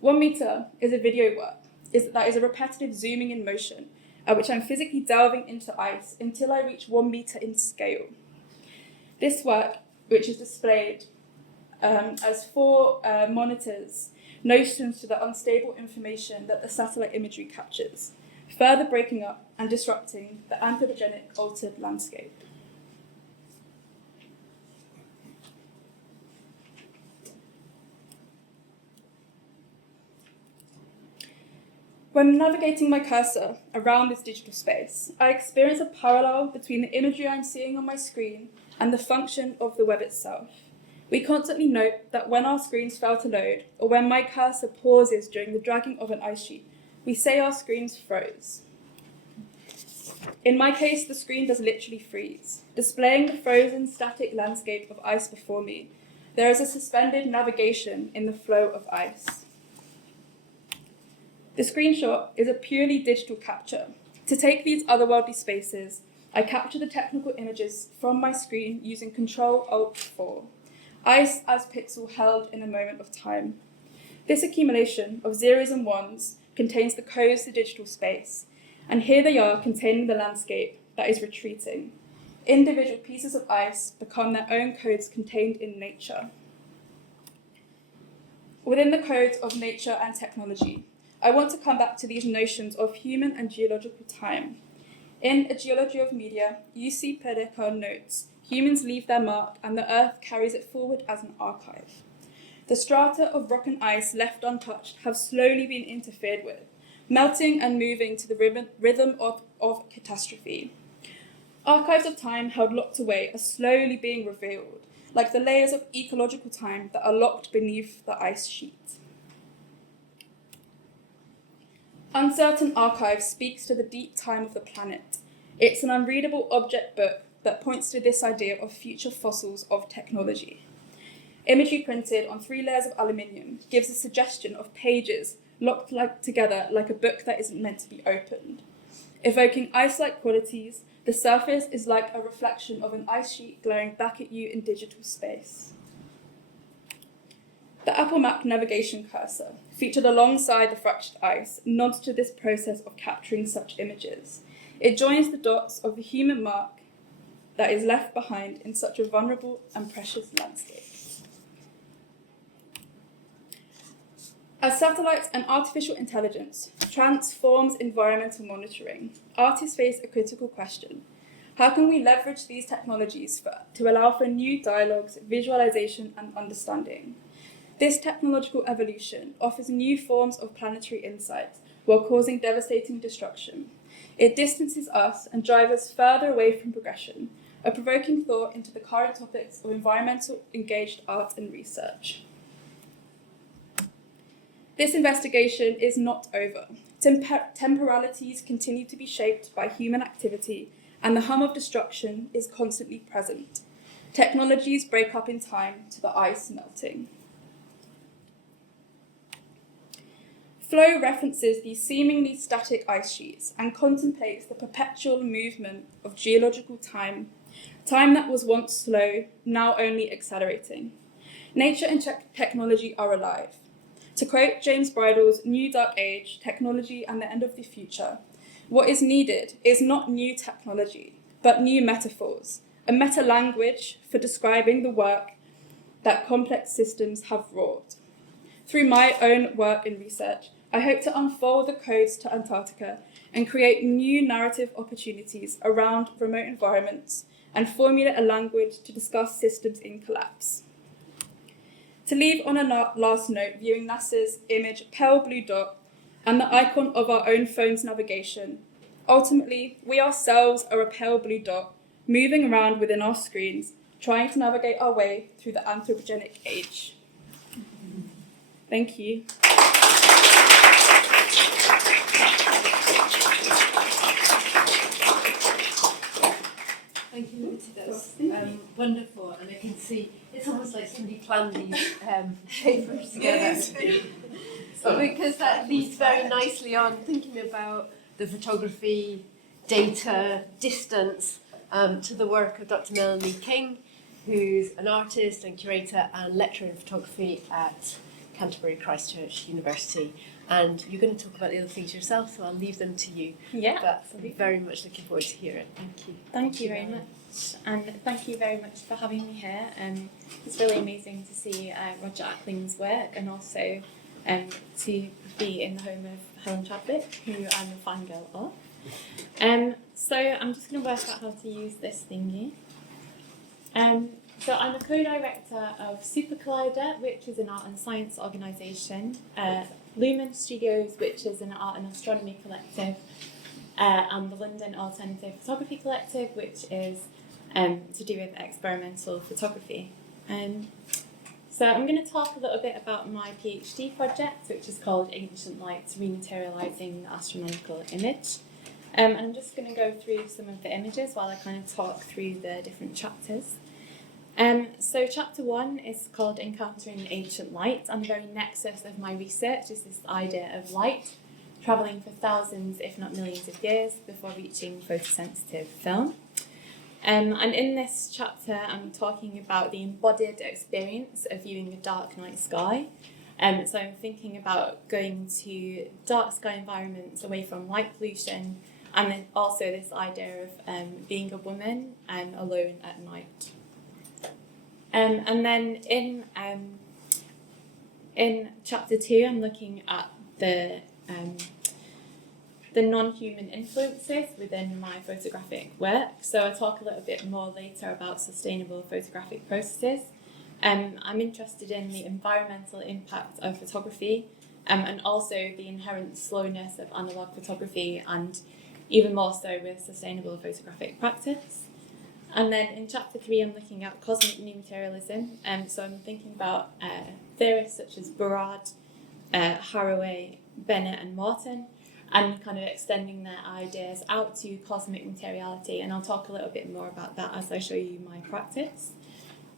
1 meter is a video work, that is a repetitive zooming in motion, at which I'm physically delving into ice until I reach 1 meter in scale. This work, which is displayed as 4 monitors, notions to the unstable information that the satellite imagery captures, further breaking up and disrupting the anthropogenic altered landscape. When navigating my cursor around this digital space, I experience a parallel between the imagery I'm seeing on my screen and the function of the web itself. We constantly note that when our screens fail to load, or when my cursor pauses during the dragging of an ice sheet, we say our screens froze. In my case, the screen does literally freeze, displaying the frozen static landscape of ice before me. There is a suspended navigation in the flow of ice. The screenshot is a purely digital capture. To take these otherworldly spaces, I capture the technical images from my screen using Ctrl-Alt-4. Ice as pixel held in a moment of time. This accumulation of zeros and ones contains the codes to digital space, and here they are containing the landscape that is retreating. Individual pieces of ice become their own codes contained in nature. Within the codes of nature and technology, I want to come back to these notions of human and geological time. In A Geology of Media, UC Pereca notes, humans leave their mark and the earth carries it forward as an archive. The strata of rock and ice left untouched have slowly been interfered with, melting and moving to the rhythm of catastrophe. Archives of time held locked away are slowly being revealed, like the layers of ecological time that are locked beneath the ice sheet. Uncertain Archive speaks to the deep time of the planet. It's an unreadable object book that points to this idea of future fossils of technology. Imagery printed on 3 layers of aluminium gives a suggestion of pages locked together like a book that isn't meant to be opened. Evoking ice-like qualities, the surface is like a reflection of an ice sheet glaring back at you in digital space. The Apple Map navigation cursor, featured alongside the fractured ice, nods to this process of capturing such images. It joins the dots of the human mark that is left behind in such a vulnerable and precious landscape. As satellites and artificial intelligence transforms environmental monitoring, artists face a critical question. How can we leverage these technologies to allow for new dialogues, visualization, and understanding? This technological evolution offers new forms of planetary insight while causing devastating destruction. It distances us and drives us further away from progression, a provoking thought into the current topics of environmental engaged art and research. This investigation is not over. Temporalities continue to be shaped by human activity, and the hum of destruction is constantly present. Technologies break up in time to the ice melting. Flow references these seemingly static ice sheets and contemplates the perpetual movement of geological time, time that was once slow, now only accelerating. Nature and technology are alive. To quote James Bridle's New Dark Age, Technology and the End of the Future, what is needed is not new technology, but new metaphors, a meta-language for describing the work that complex systems have wrought. Through my own work and research, I hope to unfold the codes to Antarctica and create new narrative opportunities around remote environments and formulate a language to discuss systems in collapse. To leave on a last note, viewing NASA's image pale blue dot and the icon of our own phone's navigation, ultimately, we ourselves are a pale blue dot moving around within our screens, trying to navigate our way through the anthropogenic age. Thank you. Thank you, Lucy. That's wonderful, and I can see it's almost like somebody planned these papers together. Because that leads very nicely on thinking about the photography, data, distance, to the work of Dr. Melanie King, who's an artist and curator and lecturer in photography at Canterbury Christchurch University, and you're going to talk about the other things yourself, so I'll leave them to you. Yeah, but absolutely. Very much looking forward to hear it. Thank you. Thank you very much, and thank you very much for having me here. It's really amazing to see Roger Ackling's work, and also to be in the home of Helen Chadwick, who I'm a fangirl of. So I'm just going to work out how to use this thingy. So I'm a co-director of Super Collider, which is an art and science organisation, Lumen Studios, which is an art and astronomy collective, and the London Alternative Photography Collective, which is to do with experimental photography. So I'm going to talk a little bit about my PhD project, which is called Ancient Lights Rematerialising the Astronomical Image. And I'm just going to go through some of the images while I kind of talk through the different chapters. So chapter 1 is called Encountering Ancient Light, and the very nexus of my research is this idea of light travelling for thousands, if not millions of years before reaching photosensitive film. And in this chapter I'm talking about the embodied experience of viewing a dark night sky. So I'm thinking about going to dark sky environments away from light pollution, and then also this idea of being a woman alone at night. And then in chapter 2, I'm looking at the non-human influences within my photographic work. So I talk a little bit more later about sustainable photographic processes. I'm interested in the environmental impact of photography, and also the inherent slowness of analogue photography, and even more so with sustainable photographic practice. And then in chapter 3, I'm looking at cosmic new materialism. So I'm thinking about theorists such as Barad, Haraway, Bennett and Morton, and kind of extending their ideas out to cosmic materiality. And I'll talk a little bit more about that as I show you my practice.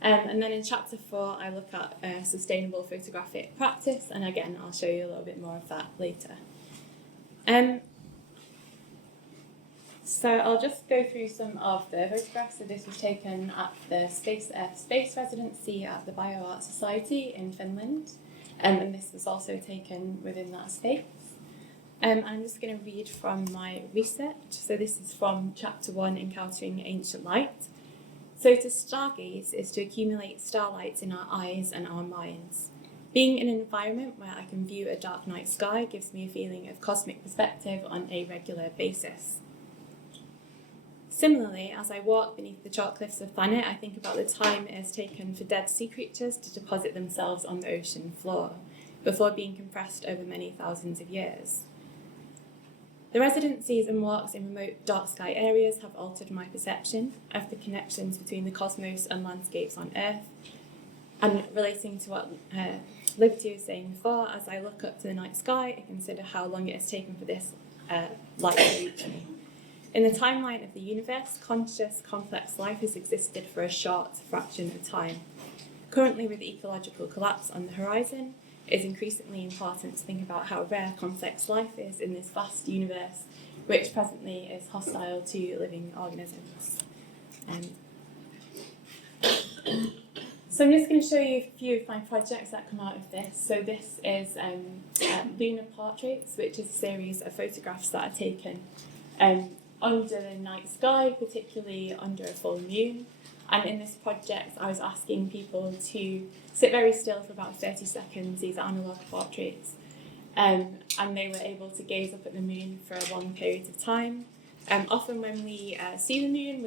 And then in chapter 4, I look at sustainable photographic practice, and again, I'll show you a little bit more of that later. So I'll just go through some of the photographs. So this was taken at the space residency at the BioArt Society in Finland, and this was also taken within that space. I'm just going to read from my research. So this is from chapter 1, Encountering Ancient Light. So to stargaze is to accumulate starlights in our eyes and our minds. Being in an environment where I can view a dark night sky gives me a feeling of cosmic perspective on a regular basis. Similarly, as I walk beneath the chalk cliffs of Thanet, I think about the time it has taken for dead sea creatures to deposit themselves on the ocean floor, before being compressed over many thousands of years. The residencies and walks in remote dark sky areas have altered my perception of the connections between the cosmos and landscapes on Earth. And relating to what Liberty was saying before, as I look up to the night sky, I consider how long it has taken for this light to reach me. In the timeline of the universe, conscious, complex life has existed for a short fraction of time. Currently, with ecological collapse on the horizon, it is increasingly important to think about how rare complex life is in this vast universe, which presently is hostile to living organisms. So I'm just going to show you a few of my projects that come out of this. So this is Lunar Portraits, which is a series of photographs that are taken under the night sky, particularly under a full moon. And in this project, I was asking people to sit very still for about 30 seconds, these analogue portraits, and they were able to gaze up at the moon for a long period of time. Often when we see the moon,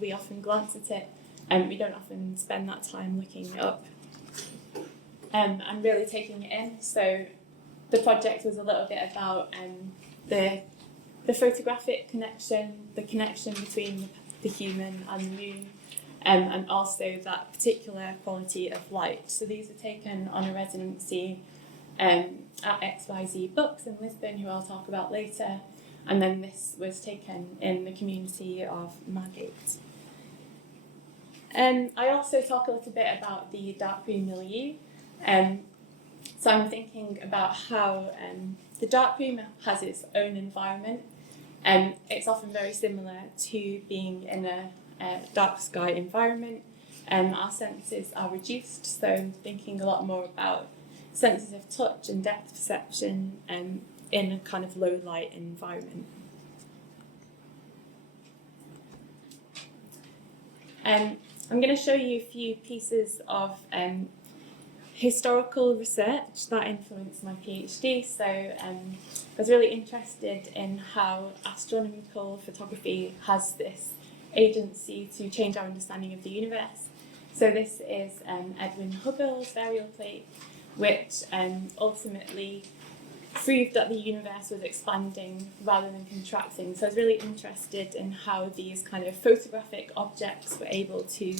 we often glance at it, and we don't often spend that time looking up and really taking it in. So the project was a little bit about the photographic connection, the connection between the human and the moon, and also that particular quality of light. So these are taken on a residency at XYZ Books in Lisbon, who I'll talk about later, and then this was taken in the community of Margate. I also talk a little bit about the darkroom milieu. So I'm thinking about how the darkroom has its own environment. It's often very similar to being in a dark sky environment. Our senses are reduced, so I'm thinking a lot more about senses of touch and depth perception in a kind of low light environment. I'm going to show you a few pieces of historical research that influenced my PhD. So I was really interested in how astronomical photography has this agency to change our understanding of the universe. So this is Edwin Hubble's varial plate, which ultimately proved that the universe was expanding rather than contracting. So I was really interested in how these kind of photographic objects were able to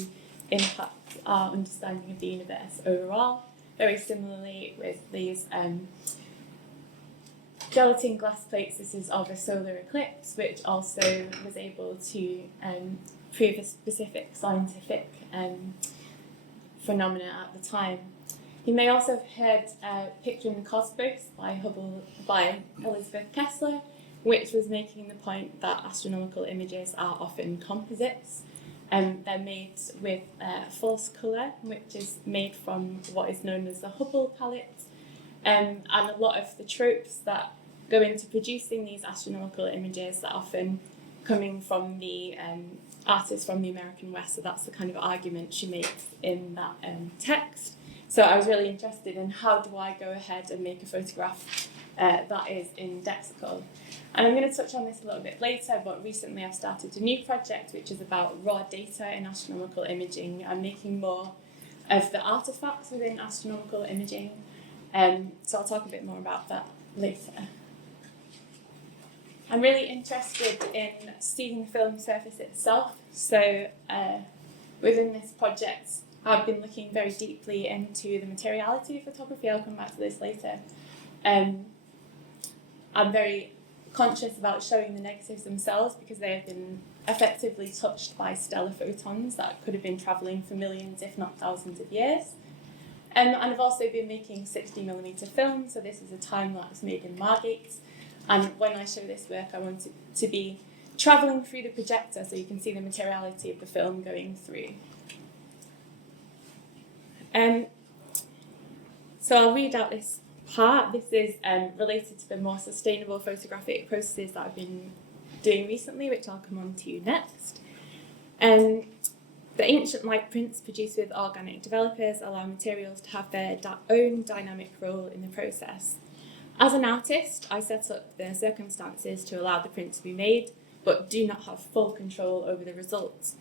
impact our understanding of the universe overall. Very similarly with these gelatin glass plates, this is of a solar eclipse, which also was able to prove a specific scientific phenomena at the time. You may also have heard Picturing the Cosmos by Elizabeth Kessler, which was making the point that astronomical images are often composites. They're made with false colour, which is made from what is known as the Hubble palette. And a lot of the tropes that go into producing these astronomical images are often coming from the artists from the American West. So that's the kind of argument she makes in that text. So I was really interested in how do I go ahead and make a photograph that is indexical. And I'm going to touch on this a little bit later, but recently I've started a new project which is about raw data in astronomical imaging. I'm making more of the artefacts within astronomical imaging. So I'll talk a bit more about that later. I'm really interested in studying the film surface itself. So within this project, I've been looking very deeply into the materiality of photography. I'll come back to this later. I'm very conscious about showing the negatives themselves because they have been effectively touched by stellar photons that could have been travelling for millions, if not thousands of years. And I've also been making 60mm film, so this is a time-lapse made in Margate. And when I show this work, I want it to be travelling through the projector so you can see the materiality of the film going through. So I'll read out this part. This is related to the more sustainable photographic processes that I've been doing recently, which I'll come on to next. The ancient light prints produced with organic developers allow materials to have their own dynamic role in the process. As an artist, I set up the circumstances to allow the print to be made, but do not have full control over the results.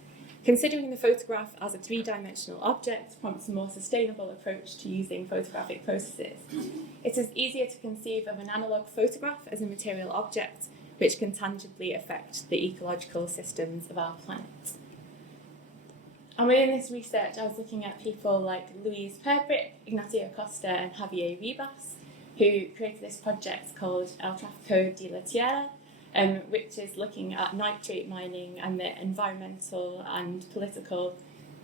Considering the photograph as a three-dimensional object prompts a more sustainable approach to using photographic processes. It is easier to conceive of an analogue photograph as a material object which can tangibly affect the ecological systems of our planet. And within this research, I was looking at people like Louise Perbrick, Ignacio Costa, and Javier Ribas, who created this project called El Tráfico de la Tierra, which is looking at nitrate mining and the environmental and political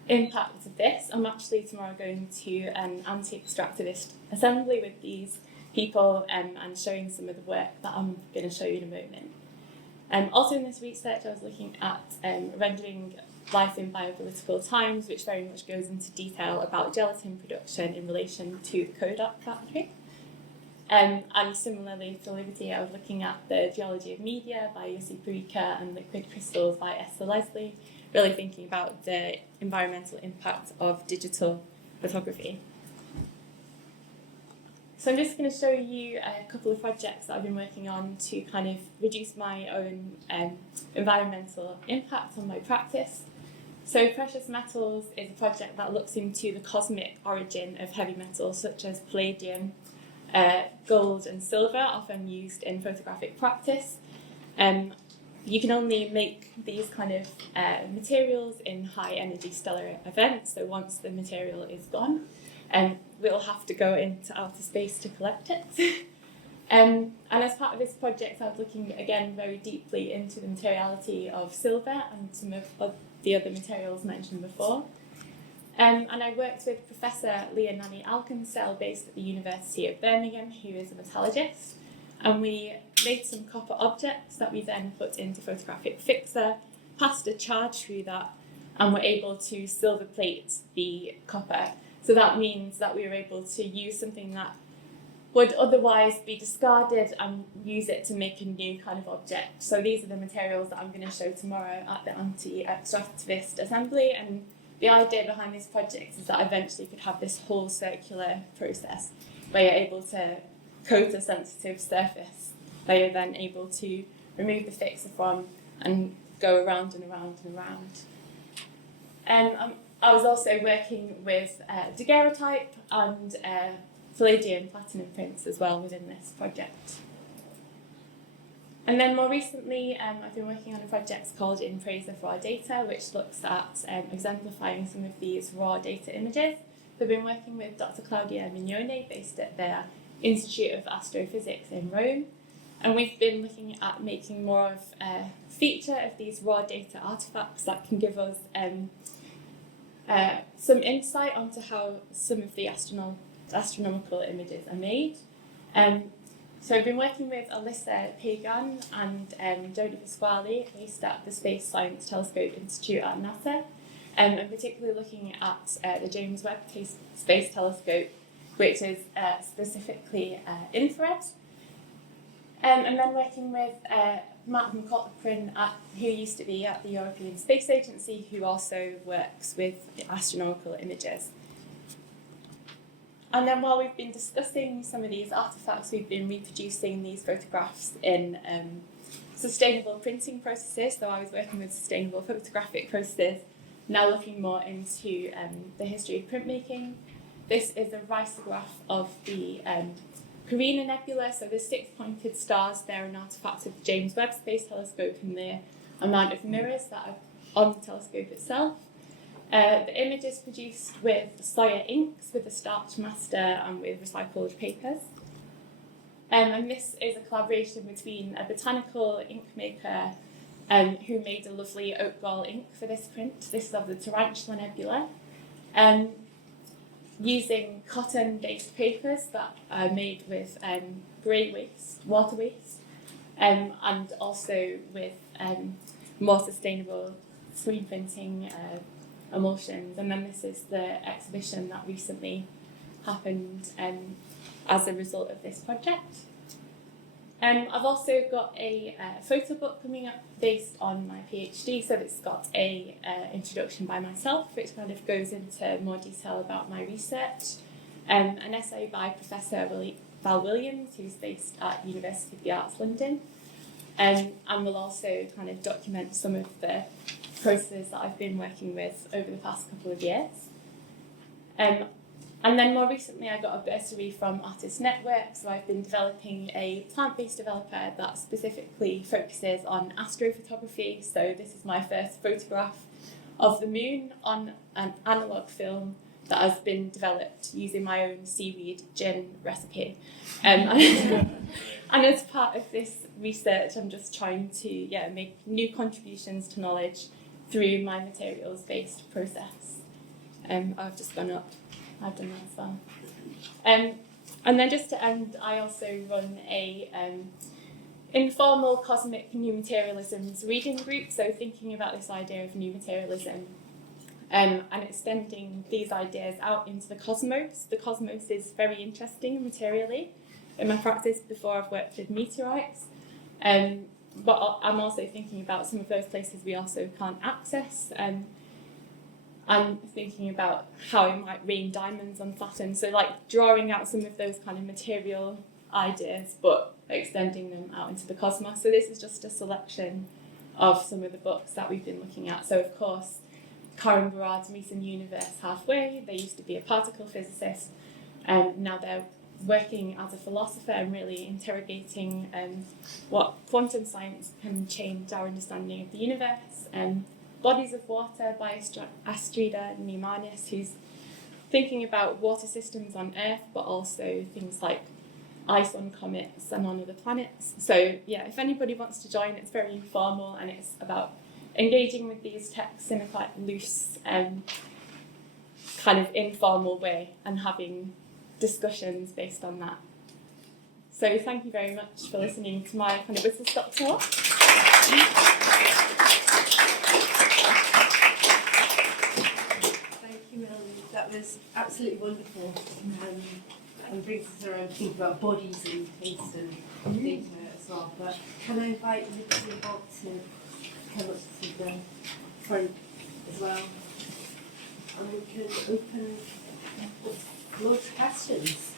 impact of this. I'm actually tomorrow going to an anti-extractivist assembly with these people and showing some of the work that I'm going to show you in a moment. Also in this research, I was looking at rendering life in biopolitical times, which very much goes into detail about gelatin production in relation to the Kodak factory. And similarly to Liberty, I was looking at the geology of media by Jussi Purica and liquid crystals by Esther Leslie, really thinking about the environmental impact of digital photography. So I'm just going to show you a couple of projects that I've been working on to kind of reduce my own environmental impact on my practice. So Precious Metals is a project that looks into the cosmic origin of heavy metals such as palladium, gold and silver, often used in photographic practice. You can only make these kind of materials in high energy stellar events, so once the material is gone, we'll have to go into outer space to collect it. And as part of this project, I was looking again very deeply into the materiality of silver and some of the other materials mentioned before. And I worked with Professor Leonani Alkinsel, based at the University of Birmingham, who is a metallurgist. And we made some copper objects that we then put into photographic fixer, passed a charge through that, and were able to silver plate the copper So that means that we were able to use something that would otherwise be discarded and use it to make a new kind of object. So these are the materials that I'm going to show tomorrow at the anti-extractivist assembly, and the idea behind this project is that eventually you could have this whole circular process where you're able to coat a sensitive surface that you're then able to remove the fixer from and go around and around and around. I was also working with daguerreotype and palladium platinum prints as well within this project. And then more recently, I've been working on a project called In Praise of Raw Data, which looks at exemplifying some of these raw data images. So I've been working with Dr. Claudia Mignone, based at the Institute of Astrophysics in Rome. And we've been looking at making more of a feature of these raw data artifacts that can give us some insight onto how some of the astronomical images are made. So I've been working with Alyssa Pagan and Jody Pasquale, based at the Space Science Telescope Institute at NASA, and particularly looking at the James Webb Space Telescope, which is specifically infrared. And then working with Matt McLaughlin, who used to be at the European Space Agency, who also works with astronomical images. And then while we've been discussing some of these artefacts, we've been reproducing these photographs in sustainable printing processes. So I was working with sustainable photographic processes, now looking more into the history of printmaking. This is a risograph of the Carina Nebula, so the 6 pointed stars there are an artifact of the James Webb Space Telescope and the amount of mirrors that are on the telescope itself. The image is produced with Sawyer inks, with a starch master and with recycled papers. And this is a collaboration between a botanical ink maker who made a lovely oak gall ink for this print. This is of the Tarantula Nebula. Using cotton-based papers that are made with grey waste, water waste, and also with more sustainable screen printing emulsions. And then this is the exhibition that recently happened as a result of this project. I've also got a photo book coming up based on my PhD, so it's got a introduction by myself, which kind of goes into more detail about my research. An essay by Professor Val Williams, who's based at University of the Arts London, and will also kind of document some of the processes that I've been working with over the past couple of years. And then more recently I got a bursary from Artist Network, so I've been developing a plant-based developer that specifically focuses on astrophotography. So this is my first photograph of the moon on an analogue film that has been developed using my own seaweed gin recipe. And as part of this research, I'm just trying to make new contributions to knowledge through my materials-based process. I've just gone up. I've done that as well. And then just to end, I also run a informal cosmic new materialisms reading group, so thinking about this idea of new materialism and extending these ideas out into the cosmos. The cosmos is very interesting materially. In my practice before, I've worked with meteorites, but I'm also thinking about some of those places we also can't access. I'm thinking about how it might rain diamonds on Saturn. So like drawing out some of those kind of material ideas, but extending them out into the cosmos. So this is just a selection of some of the books that we've been looking at. So of course, Karen Barad's Meeting Universe Halfway. They used to be a particle physicist, and now they're working as a philosopher and really interrogating what quantum science can change our understanding of the universe. Bodies of Water by Astrida Neimanis, who's thinking about water systems on Earth, but also things like ice on comets and on other planets. So yeah, if anybody wants to join, it's very informal and it's about engaging with these texts in a quite loose, kind of informal way and having discussions based on that. So thank you very much for listening to my kind of whistle-stop tour. Thank you, Melanie. That that was absolutely wonderful, and brings us around to think about bodies and taste and data as well. But can I invite Liberty and Bob to come up to the front as well? And we can open the floor to questions.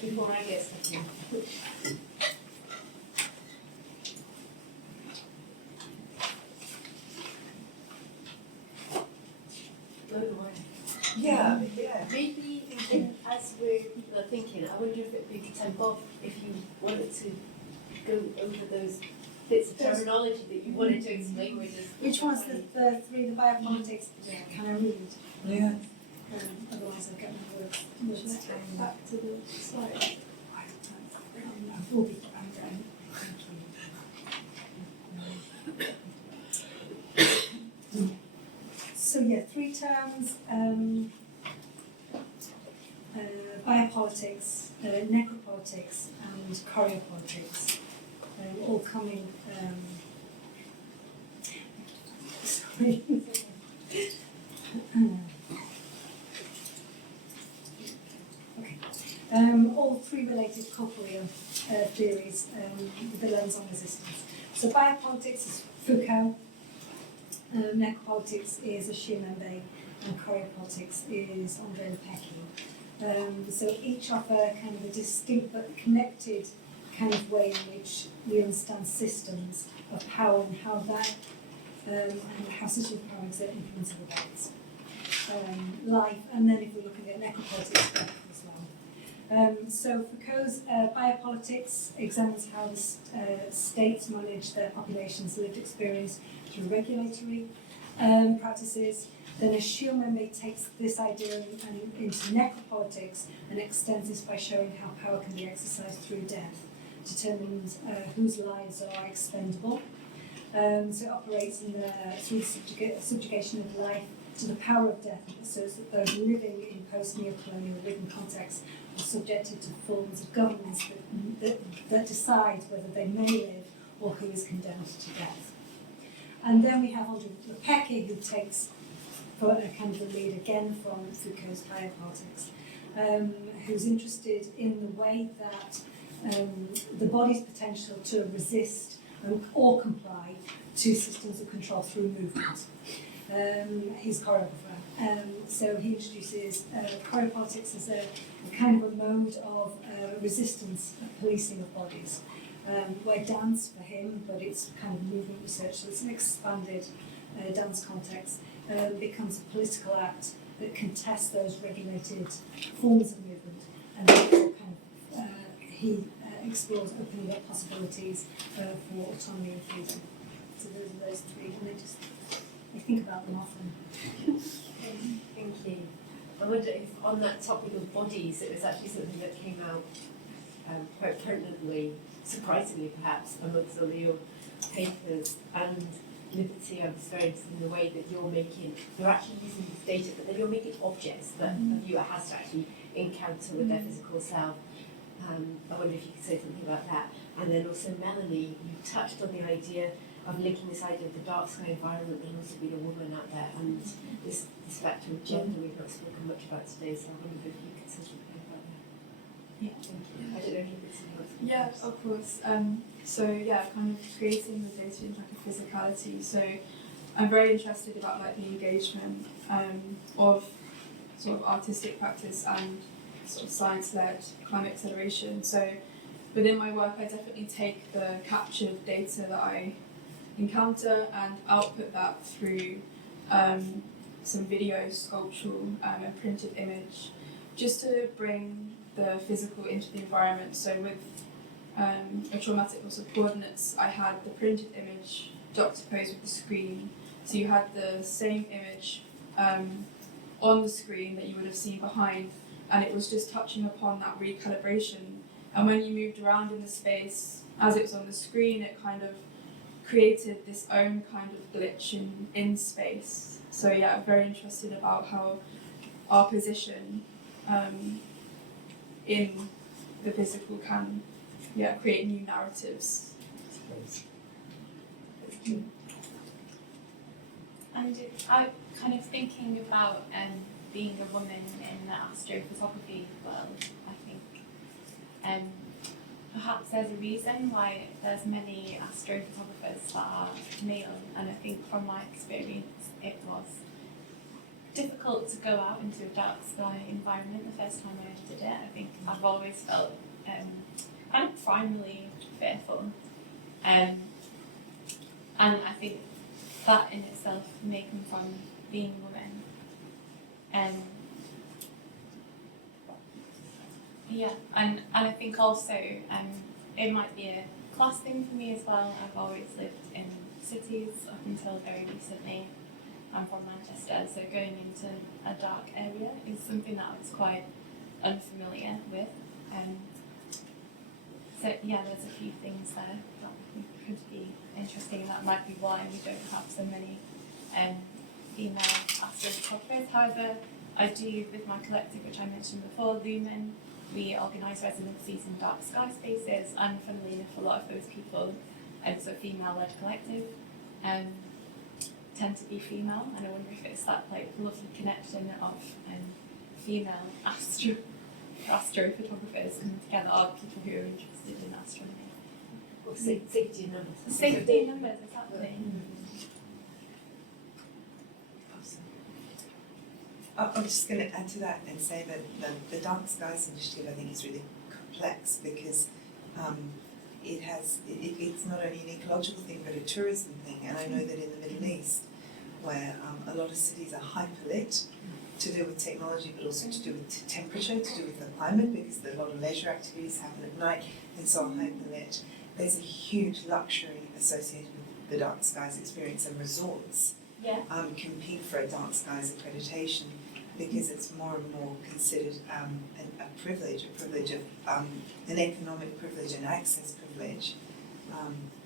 Before I get started. Yeah. Maybe as people are thinking, I wonder if it would be good time, Bob, if you wanted to go over those bits of terminology that you wanted to explain with us. Which one's the three, the biopolitics? Can I read? Yeah. Otherwise I'll get my words. Let's get back to the slide. We'll be fine. So yeah, three terms, biopolitics, necropolitics and choreopolitics, all coming, sorry. Okay. All three related corporeal theories with the lens on resistance. So biopolitics is Foucault, necropolitics is Ashimembe, and choreopolitics is André Lepecki. So each offer kind of a distinct but connected kind of way in which we understand systems of power and how that and how systems of power exert influence over bodies, life, and then if we're looking at necropolitics as well. So Foucault's biopolitics examines how the states manage their population's lived experience through regulatory practices. Then Ashimembe takes this idea and into necropolitics and extends this by showing how power can be exercised through death, determines whose lives are expendable. So it operates through the subjugation of life to the power of death, so that those living in post-neocolonial living contexts are subjected to forms of governance that decide whether they may live or who is condemned to death. And then we have André Lepecki, who takes kind of the lead again from Foucault's biopolitics, who's interested in the way that the body's potential to resist or comply to systems of control through movement. He's a choreographer, so he introduces choreopolitics as a kind of a mode of resistance, policing of bodies, where dance for him, but it's kind of movement research, so it's an expanded dance context, becomes a political act that contests those regulated forms of movement, and therefore kind of he explores opening up possibilities for autonomy and freedom. So those are those three, and I think about them often. Thank you. I wonder if on that topic of bodies, it was actually something that came out quite pertinently, surprisingly perhaps, amongst all your papers. And Liberty, I was very interested in the way that you're actually using this data, but then you're making objects that a viewer has to actually encounter with their physical self. I wonder if you could say something about that. And then also Melanie, you touched on the idea of linking this idea of the dark sky environment and also being a woman out there, and this factor of gender we've not spoken much about today, so I wonder if you could say something about that. Yeah. Thank you. I don't know if you could say something. Yeah, of course. So yeah, kind of creating the data in like a physicality. So I'm very interested about like the engagement of sort of artistic practice and sort of science-led climate acceleration. So within my work, I definitely take the captured data that I encounter and output that through some video, sculptural and printed image, just to bring the physical into the environment. So with a traumatic loss of coordinates, I had the printed image juxtaposed with the screen. So you had the same image on the screen that you would have seen behind, and it was just touching upon that recalibration. And when you moved around in the space, as it was on the screen, it kind of created this own kind of glitch in space. So yeah, I'm very interested about how our position in the physical can create new narratives, I suppose. And I'm kind of thinking about being a woman in the astrophotography world, I think. Perhaps there's a reason why there's many astrophotographers that are male, and I think from my experience it was difficult to go out into a dark sky environment the first time I ever did it. I think I've always felt kind of primarily fearful. And I think that in itself may come from being a woman. Yeah, and I think also it might be a class thing for me as well. I've always lived in cities up until very recently. I'm from Manchester, so going into a dark area is something that I was quite unfamiliar with. So yeah, there's a few things there that I think could be interesting. That might be why we don't have so many female astrophotographers. However, I do with my collective, which I mentioned before, Lumen. We organise residencies in dark sky spaces, and funnily enough, a lot of those people, so female-led collective, tend to be female, and I wonder if it's that like lovely connection of female astrophotographers coming together, or people who are interested in astronomy. Or safety in numbers. Safety in numbers, exactly. I'm just going to add to that and say that the Dark Skies Initiative I think is really complex because it's not only an ecological thing but a tourism thing, and I know that in the Middle East where a lot of cities are hyperlit to do with technology but also to do with temperature, to do with the climate, because a lot of leisure activities happen at night and so are hyperlit. There's a huge luxury associated with the Dark Skies experience, and resorts compete for a Dark Skies accreditation because it's more and more considered a privilege of an economic privilege, an access privilege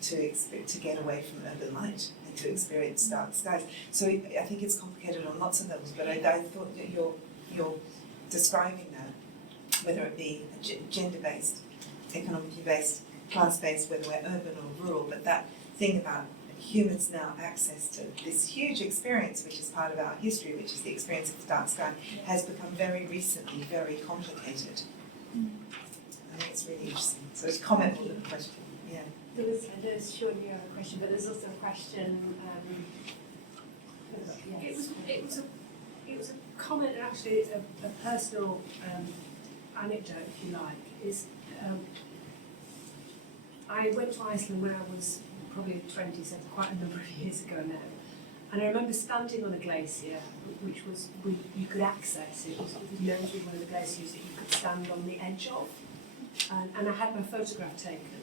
to get away from urban light and to experience dark skies. So I think it's complicated on lots of levels, but I thought that you're describing that, whether it be gender-based, economically based, class-based, whether we're urban or rural, but that thing about humans now access to this huge experience, which is part of our history, which is the experience of the dark sky, has become very recently very complicated. I think it's really interesting. So it's comment on the question. Yeah. There's Sean, you have a question, but there's also a question. It was a comment, and actually it's a personal anecdote, if you like. Is I went to Iceland when I was probably 20, so quite a number of years ago now. And I remember standing on a glacier, which was you could access. It was known to be one of the glaciers that you could stand on the edge of. And I had my photograph taken.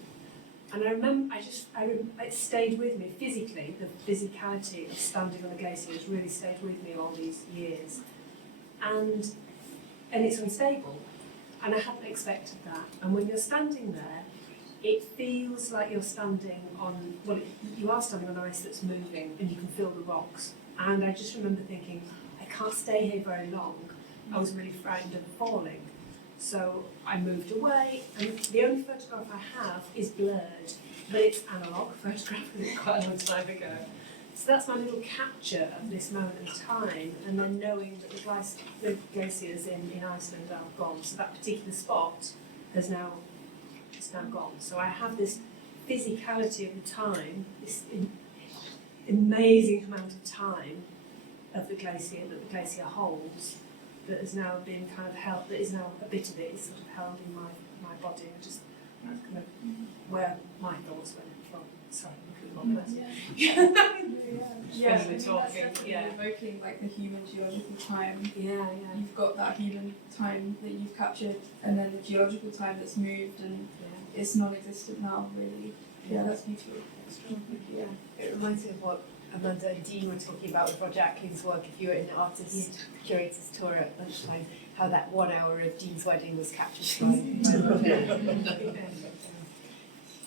And I remember, it stayed with me physically. The physicality of standing on a glacier has really stayed with me all these years. And it's unstable. And I hadn't expected that. And when you're standing there, it feels like you're standing on, you are standing on ice that's moving and you can feel the rocks. And I just remember thinking, I can't stay here very long. I was really frightened of falling. So I moved away, and the only photograph I have is blurred, but it's analogue photograph from quite a long time ago. So that's my little capture of this moment in time, and then knowing that the glaciers in Iceland are gone. So that particular spot has now gone. So I have this physicality of the time, this amazing amount of time of the glacier that the glacier holds, that has now been kind of held, that is now a bit of it is sort of held in my body, and just that's kind of where my thoughts went from. Sorry, I'm looking at Yeah, that's definitely evoking like the human geological time. You've got that human time that you've captured, and then the geological time that's moved, and it's non-existent now, really. Yeah, that's beautiful. Yeah, it reminds me of what Amanda and Dean were talking about with Roger Ackling's work. If you were in an artist curator's tour at lunchtime, how that 1 hour of Dean's wedding was captured by.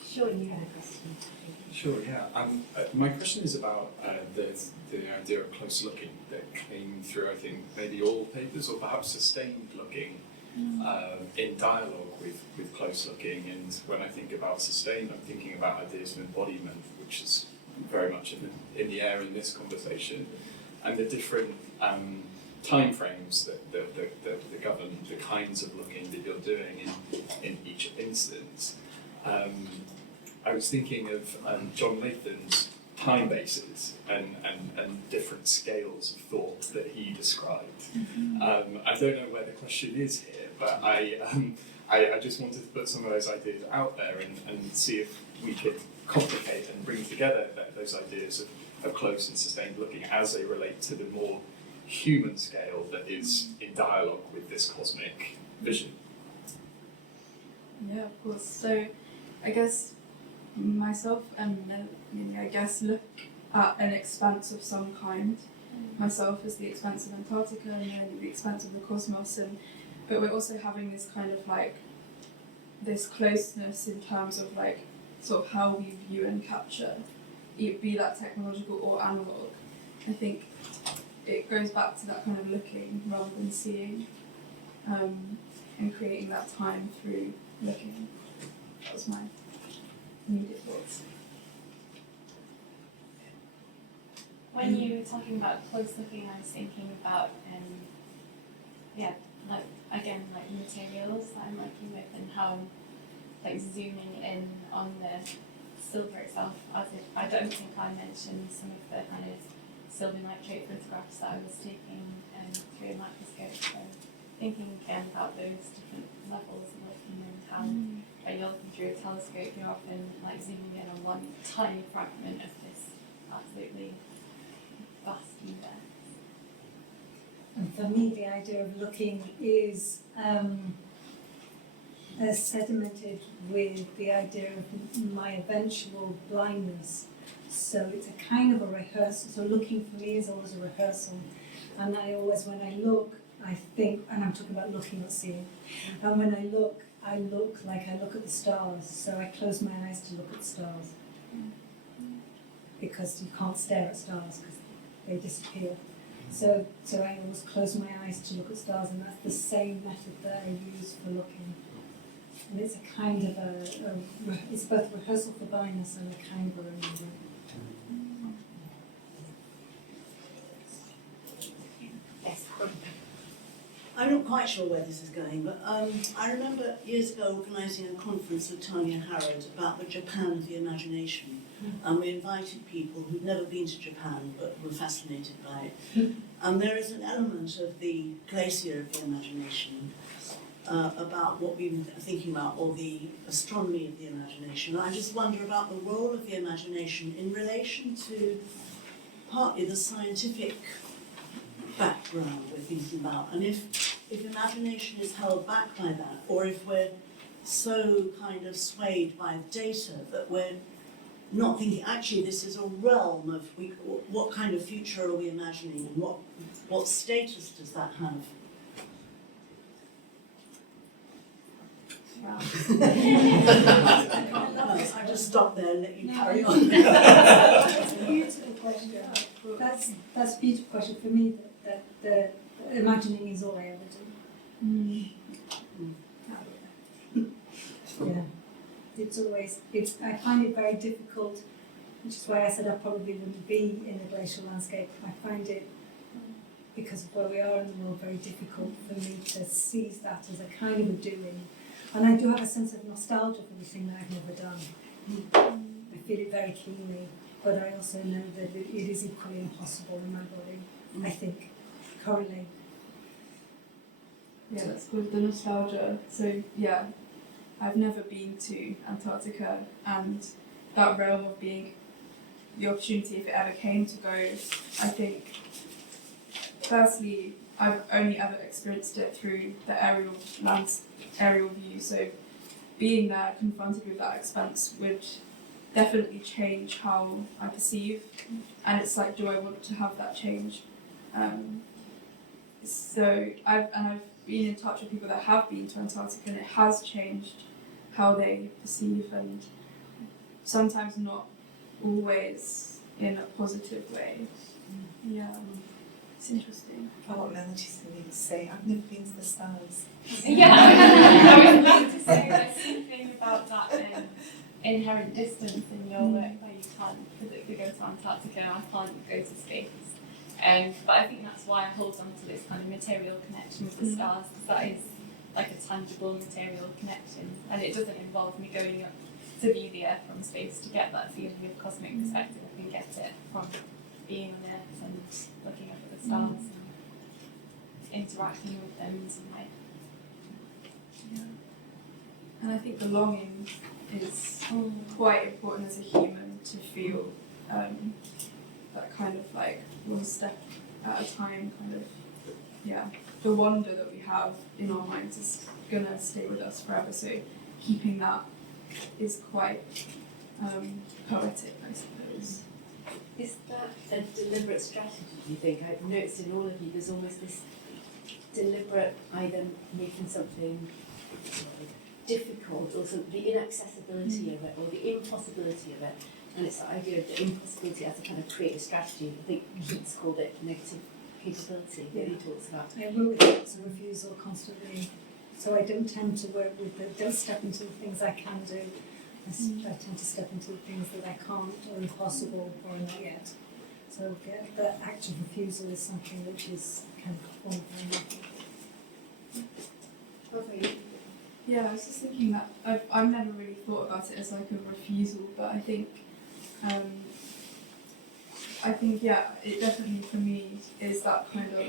Sean, you had a question. Sure, yeah. My question is about the idea of close looking that came through, I think, maybe all papers, or perhaps sustained looking in dialogue with close looking. And when I think about sustained, I'm thinking about ideas of embodiment, which is very much in the air in this conversation, and the different time frames that govern the kinds of looking that you're doing in each instance. I was thinking of John Latham's time bases and different scales of thought that he described. I don't know where the question is here, but I just wanted to put some of those ideas out there and see if we could complicate and bring together those ideas of close and sustained looking as they relate to the more human scale that is in dialogue with this cosmic vision. Yeah, of course. So I guess myself and Neri, I guess, look at an expanse of some kind. Myself is the expanse of Antarctica and then the expanse of the cosmos, but we're also having this kind of like this closeness in terms of like sort of how we view and capture, be that technological or analog. I think it goes back to that kind of looking rather than seeing, and creating that time through looking. That was my immediate thoughts. When you were talking about close looking, I was thinking about like materials that I'm working with and how I'm like zooming in on the silver itself, as if I don't think I mentioned some of the kind of silver nitrate photographs that I was taking through a microscope. So thinking again about those different levels of looking and how when you're looking through a telescope, you're often like zooming in on one tiny fragment of this absolutely vast universe. And for me, the idea of looking is sedimented with the idea of my eventual blindness. So it's a kind of a rehearsal. So looking for me is always a rehearsal. And I always, when I look, I think, and I'm talking about looking, not seeing. And when I look like I look at the stars. So I close my eyes to look at stars. Because you can't stare at stars because they disappear. So I always close my eyes to look at stars, and that's the same method that I use for looking. And it's a kind of it's both a rehearsal for blindness and a kind of a reminder. Yes. I'm not quite sure where this is going, but I remember years ago organising a conference with Tanya Harrod about the Japan of the imagination. And we invited people who'd never been to Japan but were fascinated by it. And there is an element of the glacier of the imagination about what we've been thinking about, or the astronomy of the imagination. And I just wonder about the role of the imagination in relation to partly the scientific background we're thinking about, and if imagination is held back by that, or if we're so kind of swayed by data that we're not thinking, actually this is a realm of what kind of future are we imagining, and what status does that have? Wow. I just stop there and let you carry on. That's a beautiful question. That's a beautiful question for me. That the imagining is all I ever do. Yeah, it's always. I find it very difficult, which is why I said I probably wouldn't be in the glacial landscape. I find it, because of where we are in the world, very difficult for me to seize that as a kind of a doing. And I do have a sense of nostalgia for the thing that I've never done. I feel it very keenly, but I also know that it is equally impossible in my body, I think, currently. Yeah, that's good, the nostalgia. So yeah, I've never been to Antarctica, and that realm of being the opportunity, if it ever came to go, I think, firstly, I've only ever experienced it through the aerial view, so being there, confronted with that expanse, would definitely change how I perceive, and it's like, do I want to have that change? So I've been in touch with people that have been to Antarctica, and it has changed how they perceive, and sometimes not always in a positive way. Yeah. It's interesting. I want Melody to say, I've never been to the stars. Yeah, I was going to say there's something about that inherent distance in your work where you can't physically go to Antarctica, I can't go to space. But I think that's why I hold on to this kind of material connection with the stars, because that is like a tangible material connection, and it doesn't involve me going up to view the Earth from space to get that feeling of cosmic perspective. I can get it from being on Earth and looking up at the stars and interacting with them in some way. Yeah. And I think the longing is quite important as a human to feel that kind of like one step at a time kind of, the wonder that we have in our minds is gonna stay with us forever, so keeping that is quite poetic, I suppose. Is that a deliberate strategy, do you think? I've noticed in all of you there's always this deliberate either making something difficult or the inaccessibility of it or the impossibility of it. And it's the idea of the impossibility as a kind of creative strategy. I think Keats called it negative capability that he talks about. I work with thoughts of refusal constantly, so I don't tend to work with don't step into the things I can do. I tend to step into the things that I can't or impossible or not yet. So the act of refusal is something which is kind of one very Yeah, I was just thinking that I've never really thought about it as like a refusal, but I think it definitely for me is that kind of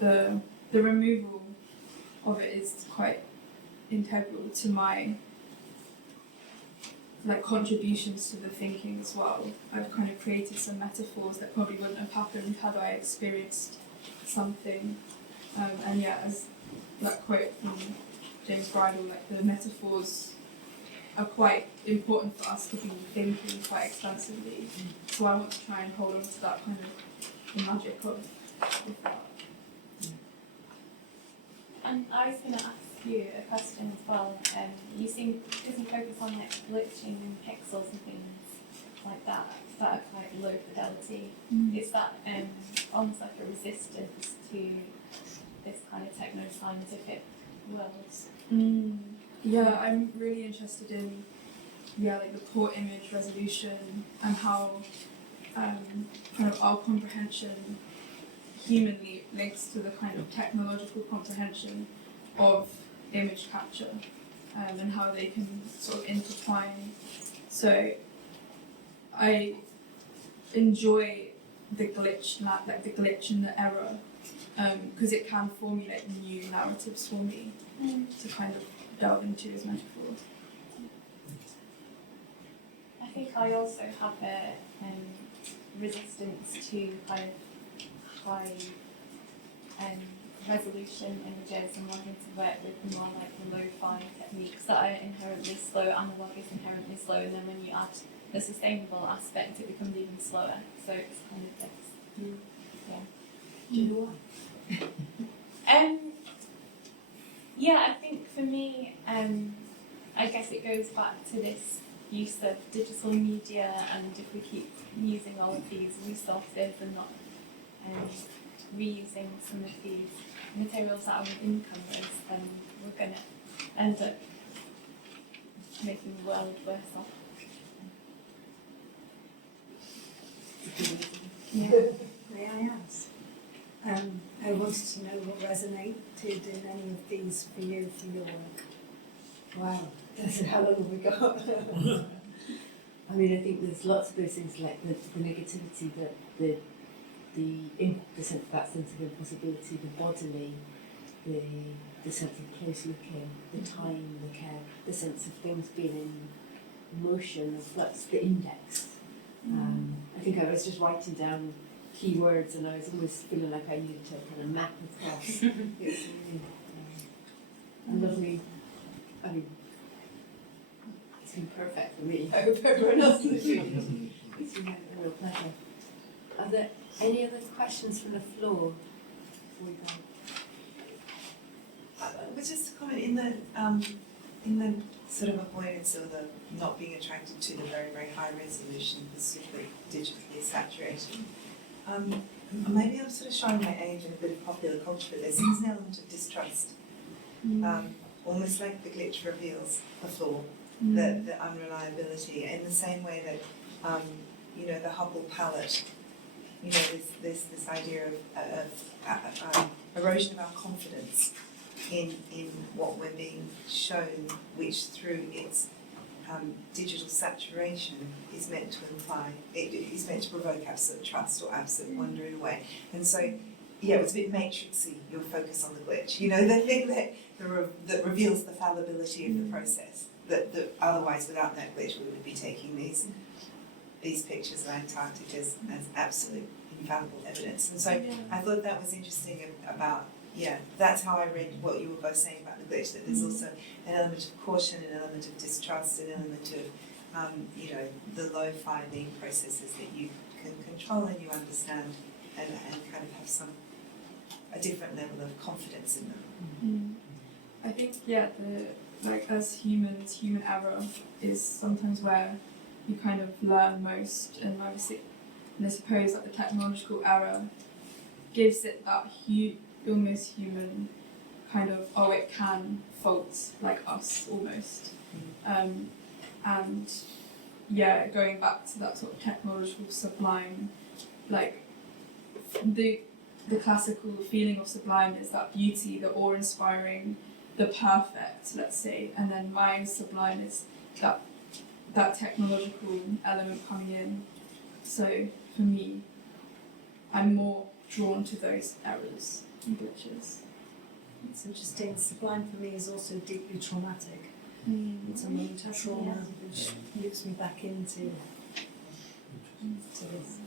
the removal of it is quite integral to my like contributions to the thinking as well. I've kind of created some metaphors that probably wouldn't have happened had I experienced something. As that quote from James Bridle, like the metaphors are quite important for us to be thinking quite expansively. So I want to try and hold on to that kind of the magic of that. And I was going to ask you a question as well. You seem to focus on like glitching and pixels and things like that are quite low fidelity. Is that almost like a resistance to this kind of techno-scientific world? Yeah, I'm really interested in like the poor image resolution and how kind of our comprehension humanly links to the kind of technological comprehension of image capture and how they can sort of intertwine. So I enjoy the glitch and the error because it can formulate new narratives for me to kind of delve into as metaphors. I think I also have a resistance to kind of high resolution images and wanting to work with more like the lo-fi techniques that are inherently slow. Analog is inherently slow, and then when you add the sustainable aspect, it becomes even slower. So it's kind of this. Do you know why? I think for me, I guess it goes back to this use of digital media, and if we keep using all of these resources and not reusing some of these materials that are within canvas, then we're going to end up making the world worse off. May I ask? I wanted to know what resonated in any of these for you, for your work. Wow, how long have we got? I mean, I think there's lots of those things like the negativity, the sense of that sense of impossibility, the bodily, the sense of close looking, the time, the care, the sense of things being in motion, the flux, the index. I think I was just writing down keywords and I was always feeling like I needed to kind of map across. It's really a lovely, I mean, it's been perfect for me. I hope everyone else is doing it. It's been a real pleasure. Are there any other questions from the floor before we go? But just to comment, in the sort of avoidance or the not being attracted to the very, very high resolution, the super digitally saturated, maybe I'm sort of showing my age in a bit of popular culture, but there seems an element of distrust. Almost like the glitch reveals a flaw. the unreliability, in the same way that the Hubble palette, there's this idea of erosion of our confidence in what we're being shown, which through its digital saturation is meant to imply, it is meant to provoke absolute trust or absolute wonder in a way. And so, yeah, it was a bit matrixy, your focus on the glitch. The thing that reveals the fallibility of the process. That otherwise, without that glitch, we would be taking these pictures of Antarctica as absolute infallible evidence. And so I thought that was interesting about, that's how I read what you were both saying about the glitch, that there's also an element of caution, an element of distrust, an element of, the low finding processes that you can control and you understand and kind of have a different level of confidence in them. I think, as humans, human error is sometimes where you kind of learn most, and obviously, I suppose that the technological error gives it that almost human kind of, it can fault like us almost. And going back to that sort of technological sublime, like the classical feeling of sublime is that beauty, the awe-inspiring, the perfect, let's say, and then my sublime is that technological element coming in. So for me, I'm more drawn to those errors and glitches. It's interesting. Sublime for me is also deeply traumatic. It's a moment of trauma which loops me back into this.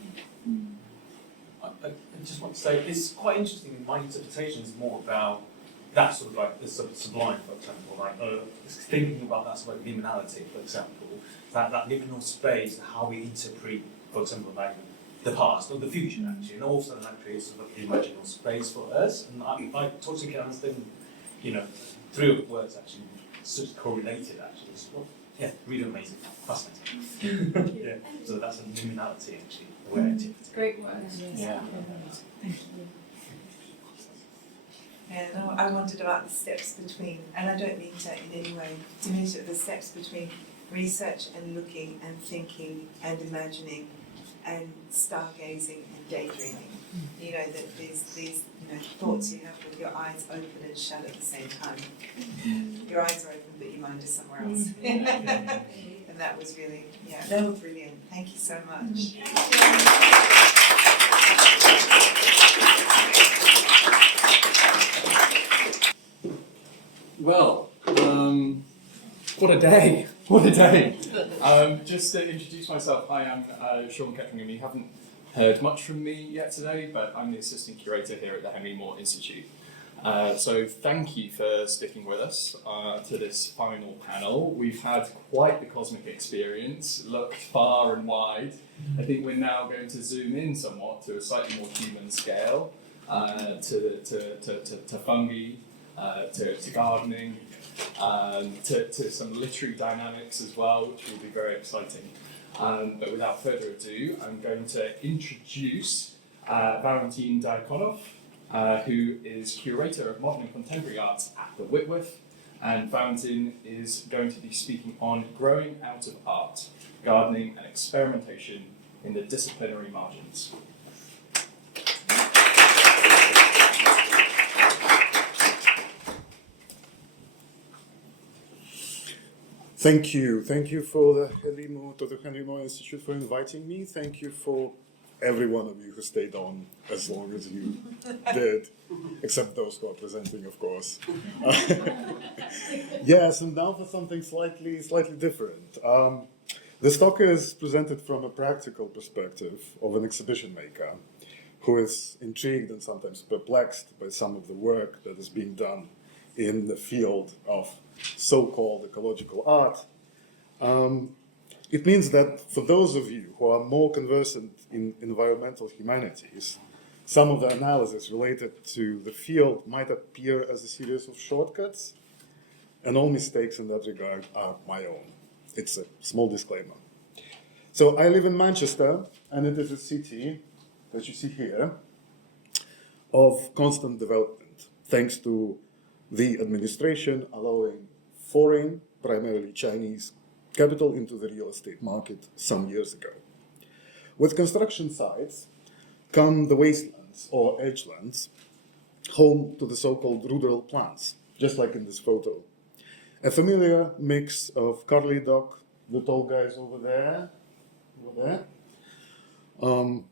I just want to say it's quite interesting. My interpretation is more about that sort of like the sublime, for example, like thinking about that sort of like liminality, for example, that liminal space, how we interpret, for example, like the past or the future actually, and also that creates sort of imaginal space for us. And I totally can understand, three of the words actually such correlated actually. So, really amazing, fascinating. Yeah, so that's a liminality actually, the way I interpret it. Great words. Yeah. Thank you. And I wondered about the steps between, and I don't mean to in any way diminish it, the steps between research and looking and thinking and imagining and stargazing and daydreaming. That these thoughts you have with your eyes open and shut at the same time. Your eyes are open but your mind is somewhere else. And that was really, they were brilliant. Thank you so much. Well, what a day! What a day! Just to introduce myself, I am Sean Kettering, and you haven't heard much from me yet today, but I'm the assistant curator here at the Henry Moore Institute. So thank you for sticking with us to this final panel. We've had quite the cosmic experience, looked far and wide. I think we're now going to zoom in somewhat to a slightly more human scale, to fungi, to gardening, to some literary dynamics as well, which will be very exciting. But without further ado, I'm going to introduce Valentin Diakonov, who is curator of modern and contemporary art at the Whitworth, and Valentin is going to be speaking on growing out of art, gardening and experimentation in the disciplinary margins. Thank you for the Henry Moore Institute for inviting me. Thank you for every one of you who stayed on as long as you did, except those who are presenting, of course. Yes, and now for something slightly different. This talk is presented from a practical perspective of an exhibition maker who is intrigued and sometimes perplexed by some of the work that is being done in the field of so-called ecological art. It means that for those of you who are more conversant in environmental humanities, some of the analysis related to the field might appear as a series of shortcuts, and all mistakes in that regard are my own. It's a small disclaimer. So I live in Manchester, and it is a city that you see here of constant development, thanks to the administration allowing foreign, primarily Chinese capital into the real estate market some years ago. With construction sites come the wastelands or edgelands, home to the so-called ruderal plants, just like in this photo. A familiar mix of curly dock, the tall guys over there,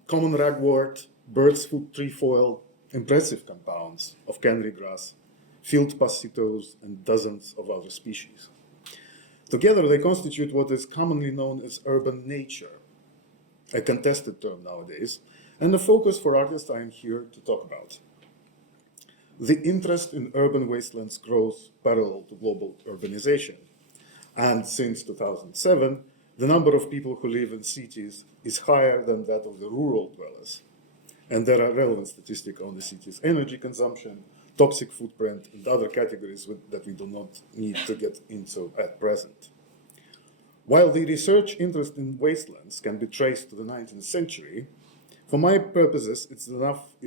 common ragwort, bird's foot trefoil, impressive compounds of canary grass, field passitos, and dozens of other species. Together, they constitute what is commonly known as urban nature, a contested term nowadays, and the focus for artists I am here to talk about. The interest in urban wastelands grows parallel to global urbanization. And since 2007, the number of people who live in cities is higher than that of the rural dwellers. And there are relevant statistics on the city's energy consumption, toxic footprint, and other categories that we do not need to get into at present. While the research interest in wastelands can be traced to the 19th century, for my purposes, it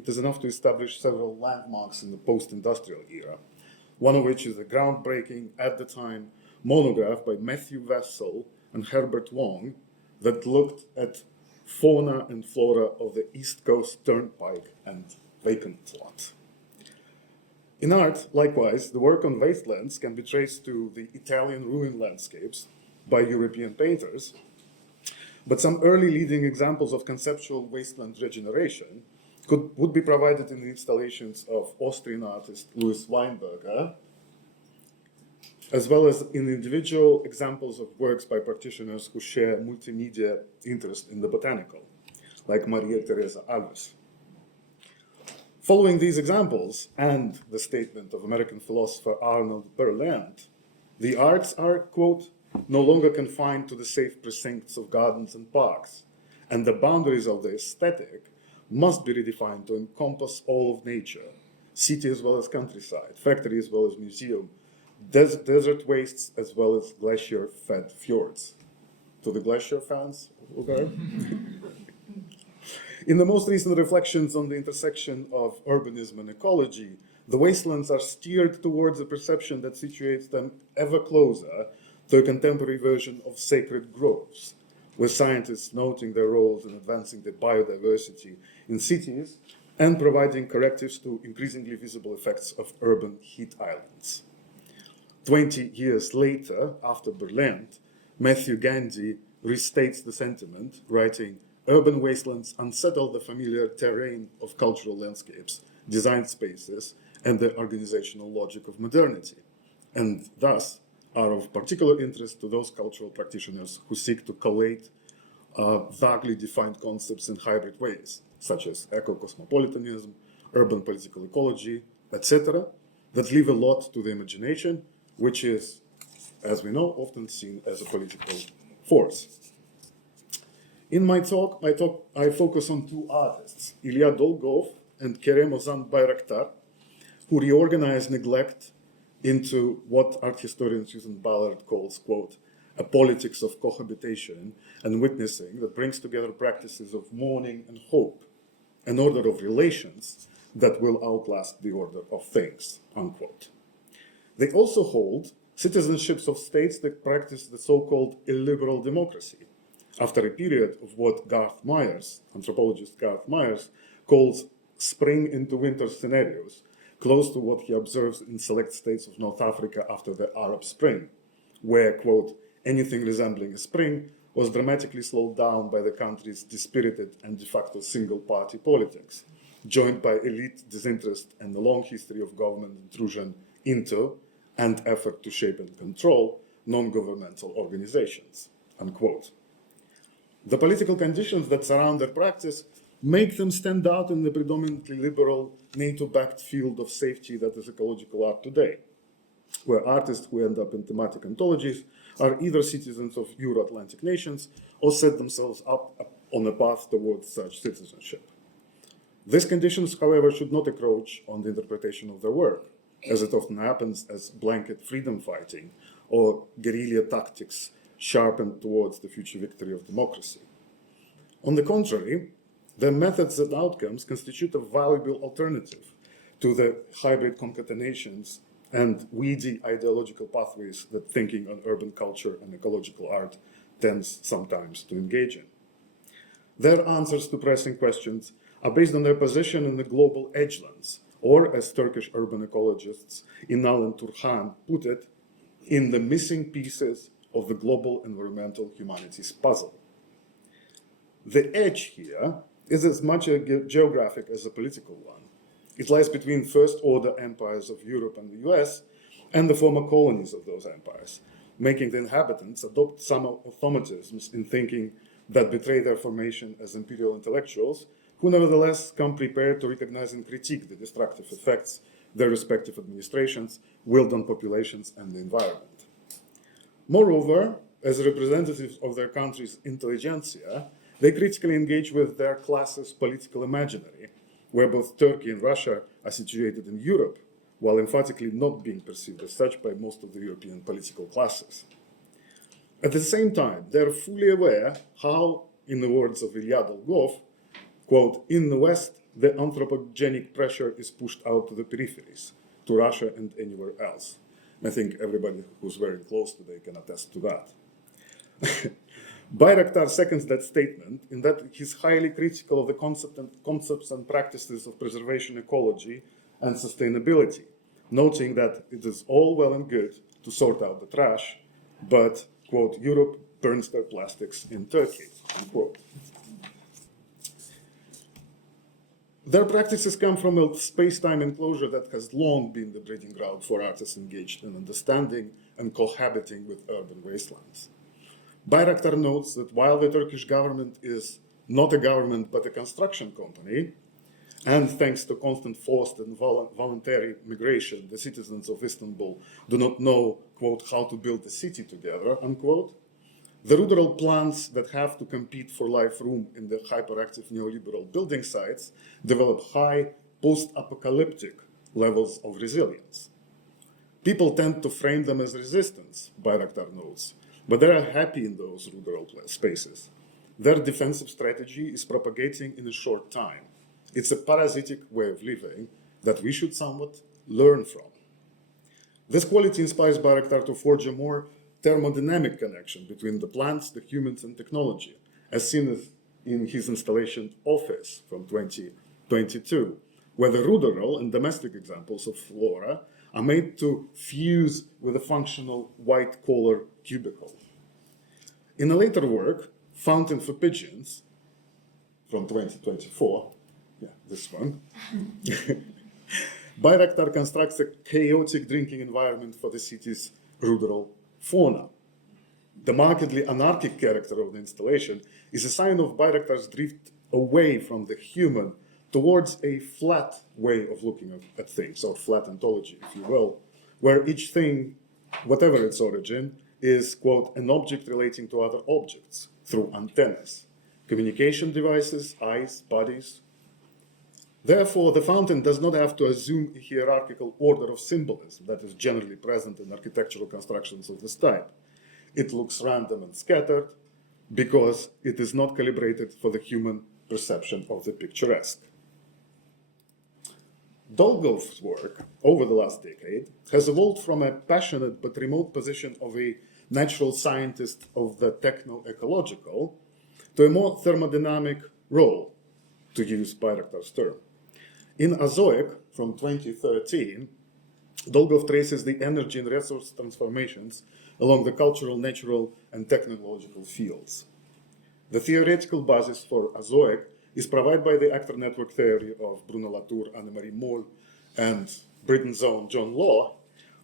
is enough to establish several landmarks in the post-industrial era, one of which is a groundbreaking, at the time, monograph by Matthew Wessel and Herbert Wong that looked at fauna and flora of the East Coast Turnpike and vacant lot. In art, likewise, the work on wastelands can be traced to the Italian ruin landscapes by European painters, but some early leading examples of conceptual wasteland regeneration would be provided in the installations of Austrian artist Louis Weinberger, as well as in individual examples of works by practitioners who share multimedia interest in the botanical, like Maria Teresa Alves. Following these examples and the statement of American philosopher Arnold Berland, the arts are, quote, no longer confined to the safe precincts of gardens and parks, and the boundaries of the aesthetic must be redefined to encompass all of nature, city as well as countryside, factory as well as museum, desert wastes as well as glacier-fed fjords. To the glacier fans, okay? In the most recent reflections on the intersection of urbanism and ecology, the wastelands are steered towards a perception that situates them ever closer to a contemporary version of sacred groves, with scientists noting their roles in advancing the biodiversity in cities and providing correctives to increasingly visible effects of urban heat islands. 20 years later, after Berland, Matthew Gandhi restates the sentiment, writing, urban wastelands unsettle the familiar terrain of cultural landscapes, design spaces, and the organizational logic of modernity, and thus are of particular interest to those cultural practitioners who seek to collate vaguely defined concepts in hybrid ways, such as eco-cosmopolitanism, urban political ecology, etc., that leave a lot to the imagination, which is, as we know, often seen as a political force. In my talk, I focus on two artists, Ilya Dolgov and Kerem Ozan Bayraktar, who reorganize neglect into what art historian Susan Ballard calls, quote, a politics of cohabitation and witnessing that brings together practices of mourning and hope, an order of relations that will outlast the order of things, unquote. They also hold citizenships of states that practice the so-called illiberal democracy, after a period of what Garth Myers, anthropologist Garth Myers, calls spring into winter scenarios, close to what he observes in select states of North Africa after the Arab Spring, where, quote, anything resembling a spring was dramatically slowed down by the country's dispirited and de facto single-party politics, joined by elite disinterest and a long history of government intrusion into and effort to shape and control non-governmental organizations, unquote. The political conditions that surround their practice make them stand out in the predominantly liberal, NATO-backed field of safety that is ecological art today, where artists who end up in thematic anthologies are either citizens of Euro-Atlantic nations or set themselves up on a path towards such citizenship. These conditions, however, should not encroach on the interpretation of their work, as it often happens as blanket freedom fighting or guerrilla tactics sharpened towards the future victory of democracy. On the contrary, their methods and outcomes constitute a valuable alternative to the hybrid concatenations and weedy ideological pathways that thinking on urban culture and ecological art tends sometimes to engage in. Their answers to pressing questions are based on their position in the global edgelands, or as Turkish urban ecologists Inal and Turhan put it, in the missing pieces of the global environmental humanities puzzle. The edge here is as much a geographic as a political one. It lies between first-order empires of Europe and the US and the former colonies of those empires, making the inhabitants adopt some automatisms in thinking that betray their formation as imperial intellectuals, who nevertheless come prepared to recognize and critique the destructive effects their respective administrations wield on populations and the environment. Moreover, as representatives of their country's intelligentsia, they critically engage with their class's political imaginary, where both Turkey and Russia are situated in Europe, while emphatically not being perceived as such by most of the European political classes. At the same time, they are fully aware how, in the words of Ilya Dolgov, quote, in the West, the anthropogenic pressure is pushed out to the peripheries, to Russia and anywhere else. And I think everybody who's very close today can attest to that. Bayraktar seconds that statement in that he's highly critical of the concepts and practices of preservation ecology and sustainability, noting that it is all well and good to sort out the trash, but, quote, Europe burns their plastics in Turkey, unquote. Their practices come from a space-time enclosure that has long been the breeding ground for artists engaged in understanding and cohabiting with urban wastelands. Bayraktar notes that while the Turkish government is not a government but a construction company, and thanks to constant forced and voluntary migration, the citizens of Istanbul do not know, quote, how to build a city together, unquote, the rural plants that have to compete for life room in the hyperactive neoliberal building sites develop high post-apocalyptic levels of resilience. People tend to frame them as resistance, Bayraktar notes, but they are happy in those rural spaces. Their defensive strategy is propagating in a short time. It's a parasitic way of living that we should somewhat learn from. This quality inspires Bayraktar to forge a more thermodynamic connection between the plants, the humans, and technology, as seen in his installation Office from 2022, where the rural and domestic examples of flora are made to fuse with a functional white-collar cubicle. In a later work, Fountain for Pigeons, from 2024, yeah, this one, Bayraktar constructs a chaotic drinking environment for the city's rural fauna. The markedly anarchic character of the installation is a sign of Bayraktar's drift away from the human towards a flat way of looking at things, or flat ontology, if you will, where each thing, whatever its origin, is, quote, an object relating to other objects through antennas, communication devices, eyes, bodies. Therefore, the fountain does not have to assume a hierarchical order of symbolism that is generally present in architectural constructions of this type. It looks random and scattered because it is not calibrated for the human perception of the picturesque. Dolgov's work over the last decade has evolved from a passionate but remote position of a natural scientist of the techno-ecological to a more thermodynamic role, to use Bayraktar's term. In Azoic, from 2013, Dolgov traces the energy and resource transformations along the cultural, natural, and technological fields. The theoretical basis for Azoic is provided by the actor network theory of Bruno Latour, Annemarie Moll, and Britain's own John Law,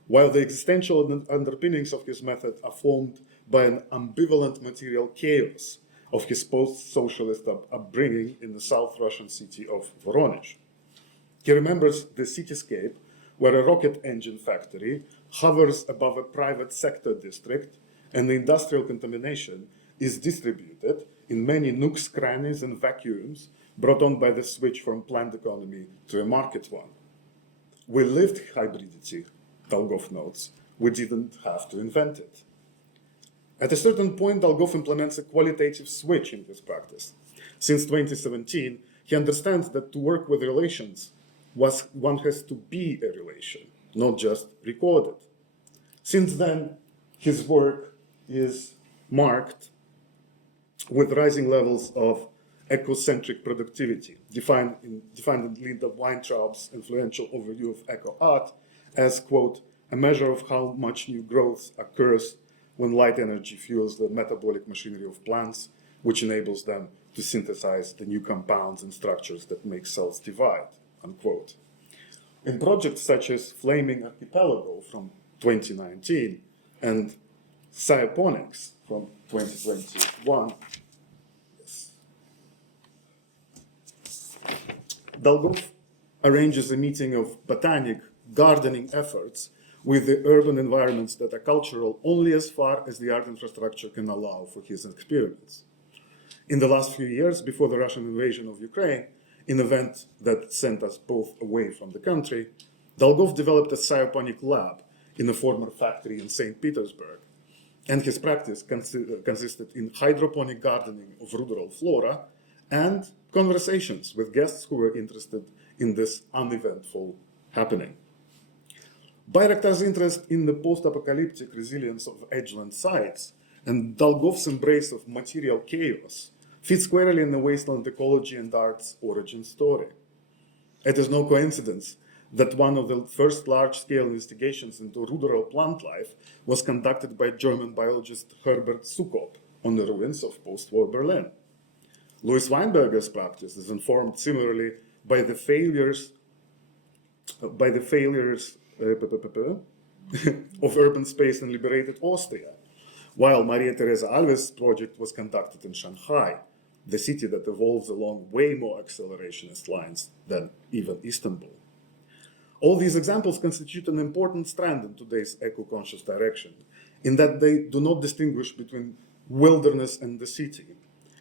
while the existential underpinnings of his method are formed by an ambivalent material chaos of his post-socialist upbringing in the South Russian city of Voronezh. He remembers the cityscape where a rocket engine factory hovers above a private sector district and the industrial contamination is distributed in many nooks, crannies, and vacuums brought on by the switch from planned economy to a market one. We lived hybridity, Dolgov notes. We didn't have to invent it. At a certain point, Dolgov implements a qualitative switch in his practice. Since 2017, he understands that to work with relations, one has to be a relation, not just recorded. Since then, his work is marked with rising levels of ecocentric productivity, defined in Linda Weintraub's influential overview of eco-art as, quote, a measure of how much new growth occurs when light energy fuels the metabolic machinery of plants, which enables them to synthesize the new compounds and structures that make cells divide, unquote. In projects such as Flaming Archipelago from 2019 and Sciaponics from 2021, Dolgov arranges a meeting of botanic gardening efforts with the urban environments that are cultural only as far as the art infrastructure can allow for his experiments. In the last few years, before the Russian invasion of Ukraine, an event that sent us both away from the country, Dolgov developed a Sciaponic lab in a former factory in St. Petersburg, and his practice consisted in hydroponic gardening of ruderal flora and conversations with guests who were interested in this uneventful happening. Bayraktar's interest in the post-apocalyptic resilience of edgeland sites and Dolgov's embrace of material chaos fit squarely in the wasteland ecology and art's origin story. It is no coincidence that one of the first large-scale investigations into ruderal plant life was conducted by German biologist Herbert Sukop on the ruins of post-war Berlin. Louis Weinberger's practice is informed similarly by the failures of urban space in liberated Austria, while Maria Teresa Alves' project was conducted in Shanghai, the city that evolves along way more accelerationist lines than even Istanbul. All these examples constitute an important strand in today's eco-conscious direction, in that they do not distinguish between wilderness and the city,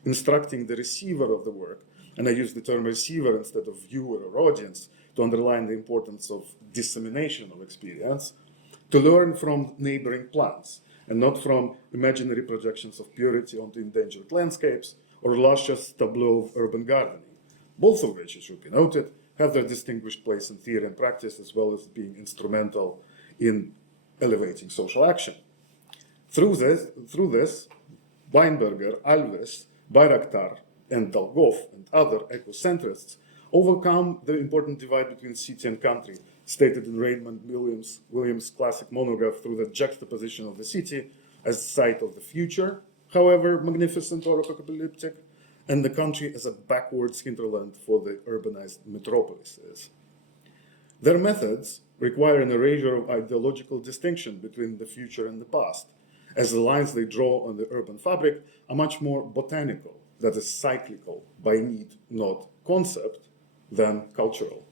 instructing the receiver of the work, and I use the term receiver instead of viewer or audience to underline the importance of dissemination of experience, to learn from neighboring plants and not from imaginary projections of purity onto endangered landscapes or luscious tableau of urban gardening, both of which, it should be noted, have their distinguished place in theory and practice as well as being instrumental in elevating social action. Through this, Weinberger, Alves, Bayraktar, and Dolgov and other ecocentrists overcome the important divide between city and country, stated in Raymond Williams' classic monograph Through the Juxtaposition of the City as the site of the future, however magnificent or apocalyptic, and the country as a backwards hinterland for the urbanized metropolises. Their methods require an erasure of ideological distinction between the future and the past, as the lines they draw on the urban fabric are much more botanical, that is cyclical, by need, not concept, than cultural.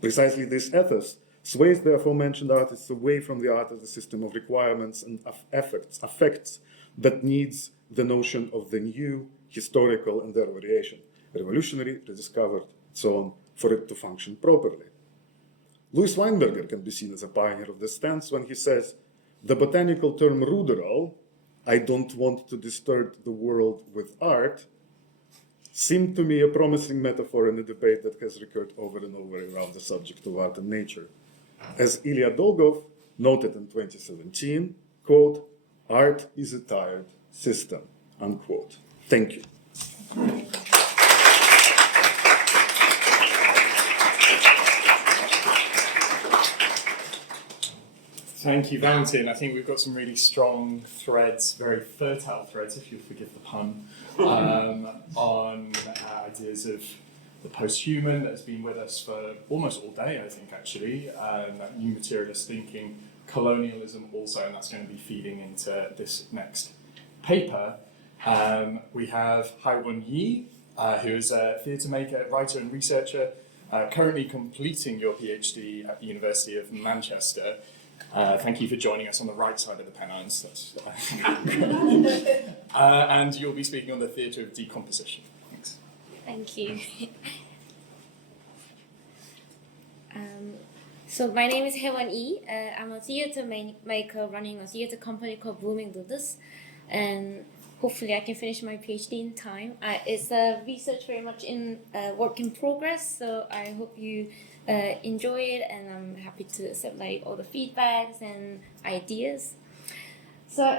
Precisely this ethos sways the aforementioned artists away from the art as a system of requirements and affects that needs the notion of the new, historical, and their variation, revolutionary, rediscovered, so on, for it to function properly. Louis Weinberger can be seen as a pioneer of this stance when he says, the botanical term ruderal, I don't want to disturb the world with art, seemed to me a promising metaphor in a debate that has recurred over and over around the subject of art and nature. As Ilya Dolgov noted in 2017, quote, art is a tired system, unquote. Thank you. Thank you, Valentin. I think we've got some really strong threads, very fertile threads, if you'll forgive the pun, on ideas of the post-human that has been with us for almost all day, I think, actually, that new materialist thinking, colonialism also, and that's going to be feeding into this next paper. We have Haeweon Yi, who is a theatre maker, writer and researcher, currently completing your PhD at the University of Manchester. Thank you for joining us on the right side of the Pennines. And you'll be speaking on the theatre of decomposition. Thanks. Thank you. So my name is Haeweon Yi. I'm a theatre maker running a theatre company called Blooming Lotus, and hopefully I can finish my PhD in time. It's research very much in work in progress, so I hope you enjoy it, and I'm happy to accept like all the feedbacks and ideas. So,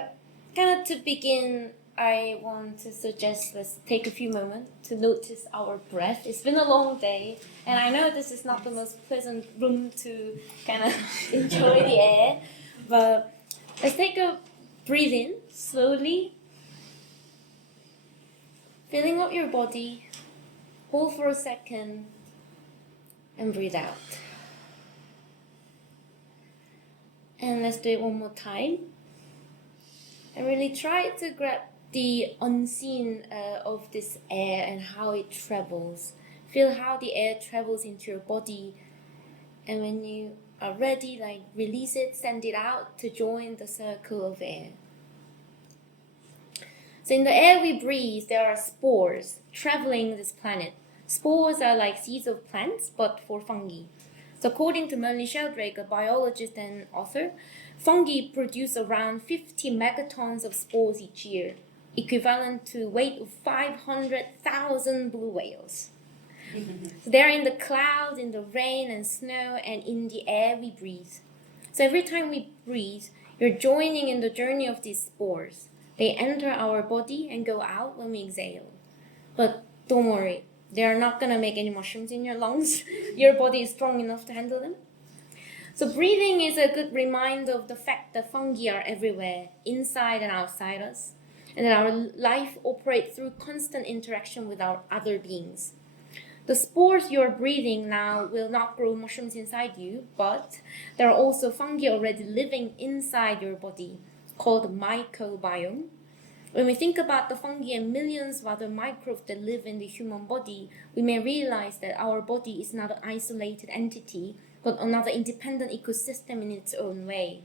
kind of to begin, I want to suggest let's take a few moments to notice our breath. It's been a long day, and I know this is not the most pleasant room to kind of enjoy the air, but let's take a breathe in slowly, filling up your body, hold for a second, and breathe out. And let's do it one more time. And really try to grab the unseen of this air and how it travels. Feel how the air travels into your body. And when you are ready, like release it, send it out to join the circle of air. So in the air we breathe, there are spores traveling this planet. Spores are like seeds of plants, but for fungi. So according to Mueller, a biologist and author, fungi produce around 50 megatons of spores each year, equivalent to weight of 500,000 blue whales. So they're in the clouds, in the rain and snow, and in the air we breathe. So every time we breathe, you're joining in the journey of these spores. They enter our body and go out when we exhale. But don't worry, they are not going to make any mushrooms in your lungs. Your body is strong enough to handle them. So breathing is a good reminder of the fact that fungi are everywhere, inside and outside us, and that our life operates through constant interaction with our other beings. The spores you're breathing now will not grow mushrooms inside you, but there are also fungi already living inside your body, called microbiome. When we think about the fungi and millions of other microbes that live in the human body, we may realize that our body is not an isolated entity, but another independent ecosystem in its own way.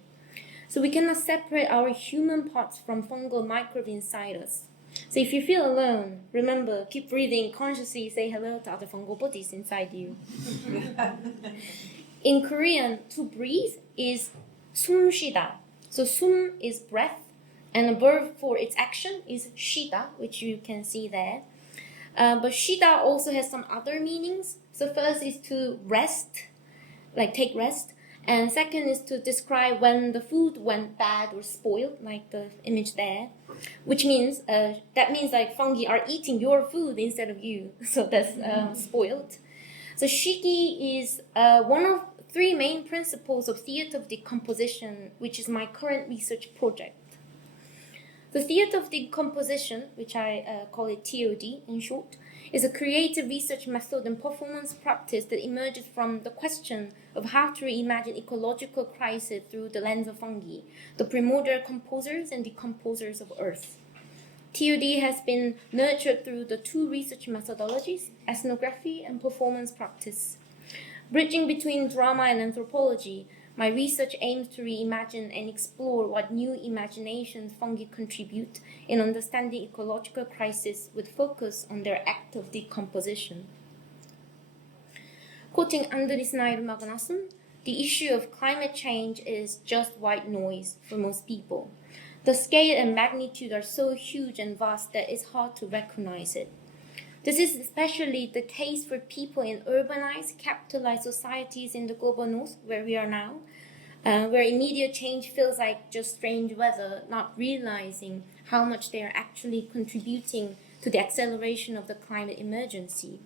So we cannot separate our human parts from fungal microbes inside us. So if you feel alone, remember, keep breathing consciously, say hello to other fungal bodies inside you. In Korean, to breathe is 숨 쉬다. So 숨 is breath, and the verb for its action is 쉬다, which you can see there. But 쉬다 also has some other meanings. So first is to rest, like take rest. And second is to describe when the food went bad or spoiled, like the image there. Which means, that means like fungi are eating your food instead of you. So that's spoiled. So shiki is one of 3 main principles of theater of decomposition, which is my current research project. The theater of decomposition, which I call it TOD in short, is a creative research method and performance practice that emerges from the question of how to reimagine ecological crisis through the lens of fungi, the primordial composers and decomposers of Earth. TOD has been nurtured through the 2 research methodologies, ethnography and performance practice. Bridging between drama and anthropology, my research aims to reimagine and explore what new imaginations fungi contribute in understanding ecological crisis with focus on their act of decomposition. Quoting Andris Nairmagnasson, the issue of climate change is just white noise for most people. The scale and magnitude are so huge and vast that it's hard to recognize it. This is especially the case for people in urbanized, capitalized societies in the global north, where we are now, where immediate change feels like just strange weather, not realizing how much they are actually contributing to the acceleration of the climate emergency.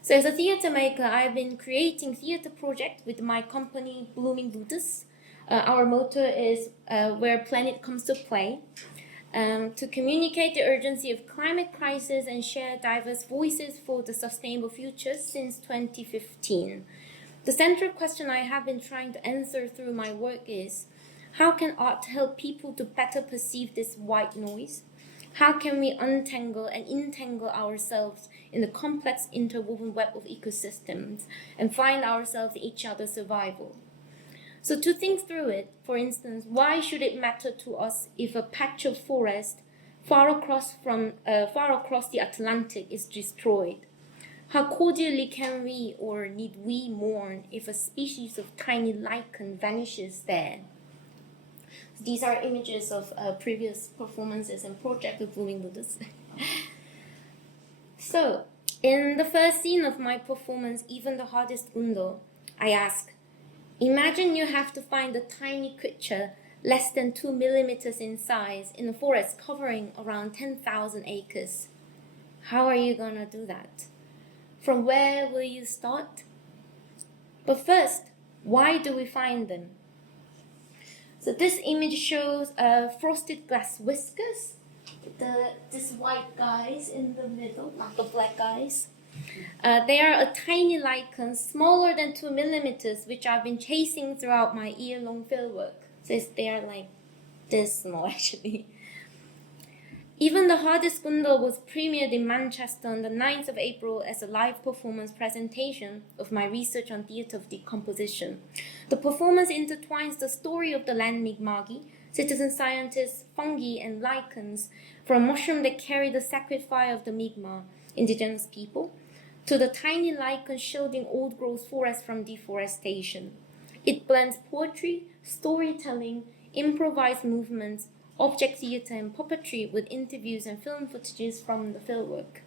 So as a theater maker, I've been creating theater projects with my company, Blooming Lotus. Our motto is where planet comes to play. To communicate the urgency of climate crisis and share diverse voices for the sustainable future since 2015. The central question I have been trying to answer through my work is, how can art help people to better perceive this white noise? How can we untangle and entangle ourselves in the complex interwoven web of ecosystems and find ourselves in each other's survival? So to think through it, for instance, why should it matter to us if a patch of forest far across the Atlantic is destroyed? How cordially can we or need we mourn if a species of tiny lichen vanishes there? These are images of previous performances and projects of Blooming Lotus. So, In the first scene of my performance, Even the Hardest Undo, I ask, imagine you have to find a tiny creature less than 2 millimeters in size in a forest covering around 10,000 acres. How are you gonna do that? From where will you start? But first, why do we find them? So this image shows frosted glass whiskers. These white guys in the middle, not the black guys. They are a tiny lichen, smaller than 2 millimeters, which I've been chasing throughout my year-long fieldwork. So they are like this small, actually. Even the Hardest Undo was premiered in Manchester on the 9th of April as a live performance presentation of my research on theatre of decomposition. The performance intertwines the story of the land Mi'kma'ki, citizen scientists, fungi, and lichens, from a mushroom that carried the sacred fire of the Mi'kmaq, indigenous people, to the tiny lichen shielding old-growth forests from deforestation. It blends poetry, storytelling, improvised movements, object theatre, and puppetry with interviews and film footages from the fieldwork.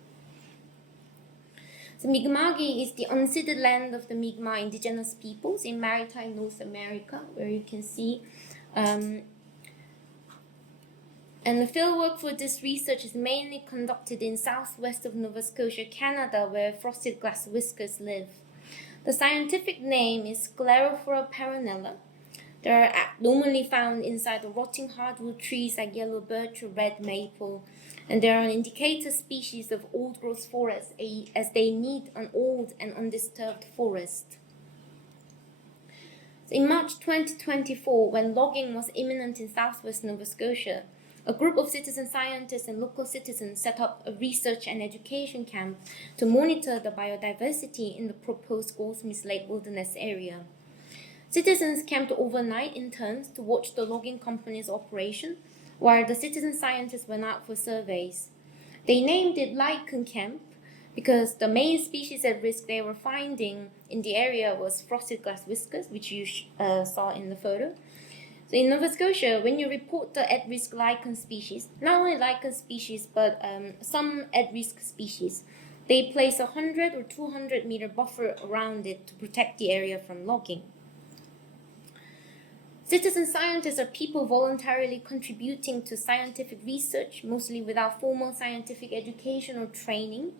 The Mi'kma'ki is the unceded land of the Mi'kmaq indigenous peoples in maritime North America, where you can see. And the fieldwork for this research is mainly conducted in southwest of Nova Scotia, Canada, where frosted glass whiskers live. The scientific name is Sclerophora perenella. They are normally found inside the rotting hardwood trees like yellow birch or red maple, and they are an indicator species of old-growth forest as they need an old and undisturbed forest. So in March 2024, when logging was imminent in southwest Nova Scotia, a group of citizen scientists and local citizens set up a research and education camp to monitor the biodiversity in the proposed Goldsmiths Lake Wilderness area. Citizens camped overnight in turns to watch the logging company's operation, while the citizen scientists went out for surveys. They named it Lichen Camp because the main species at risk they were finding in the area was frosted glass whiskers, which you saw in the photo. So in Nova Scotia, when you report the at-risk lichen species, not only lichen species, but some at-risk species, they place a 100 or 200 meter buffer around it to protect the area from logging. Citizen scientists are people voluntarily contributing to scientific research, mostly without formal scientific education or training.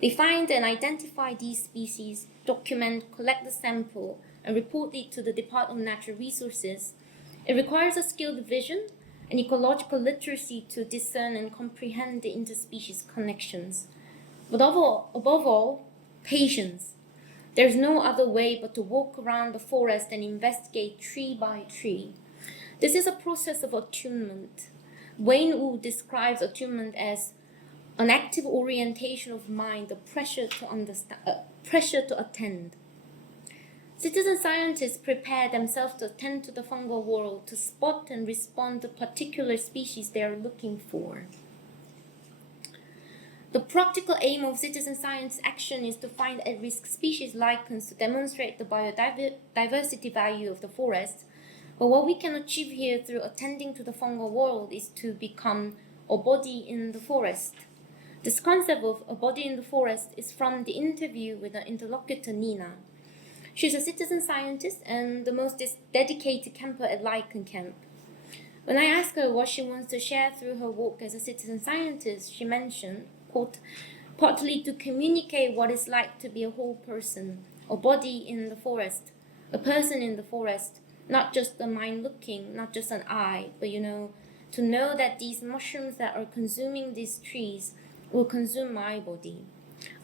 They find and identify these species, document, collect the sample, and report it to the Department of Natural Resources. It requires a skilled vision and ecological literacy to discern and comprehend the interspecies connections. But above all, patience. There's no other way but to walk around the forest and investigate tree by tree. This is a process of attunement. Wayne Wu describes attunement as an active orientation of mind, a pressure to attend. Citizen scientists prepare themselves to attend to the fungal world, to spot and respond to particular species they are looking for. The practical aim of citizen science action is to find at-risk species lichens to demonstrate the biodiversity value of the forest. But what we can achieve here through attending to the fungal world is to become a body in the forest. This concept of a body in the forest is from the interview with the interlocutor Nina. She's a citizen scientist and the most dedicated camper at Lichen Camp. When I asked her what she wants to share through her work as a citizen scientist, she mentioned, quote, partly to communicate what it's like to be a whole person, a body in the forest, a person in the forest, not just a mind looking, not just an eye, but to know that these mushrooms that are consuming these trees will consume my body.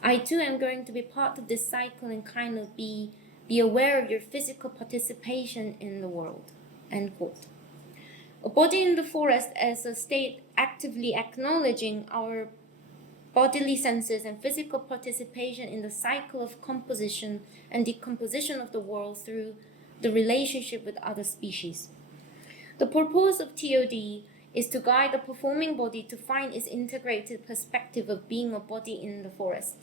I too am going to be part of this cycle and kind of be aware of your physical participation in the world, end quote. A body in the forest as a state actively acknowledging our bodily senses and physical participation in the cycle of composition and decomposition of the world through the relationship with other species. The purpose of TOD is to guide the performing body to find its integrated perspective of being a body in the forest.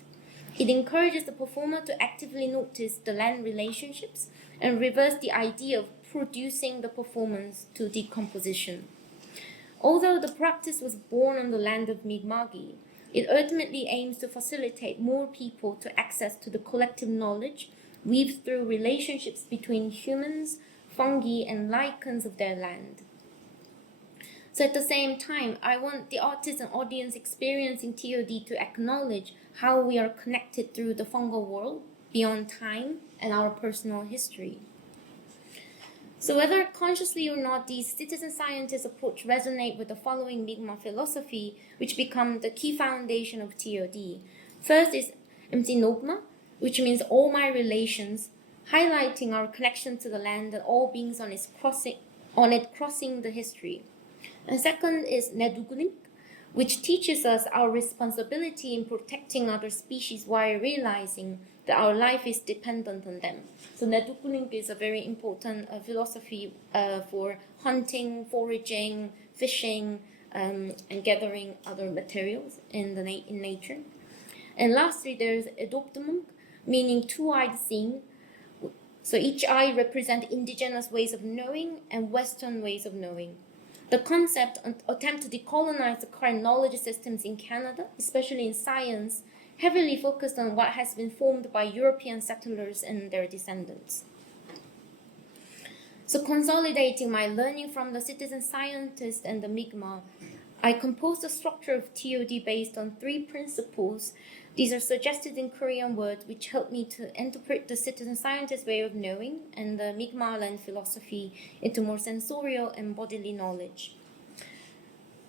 It encourages the performer to actively notice the land relationships and reverse the idea of producing the performance to decomposition. Although the practice was born on the land of Mi'kma'ki, It ultimately aims to facilitate more people to access to the collective knowledge weaved through relationships between humans, fungi, and lichens of their land. So at the same time, I want the artist and audience experiencing TOD to acknowledge how we are connected through the fungal world, beyond time, and our personal history. So whether consciously or not, these citizen scientist approach resonate with the following Mi'kmaq philosophy, which become the key foundation of TOD. First is Mtinogma, which means all my relations, highlighting our connection to the land and all beings on it crossing the history. And second is Neduguling, which teaches us our responsibility in protecting other species while realizing that our life is dependent on them. So Neduguling is a very important philosophy for hunting, foraging, fishing, and gathering other materials in nature. And lastly, there's Edoptumung, meaning two-eyed seeing. So each eye represents indigenous ways of knowing and Western ways of knowing. The concept attempt to decolonize the current knowledge systems in Canada, especially in science, heavily focused on what has been formed by European settlers and their descendants. So consolidating my learning from the citizen scientist and the Mi'kmaq, I composed a structure of TOD based on 3 principles. These are suggested in Korean words, which help me to interpret the citizen scientist way of knowing and the Mi'kmaq land philosophy into more sensorial and bodily knowledge.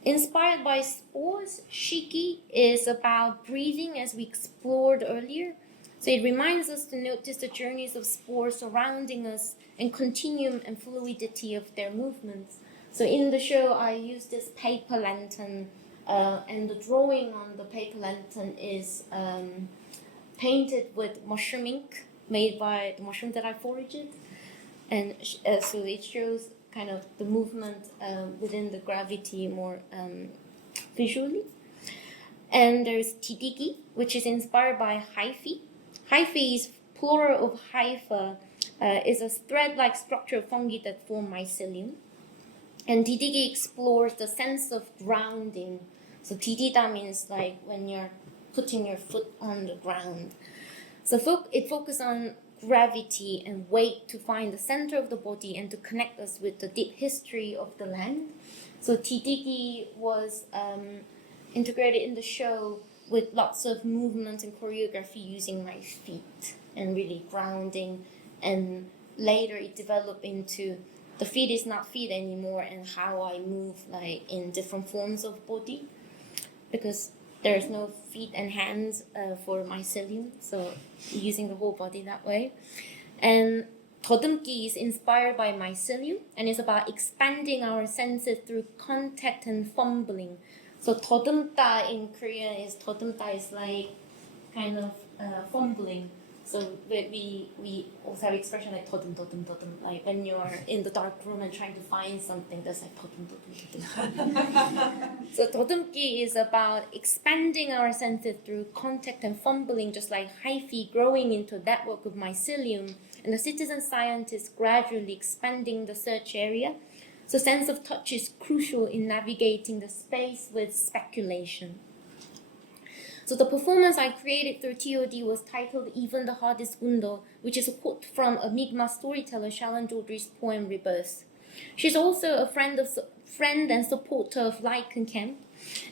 Inspired by spores, Shiki is about breathing, as we explored earlier. So it reminds us to notice the journeys of spores surrounding us and continuum and fluidity of their movements. So in the show, I used this paper lantern, and the drawing on the paper lantern is painted with mushroom ink made by the mushroom that I foraged. And so it shows kind of the movement within the gravity more visually. And there's Tidigi, which is inspired by hyphae. Hyphae is plural of hypha, is a thread-like structure of fungi that form mycelium. And Tidigi explores the sense of grounding. So Tidida means like when you're putting your foot on the ground. So it focuses on gravity and weight to find the center of the body and to connect us with the deep history of the land. So Tidigi was integrated in the show with lots of movements and choreography using my feet and really grounding. And later it developed into the feet is not feet anymore and how I move like in different forms of body, because there's no feet and hands for mycelium, so using the whole body that way. And 더듬기 is inspired by mycelium and is about expanding our senses through contact and fumbling. So 더듬다 in Korean is 더듬다 is like kind of fumbling. So we also have expression like 더듬, like when you're in the dark room and trying to find something, that's like 더듬. So 더듬기 is about expanding our senses through contact and fumbling, just like hyphae growing into a network of mycelium, and the citizen scientist gradually expanding the search area. So sense of touch is crucial in navigating the space with speculation. So the performance I created through TOD was titled Even the Hardest Window, which is a quote from a Mi'kmaq storyteller, Sharon Dodry's poem Rebirth. She's also a friend and supporter of Lichen Camp,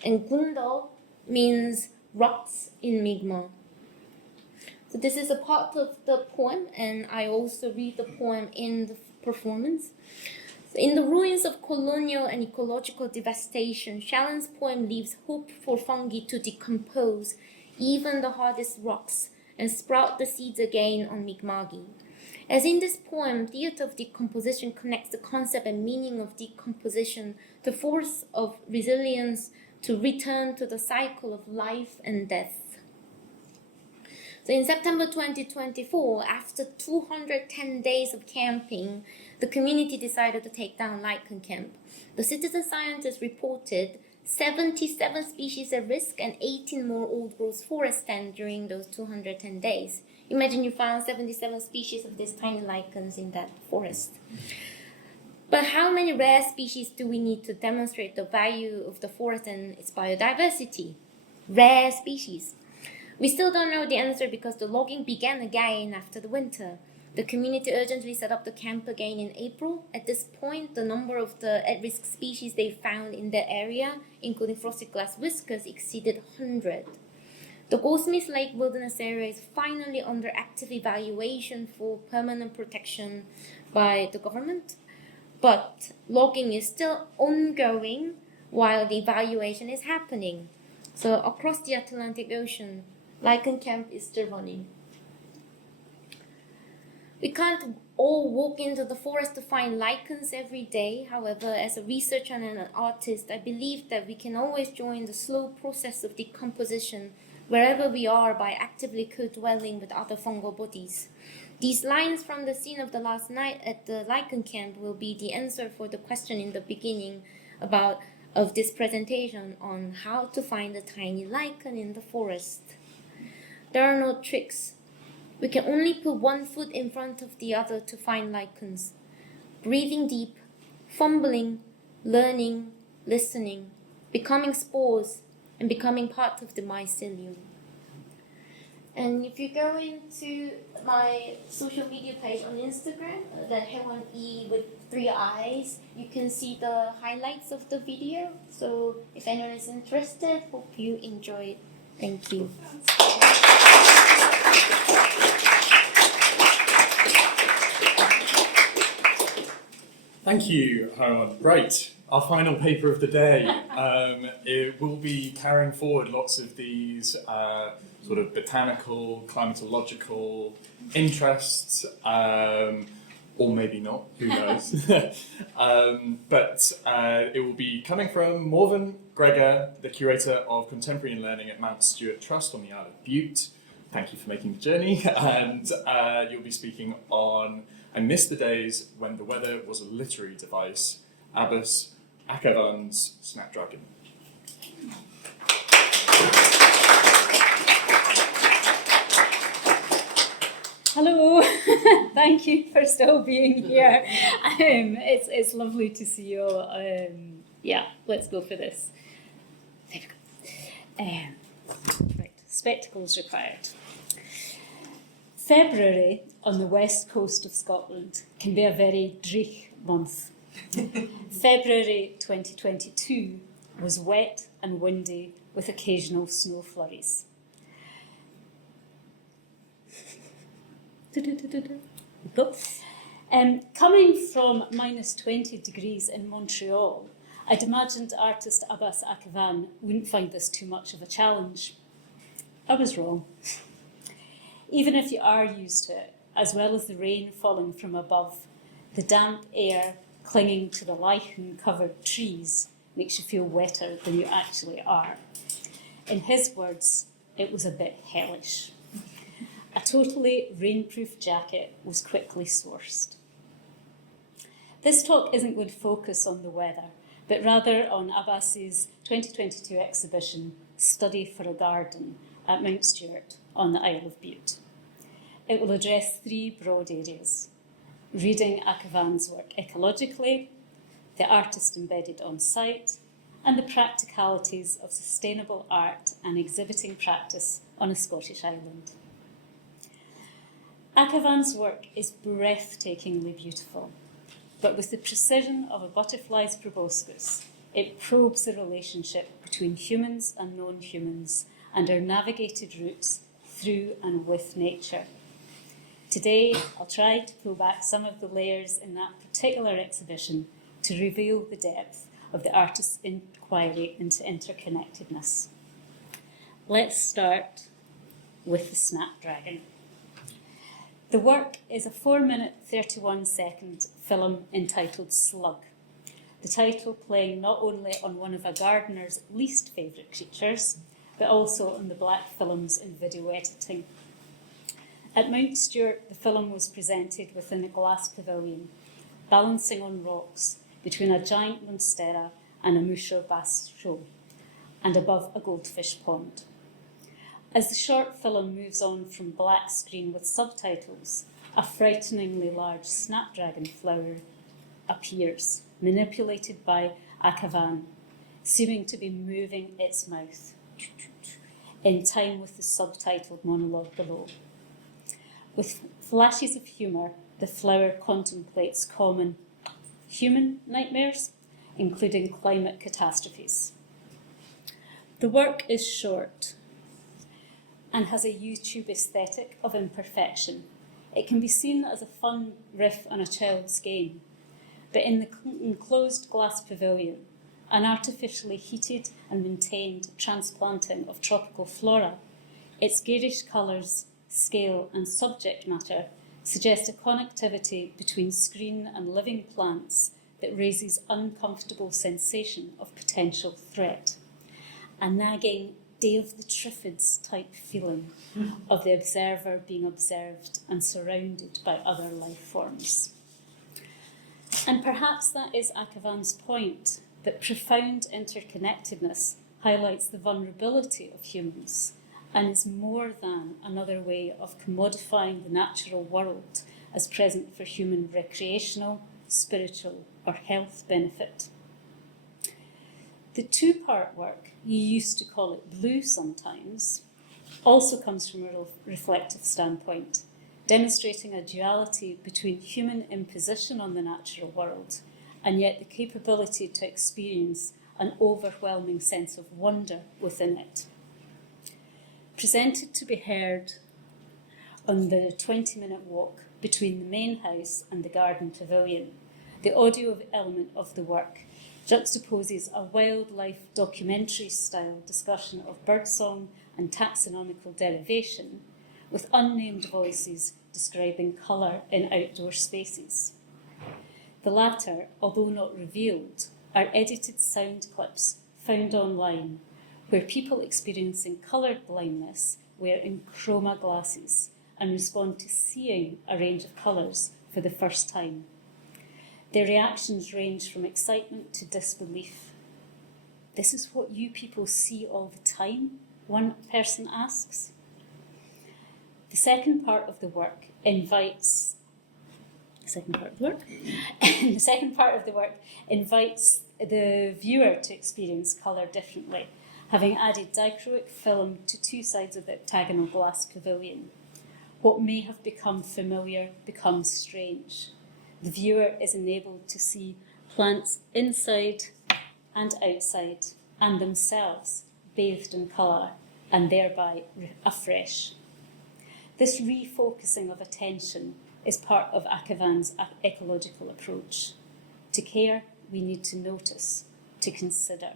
and Gundo means rocks in Mi'kmaq. So this is a part of the poem, and I also read the poem in the performance. In the ruins of colonial and ecological devastation, Shallon's poem leaves hope for fungi to decompose even the hardest rocks and sprout the seeds again on Mi'kma'ki. As in this poem, theatre of decomposition connects the concept and meaning of decomposition, the force of resilience to return to the cycle of life and death. So in September 2024, after 210 days of camping, the community decided to take down Lichen Camp. The citizen scientists reported 77 species at risk and 18 more old-growth forest stand during those 210 days. Imagine you found 77 species of these tiny lichens in that forest. But how many rare species do we need to demonstrate the value of the forest and its biodiversity? rare species. We still don't know the answer because the logging began again after the winter. The community urgently set up the camp again in April. At this point, the number of the at-risk species they found in their area, including frosted glass whiskers, exceeded 100. The Goldsmith Lake Wilderness Area is finally under active evaluation for permanent protection by the government, but logging is still ongoing while the evaluation is happening. So across the Atlantic Ocean, lichen camp is still running. We can't all walk into the forest to find lichens every day. However, as a researcher and an artist, I believe that we can always join the slow process of decomposition wherever we are by actively co-dwelling with other fungal bodies. These lines from the scene of the last night at the lichen camp will be the answer for the question in the beginning of this presentation on how to find a tiny lichen in the forest. There are no tricks. We can only put one foot in front of the other to find lichens. Breathing deep, fumbling, learning, listening, becoming spores, and becoming part of the mycelium. And if you go into my social media page on Instagram, the Haeweon Yi with 3 eyes, you can see the highlights of the video. So if anyone is interested, hope you enjoy it. Thank you. Thank you, Haeweon. Great. Our final paper of the day. It will be carrying forward lots of these sort of botanical, climatological interests, or maybe not, who knows. But it will be coming from Morven Gregor, the Curator of Contemporary Learning at Mount Stuart Trust on the Isle of Bute. Thank you for making the journey. And you'll be speaking on I Miss the Days When the Weather Was a Literary Device, Abbas Akhavan's Snapdragon. Hello, thank you for still being here. It's lovely to see you all. Yeah, let's go for this. There we go. Right, spectacles required. February on the west coast of Scotland can be a very dreich month. February 2022 was wet and windy with occasional snow flurries. Coming from minus 20 degrees in Montreal, I'd imagined artist Abbas Akhavan wouldn't find this too much of a challenge. I was wrong. Even if you are used to it, as well as the rain falling from above, the damp air clinging to the lichen-covered trees makes you feel wetter than you actually are. In his words, it was a bit hellish. A totally rainproof jacket was quickly sourced. This talk isn't going to focus on the weather, but rather on Abbas's 2022 exhibition, Study for a Garden, at Mount Stuart on the Isle of Bute. It will address 3 broad areas: reading Akhavan's work ecologically, the artist embedded on site, and the practicalities of sustainable art and exhibiting practice on a Scottish island. Akhavan's work is breathtakingly beautiful, but with the precision of a butterfly's proboscis, it probes the relationship between humans and non-humans and our navigated routes through and with nature. Today, I'll try to pull back some of the layers in that particular exhibition to reveal the depth of the artist's inquiry into interconnectedness. Let's start with the Snapdragon. The work is a 4-minute, 31-second film entitled Slug, the title playing not only on one of a gardener's least favourite creatures, but also on the black films in video editing. At Mount Stuart, the film was presented within a glass pavilion, balancing on rocks between a giant monstera and a musha bass show, and above a goldfish pond. As the short film moves on from black screen with subtitles, a frighteningly large snapdragon flower appears, manipulated by Akhavan, seeming to be moving its mouth. in time with the subtitled monologue below. With flashes of humour, the flower contemplates common human nightmares, including climate catastrophes. The work is short and has a YouTube aesthetic of imperfection. It can be seen as a fun riff on a child's game, but in the enclosed glass pavilion, an artificially heated and maintained transplanting of tropical flora, its garish colours, scale and subject matter suggest a connectivity between screen and living plants that raises uncomfortable sensation of potential threat, a nagging Day of the Triffids type feeling of the observer being observed and surrounded by other life forms. And perhaps that is Akhavan's point, that profound interconnectedness highlights the vulnerability of humans and is more than another way of commodifying the natural world as present for human recreational, spiritual or health benefit. The two-part work, you used to call it blue sometimes, also comes from a reflective standpoint, demonstrating a duality between human imposition on the natural world and yet the capability to experience an overwhelming sense of wonder within it. Presented to be heard on the 20-minute walk between the main house and the garden pavilion, the audio element of the work juxtaposes a wildlife documentary-style discussion of birdsong and taxonomical derivation with unnamed voices describing colour in outdoor spaces. The latter, although not revealed, are edited sound clips found online where people experiencing coloured blindness wear chroma glasses and respond to seeing a range of colours for the first time. Their reactions range from excitement to disbelief. "This is what you people see all the time?" one person asks. The second part of the work invites the viewer to experience colour differently, having added dichroic film to two sides of the octagonal glass pavilion. What may have become familiar becomes strange. The viewer is enabled to see plants inside and outside and themselves bathed in colour and thereby afresh. This refocusing of attention is part of Akhavan's ecological approach. To care, we need to notice, to consider.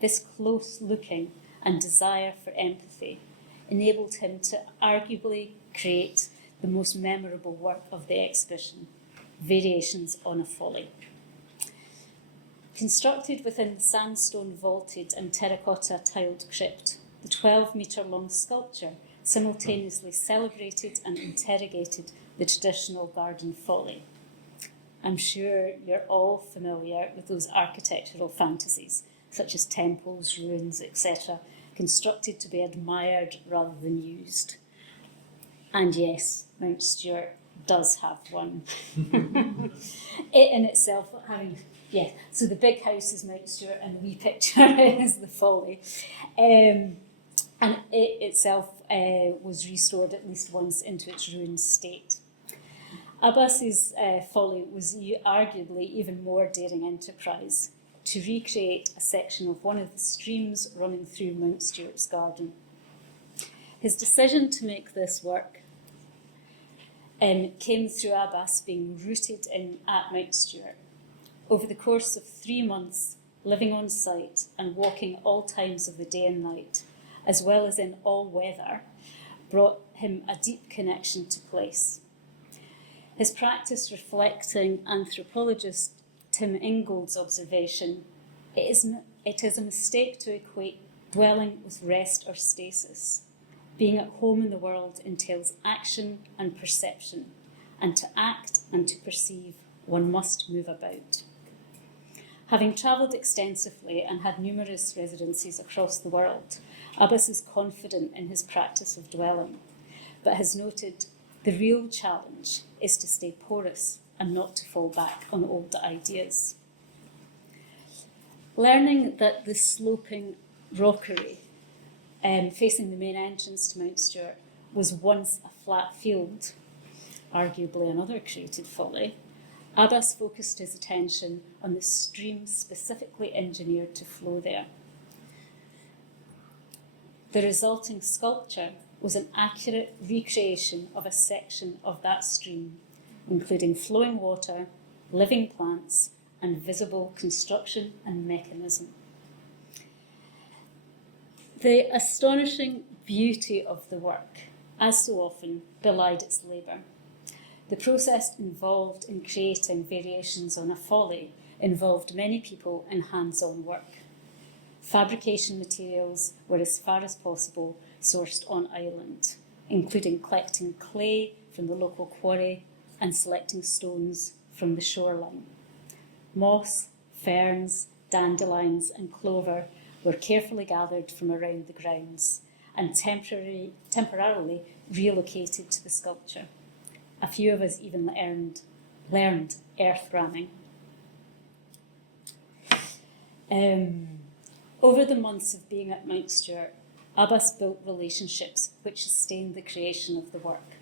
This close looking and desire for empathy enabled him to arguably create the most memorable work of the exhibition, Variations on a Folly. Constructed within the sandstone vaulted and terracotta tiled crypt, the 12-metre-long sculpture simultaneously celebrated and interrogated the traditional garden folly. I'm sure you're all familiar with those architectural fantasies, such as temples, ruins, etc., constructed to be admired rather than used. And yes, Mount Stuart does have one. It in itself having, so the big house is Mount Stuart and the wee picture is the folly. And it itself was restored at least once into its ruined state. Abbas's folly was arguably even more daring enterprise, to recreate a section of one of the streams running through Mount Stuart's garden. His decision to make this work came through Abbas being rooted at Mount Stuart. Over the course of 3 months, living on site and walking all times of the day and night, as well as in all weather, brought him a deep connection to place. His practice reflecting anthropologist Tim Ingold's observation, it is a mistake to equate dwelling with rest or stasis. Being at home in the world entails action and perception, and to act and to perceive, one must move about. Having travelled extensively and had numerous residencies across the world, Abbas is confident in his practice of dwelling, but has noted the real challenge is to stay porous and not to fall back on old ideas. Learning that the sloping rockery facing the main entrance to Mount Stuart, was once a flat field, arguably another created folly, Abbas focused his attention on the stream specifically engineered to flow there. The resulting sculpture was an accurate recreation of a section of that stream, including flowing water, living plants, and visible construction and mechanism. The astonishing beauty of the work, as so often, belied its labour. The process involved in creating variations on a folly involved many people and hands-on work. Fabrication materials were, as far as possible, sourced on island, including collecting clay from the local quarry and selecting stones from the shoreline. Moss, ferns, dandelions and clover were carefully gathered from around the grounds and temporarily relocated to the sculpture. A few of us even learned earth ramming. Over the months of being at Mount Stuart, Abbas built relationships which sustained the creation of the work.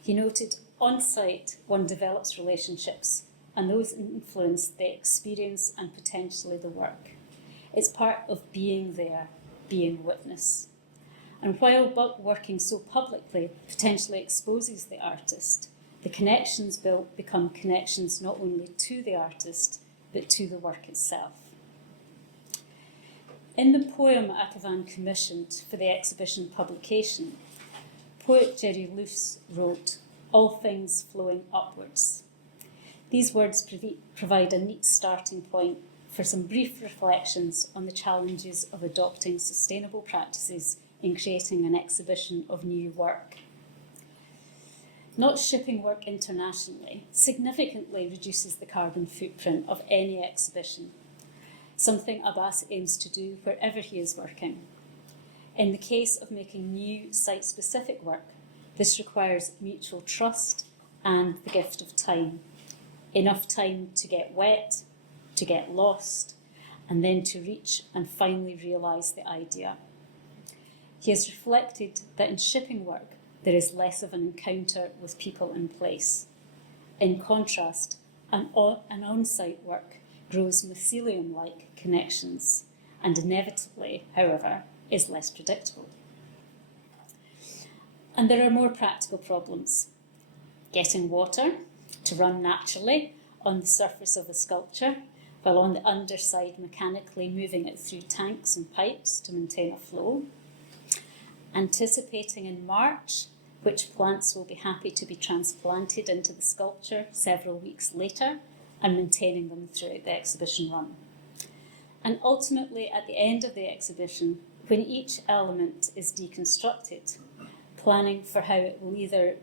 He noted, on site, one develops relationships, and those influence the experience and potentially the work. It's part of being there, being witness. And while working so publicly potentially exposes the artist, the connections built become connections not only to the artist, but to the work itself. In the poem Akhavan commissioned for the exhibition publication, poet Jerry Luce wrote, "All things flowing upwards." These words provide a neat starting point for some brief reflections on the challenges of adopting sustainable practices in creating an exhibition of new work. Not shipping work internationally significantly reduces the carbon footprint of any exhibition, something Abbas aims to do wherever he is working. In the case of making new site-specific work, this requires mutual trust and the gift of time. Enough time to get wet, to get lost, and then to reach and finally realise the idea. He has reflected that in shipping work, there is less of an encounter with people and place. In contrast, an on-site work grows mycelium-like connections, and inevitably, however, is less predictable. And there are more practical problems. Getting water to run naturally on the surface of a sculpture, while on the underside mechanically moving it through tanks and pipes to maintain a flow. Anticipating in March which plants will be happy to be transplanted into the sculpture several weeks later and maintaining them throughout the exhibition run. And ultimately, at the end of the exhibition, when each element is deconstructed, planning for how it will either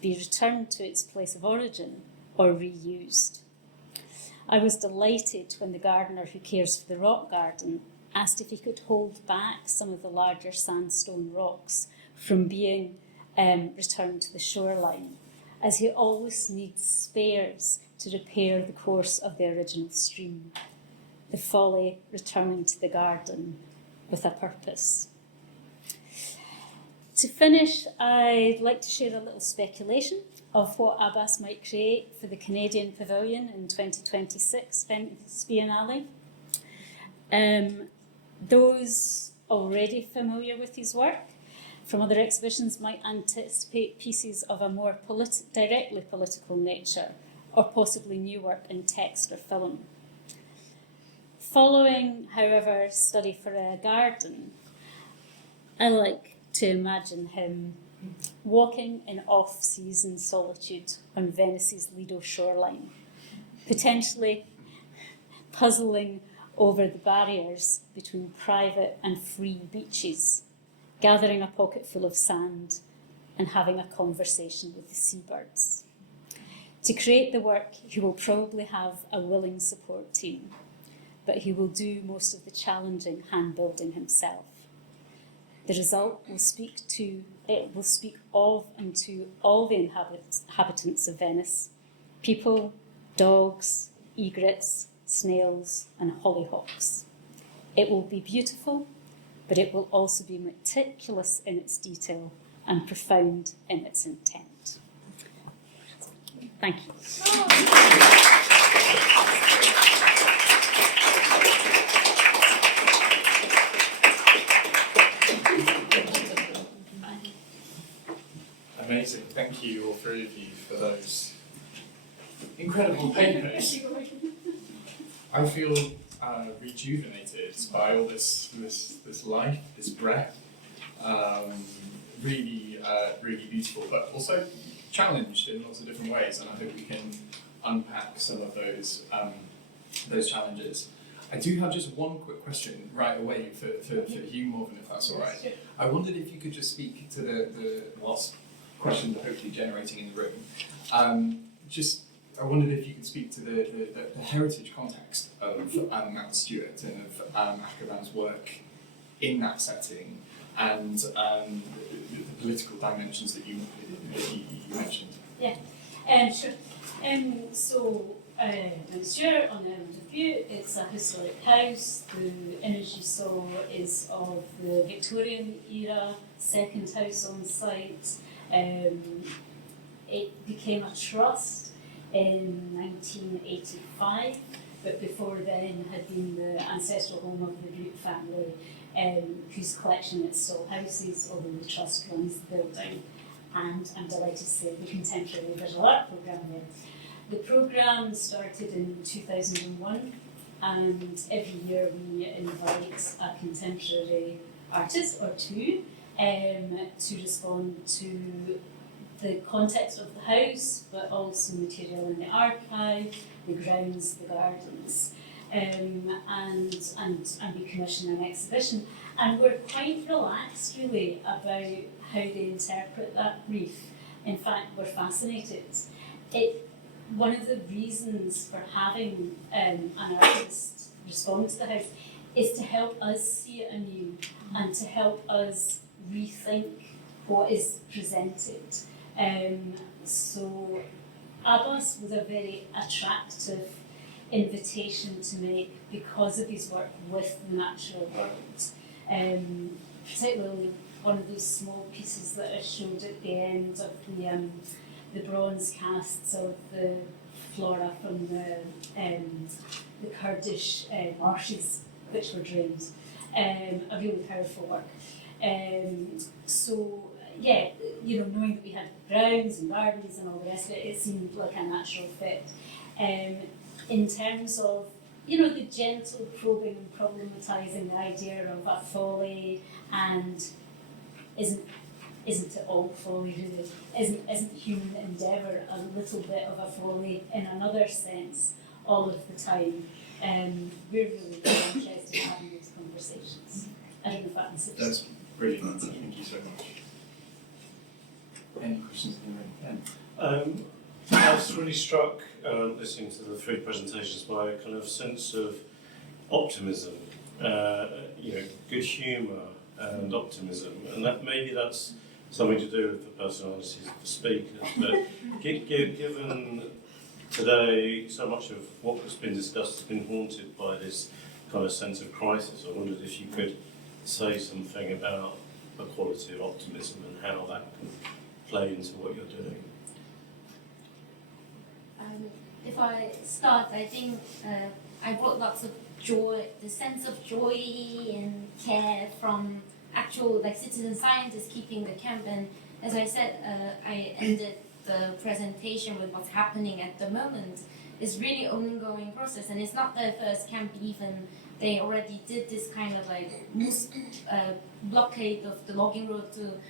be returned to its place of origin or reused. I was delighted when the gardener who cares for the rock garden asked if he could hold back some of the larger sandstone rocks from being returned to the shoreline, as he always needs spares to repair the course of the original stream, the folly returning to the garden with a purpose. To finish, I'd like to share a little speculation of what Abbas might create for the Canadian Pavilion in 2026 Venice Biennale. Those already familiar with his work from other exhibitions might anticipate pieces of a more directly political nature, or possibly new work in text or film. Following, however, study for a garden, I like to imagine him walking in off-season solitude on Venice's Lido shoreline, potentially puzzling over the barriers between private and free beaches, gathering a pocket full of sand and having a conversation with the seabirds. To create the work, he will probably have a willing support team, but he will do most of the challenging hand-building himself. The result will speak of and to all the inhabitants of Venice, people, dogs, egrets, snails and hollyhocks. It will be beautiful, but it will also be meticulous in its detail and profound in its intent. Thank you. Amazing. Thank you, all three of you, for those incredible papers. I feel rejuvenated by all this life, this breath. Really beautiful, but also challenged in lots of different ways, and I hope we can unpack some of those challenges. I do have just one quick question right away for you, Morven, if that's all right. Sure. I wondered if you could just speak to the last question that hopefully generating in the room. I wondered if you could speak to the heritage context of Mount Stuart and of Akhavan's work in that setting, and the political dimensions that you mentioned. Yeah, sure. So, Mount Stuart, on the island of Bute, it's a historic house. The image you saw is of the Victorian era second house on site. It became a trust in 1985, but before then had been the ancestral home of the Bute family, whose collection it still houses, although the trust runs the building. And I'm delighted to say the contemporary visual art programme there. The programme started in 2001, and every year we invite a contemporary artist or two to respond to the context of the house, but also material in the archive, the grounds, the gardens, and we commission an exhibition. And we're quite relaxed really about how they interpret that brief. In fact, we're fascinated. One of the reasons for having an artist respond to the house is to help us see it anew and to help us rethink what is presented. So Abbas was a very attractive invitation to make because of his work with the natural world. Particularly one of those small pieces that I showed at the end of the bronze casts of the flora from the Kurdish marshes which were drained. A really powerful work. So yeah, knowing that we had grounds and gardens and all the rest of it, it seemed like a natural fit. In terms of the gentle probing and problematising the idea of a folly and isn't it all folly really? Isn't human endeavour a little bit of a folly in another sense all of the time? We're really interested in having those conversations. I don't know if that answers. That's brilliant. Thank you so much. Any questions in the room? I was really struck listening to the three presentations by a kind of sense of optimism, good humour and optimism, and that maybe that's something to do with the personalities of the speakers. But given today so much of what has been discussed has been haunted by this kind of sense of crisis, I wondered if you could say something about the quality of optimism and how that can play into what you're doing. If I start, I think I brought lots of joy, the sense of joy and care from actual citizen scientists keeping the camp. And as I said, I ended the presentation with what's happening at the moment. It's really an ongoing process, and it's not their first camp even. They already did this kind of moose blockade of the logging road to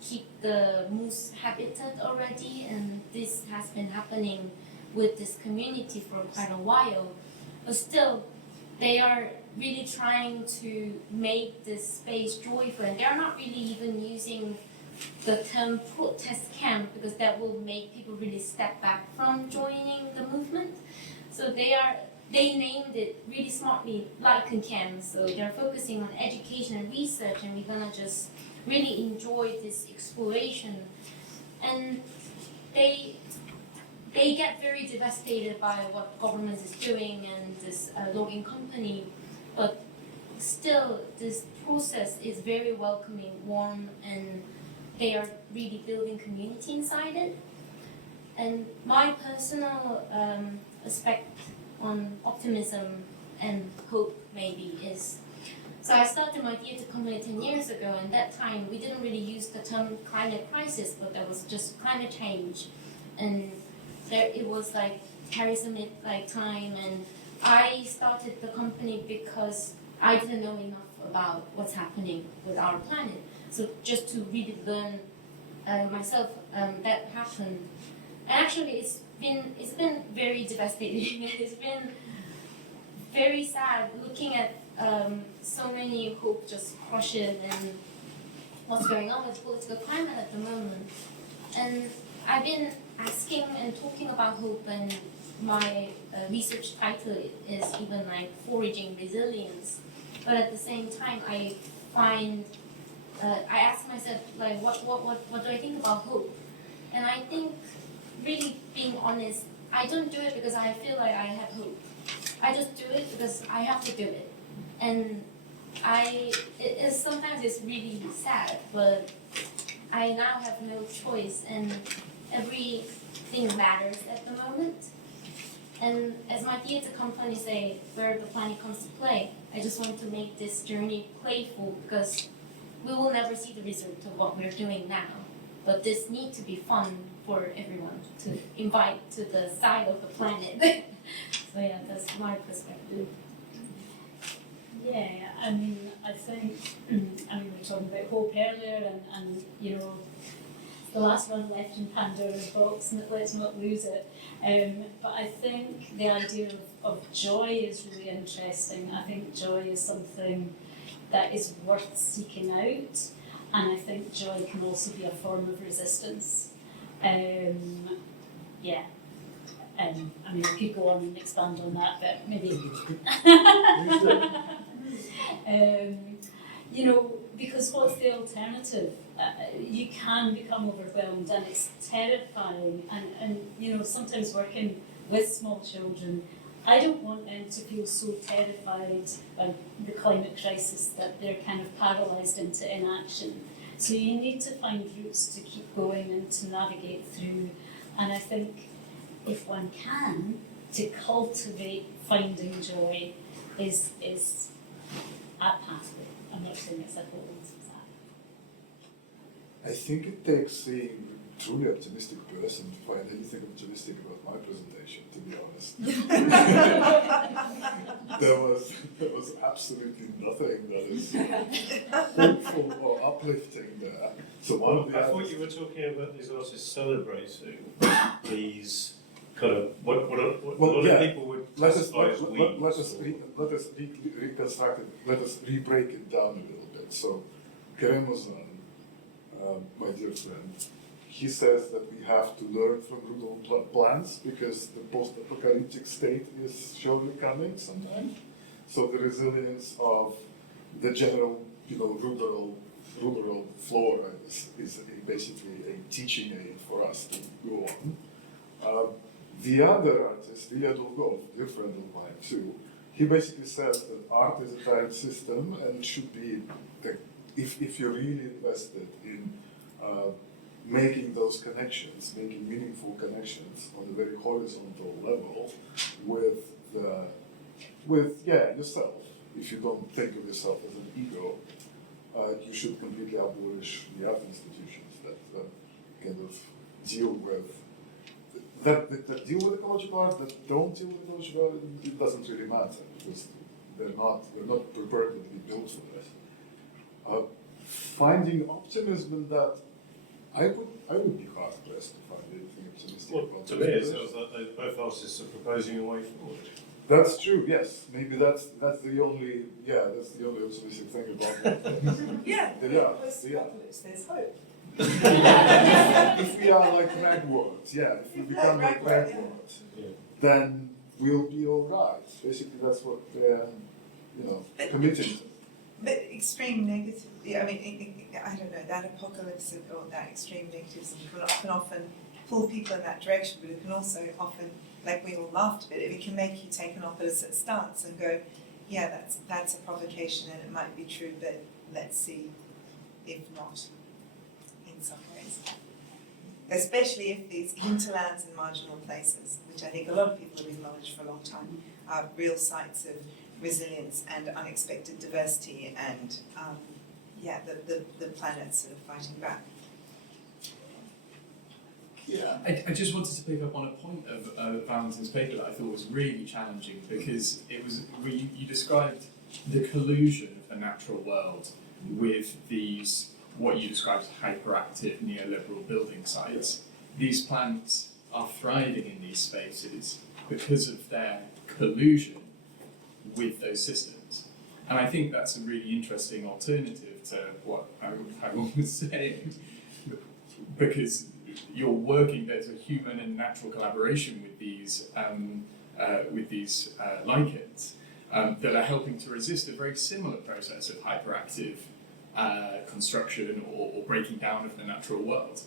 keep the moose habitat already, and this has been happening with this community for quite a while. But still, they are really trying to make this space joyful, and they're not really even using the term protest camp because that will make people really step back from joining the movement. So they named it really smartly Lichen Camp. So they're focusing on education and research, and we're gonna just really enjoy this exploration. And they get very devastated by what government is doing and this logging company, but still this process is very welcoming, warm, and they are really building community inside it. And my personal aspect on optimism and hope maybe is, so I started my Theatre company 10 years ago, and that time we didn't really use the term climate crisis, but there was just climate change. And there it was like Harrison like time, and I started the company because I didn't know enough about what's happening with our planet. So just to really learn myself, that happened. And actually it's been very devastating. It's been very sad looking at so many hope just crushes and what's going on with political climate at the moment. And I've been asking and talking about hope, and my research title is even like foraging resilience. But at the same time, I find I ask myself like, what do I think about hope? And I think, really being honest, I don't do it because I feel like I have hope. I just do it because I have to do it. And sometimes it's really sad, but I now have no choice, and everything matters at the moment. And as my theatre company say, where the planet comes to play, I just want to make this journey playful, because we will never see the result of what we're doing now. But this needs to be fun for everyone to invite to the side of the planet. So yeah, that's my perspective. Yeah, I mean, I think, we were talking about hope earlier, and you know, the last one left in Pandora's box, and let's not lose it. But I think the idea of joy is really interesting. I think joy is something that is worth seeking out, and I think joy can also be a form of resistance. We could go on and expand on that, but maybe. Because what's the alternative? You can become overwhelmed, and it's terrifying. And sometimes working with small children, I don't want them to feel so terrified by the climate crisis that they're kind of paralysed into inaction. So you need to find routes to keep going and to navigate through. And I think if one can, to cultivate finding joy is a pathway. I'm not saying it's a whole. I think it takes a truly optimistic person to find anything optimistic about my presentation, to be honest. there was absolutely nothing that is hopeful or uplifting there. So one of the I thought you were talking about these artists celebrating these kind of what people would classify as weeds. Let us reconstruct it. Let us re-break it down a little bit. So Kerem Ozan, my dear friend, he says that we have to learn from rural plants because the post-apocalyptic state is surely coming sometime. So the resilience of the general, rural flora is basically a teaching aid for us to go on. The other artist, Ilya Dolgov, dear friend of mine too, he basically says that art is a time system and should be, if you're really invested in making those connections, making meaningful connections on a very horizontal level with yourself. If you don't think of yourself as an ego, you should completely abolish the art institutions that kind of deal with that deal with ecological art, that don't deal with ecological art. It doesn't really matter because they're not prepared to be built for this. Finding optimism in that, I would be hard pressed to find anything optimistic about to me, it sounds like both artists are proposing a way forward. That's true. Yes, maybe that's the only optimistic thing about it. There's hope. If we are like ragworms, if we become like ragworms, then we'll be all right. Basically, that's what they're, committing to. But extreme negative, I don't know, that apocalypse or that extreme negativism can often pull people in that direction, but it can also often, like we all laughed a bit, it can make you take an opposite stance and go, yeah, that's a provocation and it might be true, but let's see if not in some ways. Especially if these hinterlands and marginal places, which I think a lot of people have acknowledged for a long time, are real sites of resilience and unexpected diversity and the planet's sort of fighting back. Yeah, I just wanted to pick up on a point of Valentin's paper that I thought was really challenging, because it was you described the collusion of the natural world with these, what you described as hyperactive neoliberal building sites. These plants are thriving in these spaces because of their collusion with those systems. And I think that's a really interesting alternative to what I was saying, because you're working, there's a human and natural collaboration with these lichens that are helping to resist a very similar process of hyperactive construction or breaking down of the natural world.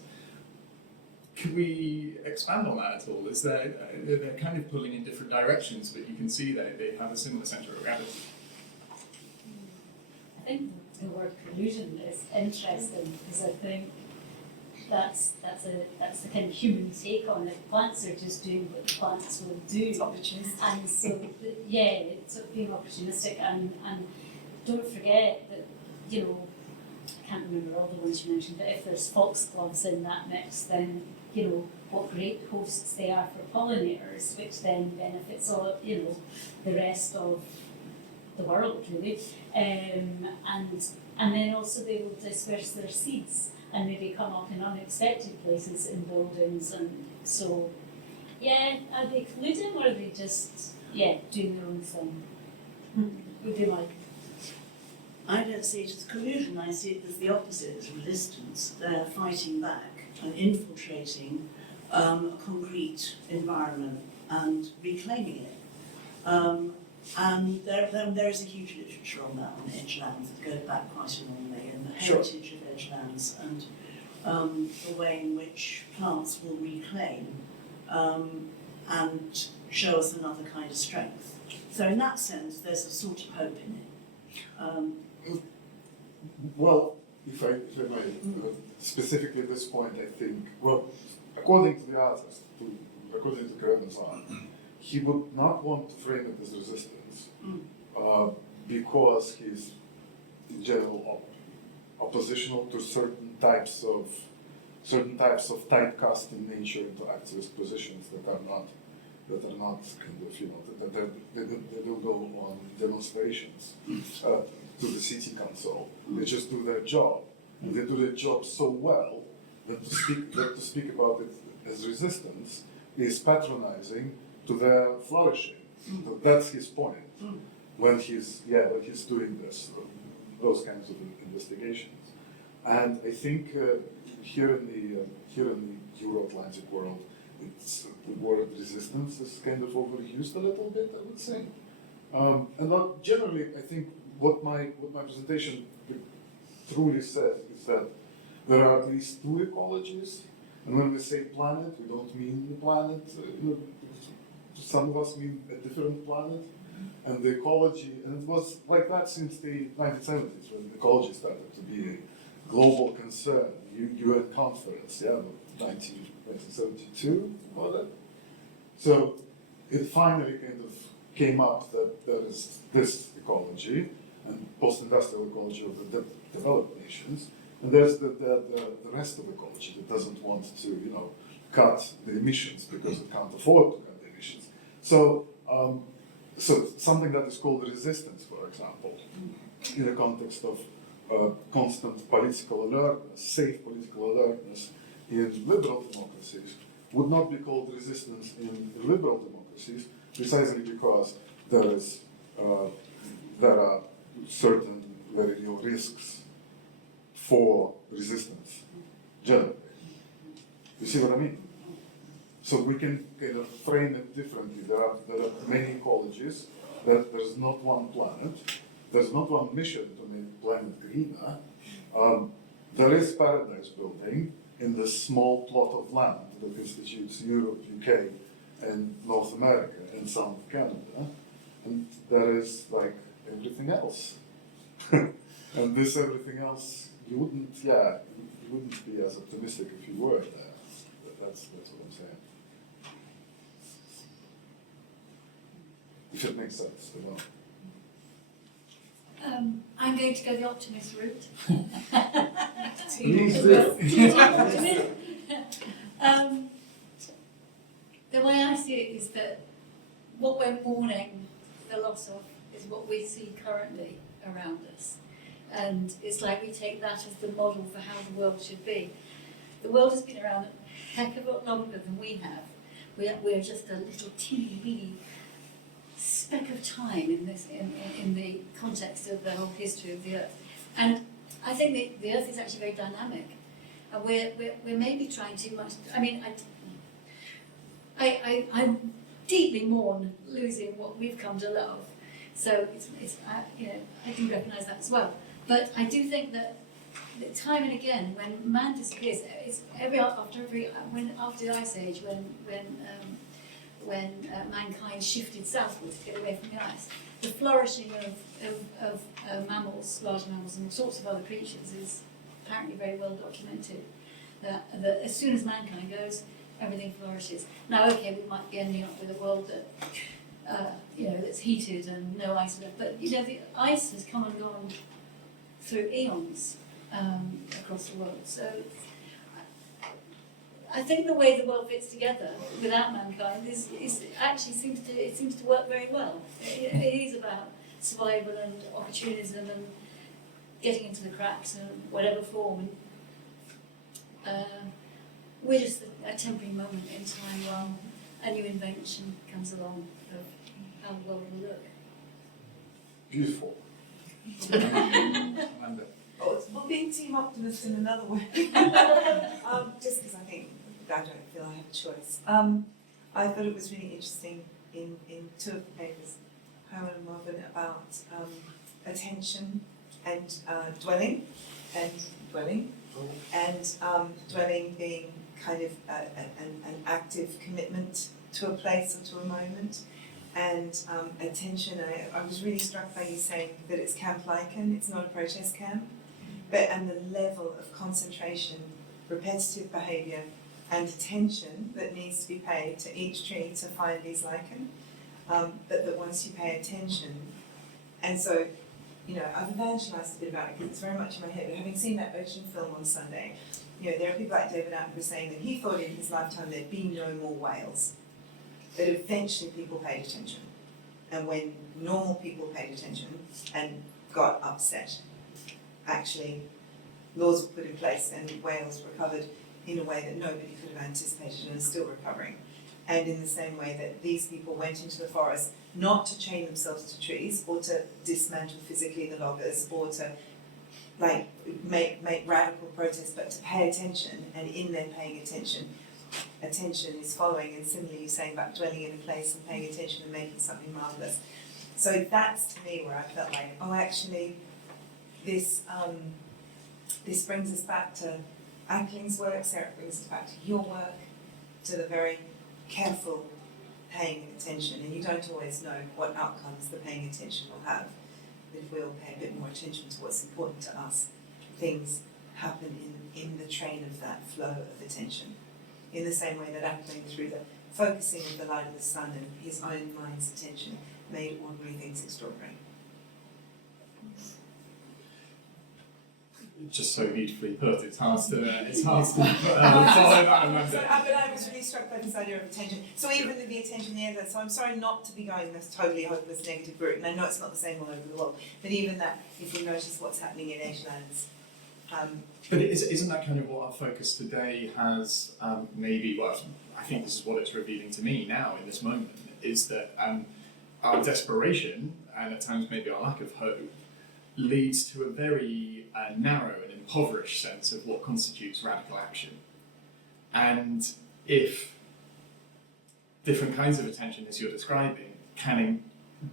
Can we expand on that at all? Is they're kind of pulling in different directions, but you can see that they have a similar centre of gravity. I think the word collusion is interesting, because I think that's the kind of human take on it. Plants are just doing what the plants will do. It's opportunistic. And so, it's sort of being opportunistic, and don't forget that, you know, I can't remember all the ones you mentioned, but if there's foxgloves in that mix, then, you know, what great hosts they are for pollinators, which then benefits all, you know, the rest of the world, really. And then also they will disperse their seeds, and maybe come up in unexpected places in buildings, and so, are they colluding, or are they just, doing their own thing? Would be my... I don't see it as collusion, I see it as the opposite, as resistance. They're fighting back and infiltrating a concrete environment and reclaiming it. And there is a huge literature on that, on edgelands, that goes back quite a long way, and the heritage of edgelands, and the way in which plants will reclaim and show us another kind of strength. So in that sense, there's a sort of hope in it. Well, if I may, specifically at this point, I think, well, according to the artist, according to Grego's art, he would not want to frame it as resistance because he's in general oppositional to certain types of typecasting nature into activist positions that are not kind of, you know, they will go on demonstrations to the city council. They just do their job, and they do their job so well that to speak about it as resistance is patronizing to their flourishing. So that's his point when he's doing those kinds of investigations. And I think here in the Euro-Atlantic world, the word resistance is kind of overused a little bit, I would say. And not generally, I think what my presentation truly says is that there are at least two ecologies, and when we say planet, we don't mean the planet. Some of us mean a different planet, and the ecology, and it was like that since the 1970s when ecology started to be a global concern. UN conference, 1972, about that. So it finally kind of came up that there is this ecology and post-industrial ecology of the developed nations, and there's the rest of ecology that doesn't want to, you know, cut the emissions because it can't afford to cut the emissions. So, so something that is called resistance, for example, in the context of constant political alertness, safe political alertness in liberal democracies, would not be called resistance in liberal democracies, precisely because there are certain very real risks for resistance generally. You see what I mean? So we can kind of frame it differently. There are many ecologies. There's not one planet. There's not one mission to make planet greener. There is paradise building in the small plot of land that constitutes Europe, UK, and North America, and some of Canada. And there is like everything else. And this everything else, you wouldn't be as optimistic if you were there. But that's what I'm saying. If it makes sense, I don't know. I'm going to go the optimist route. Please do. The way I see it is that what we're mourning the loss of is what we see currently around us. And it's like we take that as the model for how the world should be. The world has been around a heck of a lot longer than we have. We're just a little teeny weeny speck of time in the context of the whole history of the Earth. And I think the Earth is actually very dynamic. And we're maybe trying too much. I mean, I deeply mourn losing what we've come to love. So I do recognise that as well. But I do think that time and again, when man disappears, it's after the Ice Age, when mankind shifted southwards to get away from the ice, the flourishing of mammals, large mammals, and all sorts of other creatures is apparently very well documented. That as soon as mankind goes, everything flourishes. Now, okay, we might be ending up with a world that that's heated and no ice left, but the ice has come and gone through eons across the world. So I think the way the world fits together without mankind is actually seems to work very well. It is about survival and opportunism and getting into the cracks in whatever form. We're just a temporary moment in time while a new invention comes along of how the world will look. Beautiful. Well, being team optimist in another way, just because I don't feel I have a choice. I thought it was really interesting in two of the papers, Haeweon and Morven, about attention and dwelling, and dwelling being kind of an active commitment to a place or to a moment. And attention, I was really struck by you saying that it's camp-like, and it's not a protest camp, and the level of concentration, repetitive behaviour, and attention that needs to be paid to each tree to find these lichen, but that once you pay attention, and so, I've evangelised a bit about it because it's very much in my head, but having seen that ocean film on Sunday, there are people like David Attenborough saying that he thought in his lifetime there'd be no more whales. But eventually people paid attention. And when normal people paid attention and got upset, actually laws were put in place and whales recovered in a way that nobody could have anticipated and are still recovering. And in the same way that these people went into the forest not to chain themselves to trees or to dismantle physically the loggers or to make radical protests, but to pay attention, and in their paying attention is following, and similarly you're saying about dwelling in a place and paying attention and making something marvellous. So that's to me where I felt like, actually this brings us back to Ackling's work, Sarah, brings us back to your work, to the very careful paying attention, and you don't always know what outcomes the paying attention will have, but if we all pay a bit more attention to what's important to us, things happen in the train of that flow of attention. In the same way that Ackling, through the focusing of the light of the sun and his own mind's attention, made ordinary things extraordinary. Just so beautifully put, it's hard to follow that, Amanda. But I was really struck by this idea of attention. So even the attention there, so I'm sorry not to be going this totally hopeless negative route, and I know it's not the same all over the world, but even that, if we notice what's happening in Asian lands. But isn't that kind of what our focus today has, maybe, well, I think this is what it's revealing to me now in this moment, is that our desperation, and at times maybe our lack of hope, leads to a very narrow and impoverished sense of what constitutes radical action. And if different kinds of attention, as you're describing, can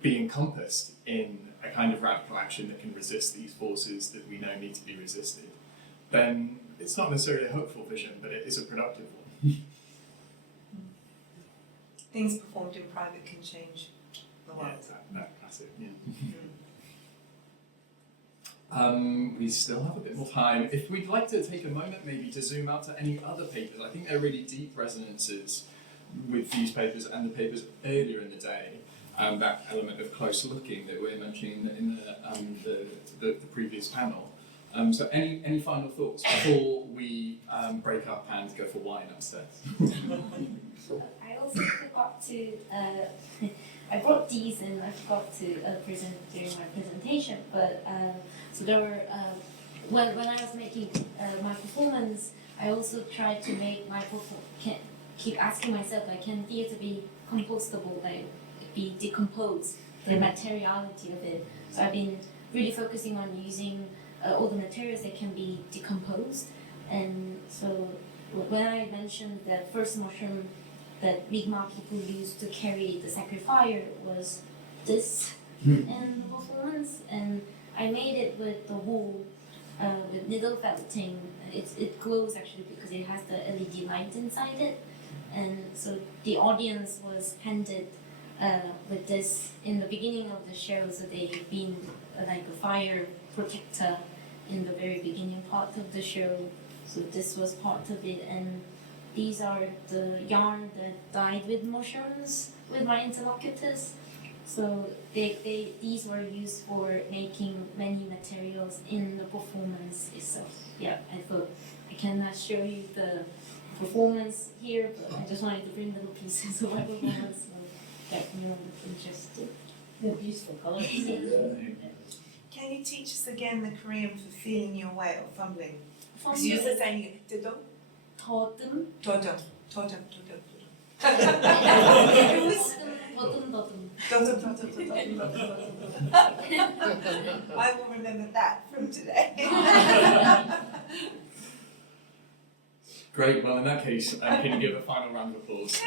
be encompassed in a kind of radical action that can resist these forces that we know need to be resisted, then it's not necessarily a hopeful vision, but it is a productive one. Things performed in private can change the world. Yeah, that classic, yeah. We still have a bit more time. If we'd like to take a moment maybe to zoom out to any other papers, I think there are really deep resonances with these papers and the papers earlier in the day. That element of close looking that we're mentioning in the previous panel. So any final thoughts before we break up and go for wine upstairs? I also forgot to, I brought these and I forgot to present during my presentation, but so there were, when I was making my performance, I also tried to make my keep asking myself, like, can theatre be compostable, like be decomposed, the materiality of it. So I've been really focusing on using all the materials that can be decomposed. And so when I mentioned the first mushroom that Mi'kmaq people used to carry the sacred fire was this in the performance, and I made it with the wool, with needle felting. It glows actually because it has the LED light inside it, and so the audience was handed with this in the beginning of the show, so they've been like a fire protector in the very beginning part of the show. So this was part of it, and these are the yarn that dyed with mushrooms with my interlocutors. So these were used for making many materials in the performance itself. Yeah, I thought I cannot show you the performance here, but I just wanted to bring little pieces of my performance so that you know interested. They're beautiful colours. Can you teach us again the Korean for feeling your way or fumbling? Because you were saying dodum, Totem. dodum. I will remember that from today. Great, well in that case, can you give a final round of applause?